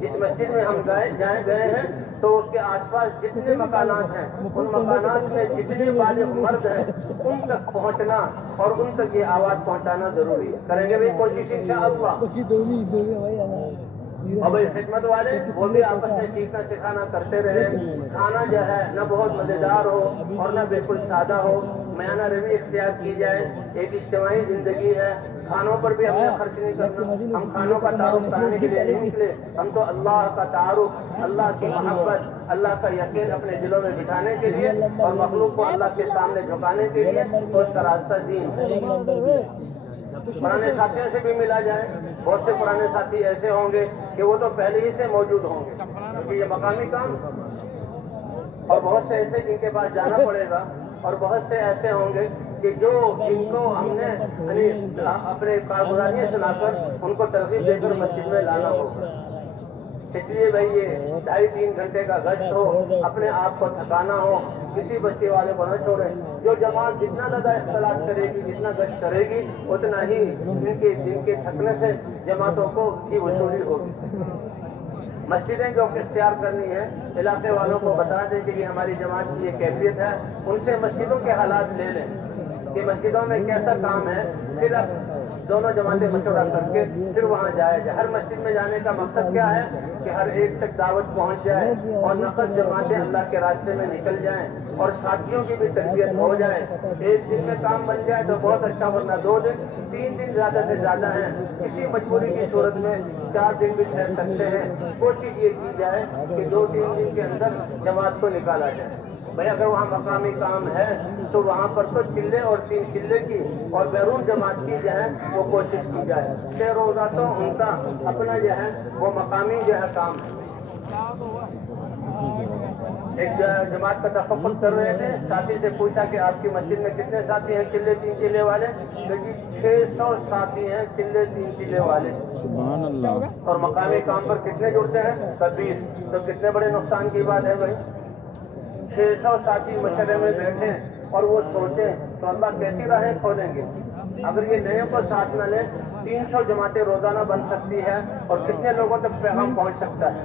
جس مسجد میں ہم گئے ہیں تو اس کے آس پاس جتنے مکانات ہیں ان مکانات میں جتنے بالغ مرد ہیں ان تک پہنچنا اور ان تک یہ آواز پہنچانا ضروری ہے. کریں گے بھی کوشش انشاءاللہ. اور بھائی خدمت والے وہ بھی آپس میں سیکھنا سکھانا کرتے رہے. کھانا جو ہے نہ بہت مزیدار ہو اور نہ بالکل سادہ ہو, میانہ روی اختیار کی جائے. ایک اجتماعی زندگی ہے, کھانوں پر بھی ہم نے خرچ نہیں کرنا. ہم کھانوں کا تعارف کرانے کے لیے نہیں نکلے, ہم تو اللہ کا تعارف, اللہ کی محبت, اللہ کا یقین اپنے دلوں میں بٹھانے کے لیے اور مخلوق کو اللہ کے سامنے جھکانے کے لیے, تو اس کا راستہ دین ہے. پرانے ساتھیوں سے بھی ملا جائے. بہت سے پرانے ساتھی ایسے ہوں گے کہ وہ تو پہلے ہی سے موجود ہوں گے کیونکہ یہ مقامی کام, اور بہت سے ایسے جن کے پاس جانا پڑے گا, اور بہت سے ایسے ہوں گے کہ جن کو ہم نے اپنے کارگزاریاں سنا کر ان کو ترغیب دے کر مسجد میں لانا ہوگا. اس لیے بھائی یہ 2.5-3 گھنٹے کا گشت ہو, اپنے آپ کو تھکانا ہو, کسی بستی والے کو نہ چھوڑیں. جو جماعت جتنا زیادہ اختلاط کرے گی, جتنا گشت کرے گی, اتنا ہی ان کے تھکنے سے جماعتوں کو کی وصولی ہوگی. مسجدیں جو اختیار کرنی ہے علاقے والوں کو بتا دیں کہ ہماری جماعت کی یہ کیفیت ہے, ان سے مسجدوں کے حالات لے لیں کہ مسجدوں میں کیسا کام ہے, پھر اب دونوں جماعتیں مشورہ کر کے پھر وہاں جایا جائے. ہر مسجد میں جانے کا مقصد کیا ہے کہ ہر ایک تک دعوت پہنچ جائے اور نقد جماعتیں اللہ کے راستے میں نکل جائیں اور ساتھیوں کی بھی تربیت ہو جائے. 1 دن میں کام بن جائے تو بہت اچھا, ورنہ 2 دن 3 دن زیادہ سے زیادہ ہیں. کسی مجبوری کی صورت میں 4 دن بھی ٹھہر سکتے ہیں. کوشش یہ کی جائے کہ 2-3 دن کے اندر جماعت کو نکالا جائے. بھائی اگر وہاں مقامی کام ہے تو وہاں پر تو چلے اور 3 چلے کی اور بیرون جماعت کی جو ہے وہ کوشش کی جائے. 6 روزہ تو ان کا اپنا جو ہے وہ مقامی جو ہے کام ہے. ایک جماعت کا تفقد کر رہے تھے، ساتھی سے پوچھا کہ آپ کی مسجد میں کتنے ساتھی ہیں چلے 3 چلے والے؟ کہ جی 600 ساتھی ہیں چلے 3 چلے والے۔ سبحان اللہ۔ اور مقامی کام پر کتنے جڑتے ہیں؟ 20۔ تو کتنے بڑے نقصان کی بات ہے بھائی؟ 600 ساتھی مشورے میں بیٹھے اور وہ سوچیں تو اللہ کیسی راہیں کھولیں گے؟ اگر یہ نئے کو ساتھ نہ لیں 300 جماعتیں روزانہ بن سکتی ہے اور کتنے لوگوں تک پیغام پہنچ سکتا ہے؟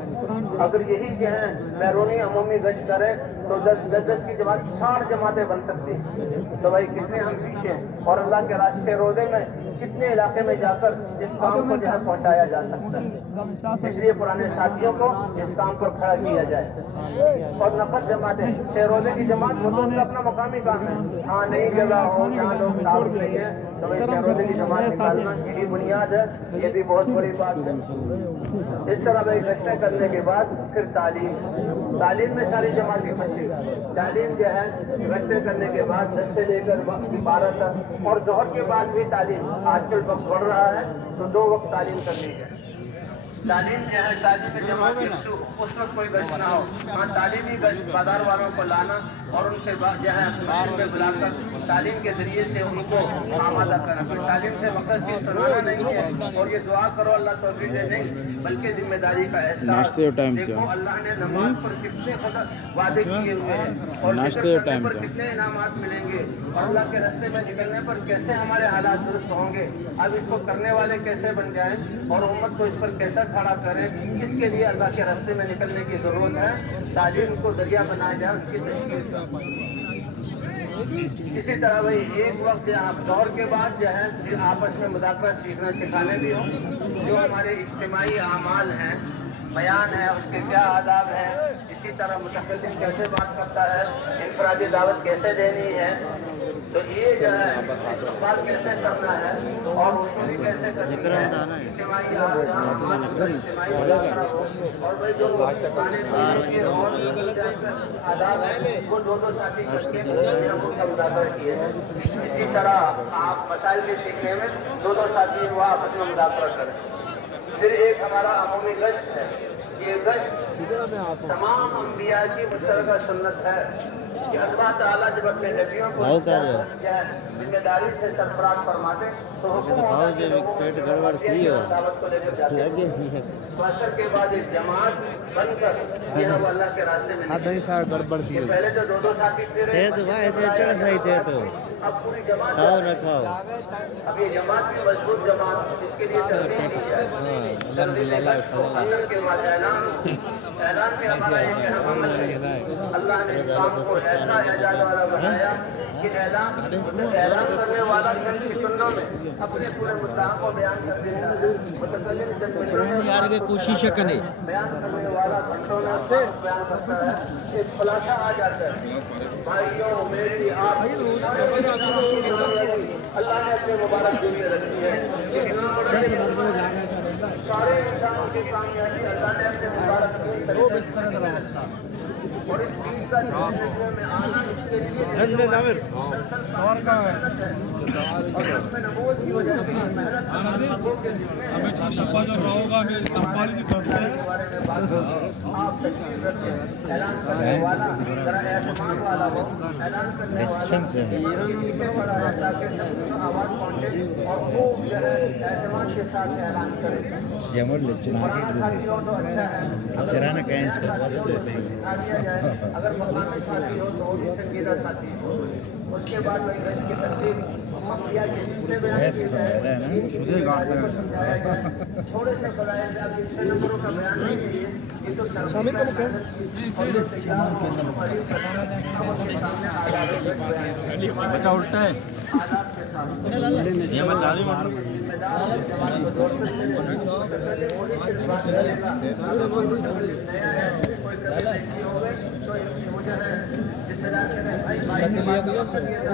اگر یہی جو ہے بیرونی عمومی گشت کرے تو 10 کی جماعت 60 جماعتیں بن سکتی ہیں۔ تو بھائی کتنے ہم پیچھے ہیں، اور اللہ کے راستے روزے میں کتنے علاقے میں جا کر اس کام کو جو ہے پہنچایا جا سکتا ہے۔ اس لیے پرانے ساتھیوں کو اس کام پر کھڑا کیا جائے۔ اور نفل جماعتیں 6 روزے کی جماعت وہ تو ان کا اپنا مقامی کام ہے، ہاں نئی جگہ ہو جہاں لوگ تعارف نہیں ہے تو 6 روزے کی جماعت نکالنا یہی بنیاد ہے، یہ بھی بہت بڑی بات ہے۔ اس طرح بھائی گشتیں کرنے کے بعد پھر تعلیم میں ساری جماعت اکٹھی، تعلیم جو ہے گشتیں کرنے کے بعد 10 سے لے کر 12 تک، اور ظہر کے بعد بھی تعلیم۔ آج کل وقت بڑھ رہا ہے تو 2 وقت تعلیم کرنی ہے۔ تعلیم جو ہے تعلیم میں جماعت اس وقت کوئی گشت نہ ہو، ہاں تعلیمی گشت بازار والوں کو لانا اور ان سے جو ہے مسجد میں بلا کر تعلیم کے ذریعے سے ان کو آمادہ کرنا۔ کوئی تعلیم سے مقصد صرف سنانا نہیں ہے اور یہ دعا کرو اللہ توفیق دے، نہیں بلکہ ذمہ داری کا احساس۔ دیکھو اللہ نے نماز پر کتنے وعدے کیے ہوئے ہیں اور ذکر کرنے پر کتنے انعامات ملیں گے، اور اللہ کے راستے میں نکلنے پر کیسے ہمارے حالات درست ہوں گے۔ اب اس کو کرنے والے کیسے بن جائیں اور امت کو اس پر کیسا کھڑا کریں، اس کے لیے اللہ کے راستے میں نکلنے کی ضرورت ہے۔ تعلیم کو ذریعہ بنایا جائے اس کی تشکیل کا۔ اسی طرح بھائی ایک وقت دور کے بعد جو ہے پھر آپس میں مذاکرہ سیکھنا سکھانے بھی ہوں، جو ہمارے اجتماعی اعمال ہیں، بیان ہے، اس کے کیا آداب ہیں، اسی طرح متکلم کیسے بات کرتا ہے، انفرادی دعوت کیسے دینی ہے، تو یہ جو ہے استقبال کیسے کرنا ہے اور اصولی کیسے کرنی ہے، اجتماعی اور بھائی جو کھانے پینے کے اور آداب ہیں وہ 2 ساتھی کر کے ہم ان کا مذاکرہ کیے ہیں۔ اسی طرح آپ مسائل کے سیکھنے میں 2 ساتھی وہ آپس میں مذاکرہ کریں۔ پھر ایک ہمارا عمومی گشت ہے، یہ گشت تمام انبیاء کی مشترکہ سنت ہے کہ اللہ تعالیٰ جب اپنے نبیوں کو ذمہ داری سے سرفراز فرماتے تو حکم ہوتا ہے کہ لوگوں کو دعوت کو لے کر جاتے ہیں۔ تو اثر کے بعد ایک جماعت بن کر یہ وہ اللہ کے راستے میں نکلے۔ پہلے تو 2 ساتھی پھر اب پوری جماعت اب یہ جماعت بھی مضبوط جماعت، اس کے لیے ترغیب دی جائے۔ کے بعد اعلان سے ہمارا ایک اہم عمل ہے، اللہ نے اس کام کو ایسا اعجاز والا بنایا کہ اعلان کرنے والا چند سیکنڈوں میں اپنے پورے مدعا کو بیان کر دیتا ہے، متکلم چند منٹوں میں کوشش کرے، بیان کرنے والا گھنٹوں میں بیان کرتا ہے، ایک خلاصہ آ جاتا ہے۔ بھائیوں میری آپ اللہ نے اپنے مبارک دن میں رکھی ہے، سارے انسانوں کی کامیابی اللہ نے اپنے مبارک دن میں رکھا، اور اس دین کا زندگی میں آنا اس کے لیے اور اس میں نبوت کی وجہ سے محنت آپ تشکیل رکھیں، اعلان کرنے والا ذرا اعتماد والا ہو، اعلان کرنے والا والا ہے تاکہ آواز پہنچے اور خوب جو ہے اعتماد کے ساتھ اعلان کرے۔ پرانا ساتھی ہو تو اچھا ہے، اگر مقامی ساتھی ہو تو وہ بھی سنجیدہ ساتھی ہو۔ اس کے بعد میں گشت کی ترتیب انبیاء کے جتنے بیان کیے جائے سمجھایا جائے، تھوڑے سے بتایا جائے، اب 6 نمبروں کا بیان نہیں ہے یہ تو شامل اور یہ تیار ہو قریب ہم اپنے سامنے آداب بچہ الٹا ہے آداب کے ساتھ یہ بچہ ذمہ دار جوان کو دوڑ کر بات کرے گا، اگر کوئی نیا ہے کوئی کبھی نہیں ہوگا تو مجھے ہے ذمہ دار کے بھائی بھائی کے بات مقصد یہ تھا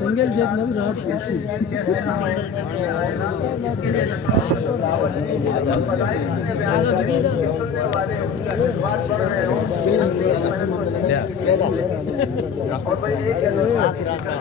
సింగిల్ జెట్ నది రాట్ పుషు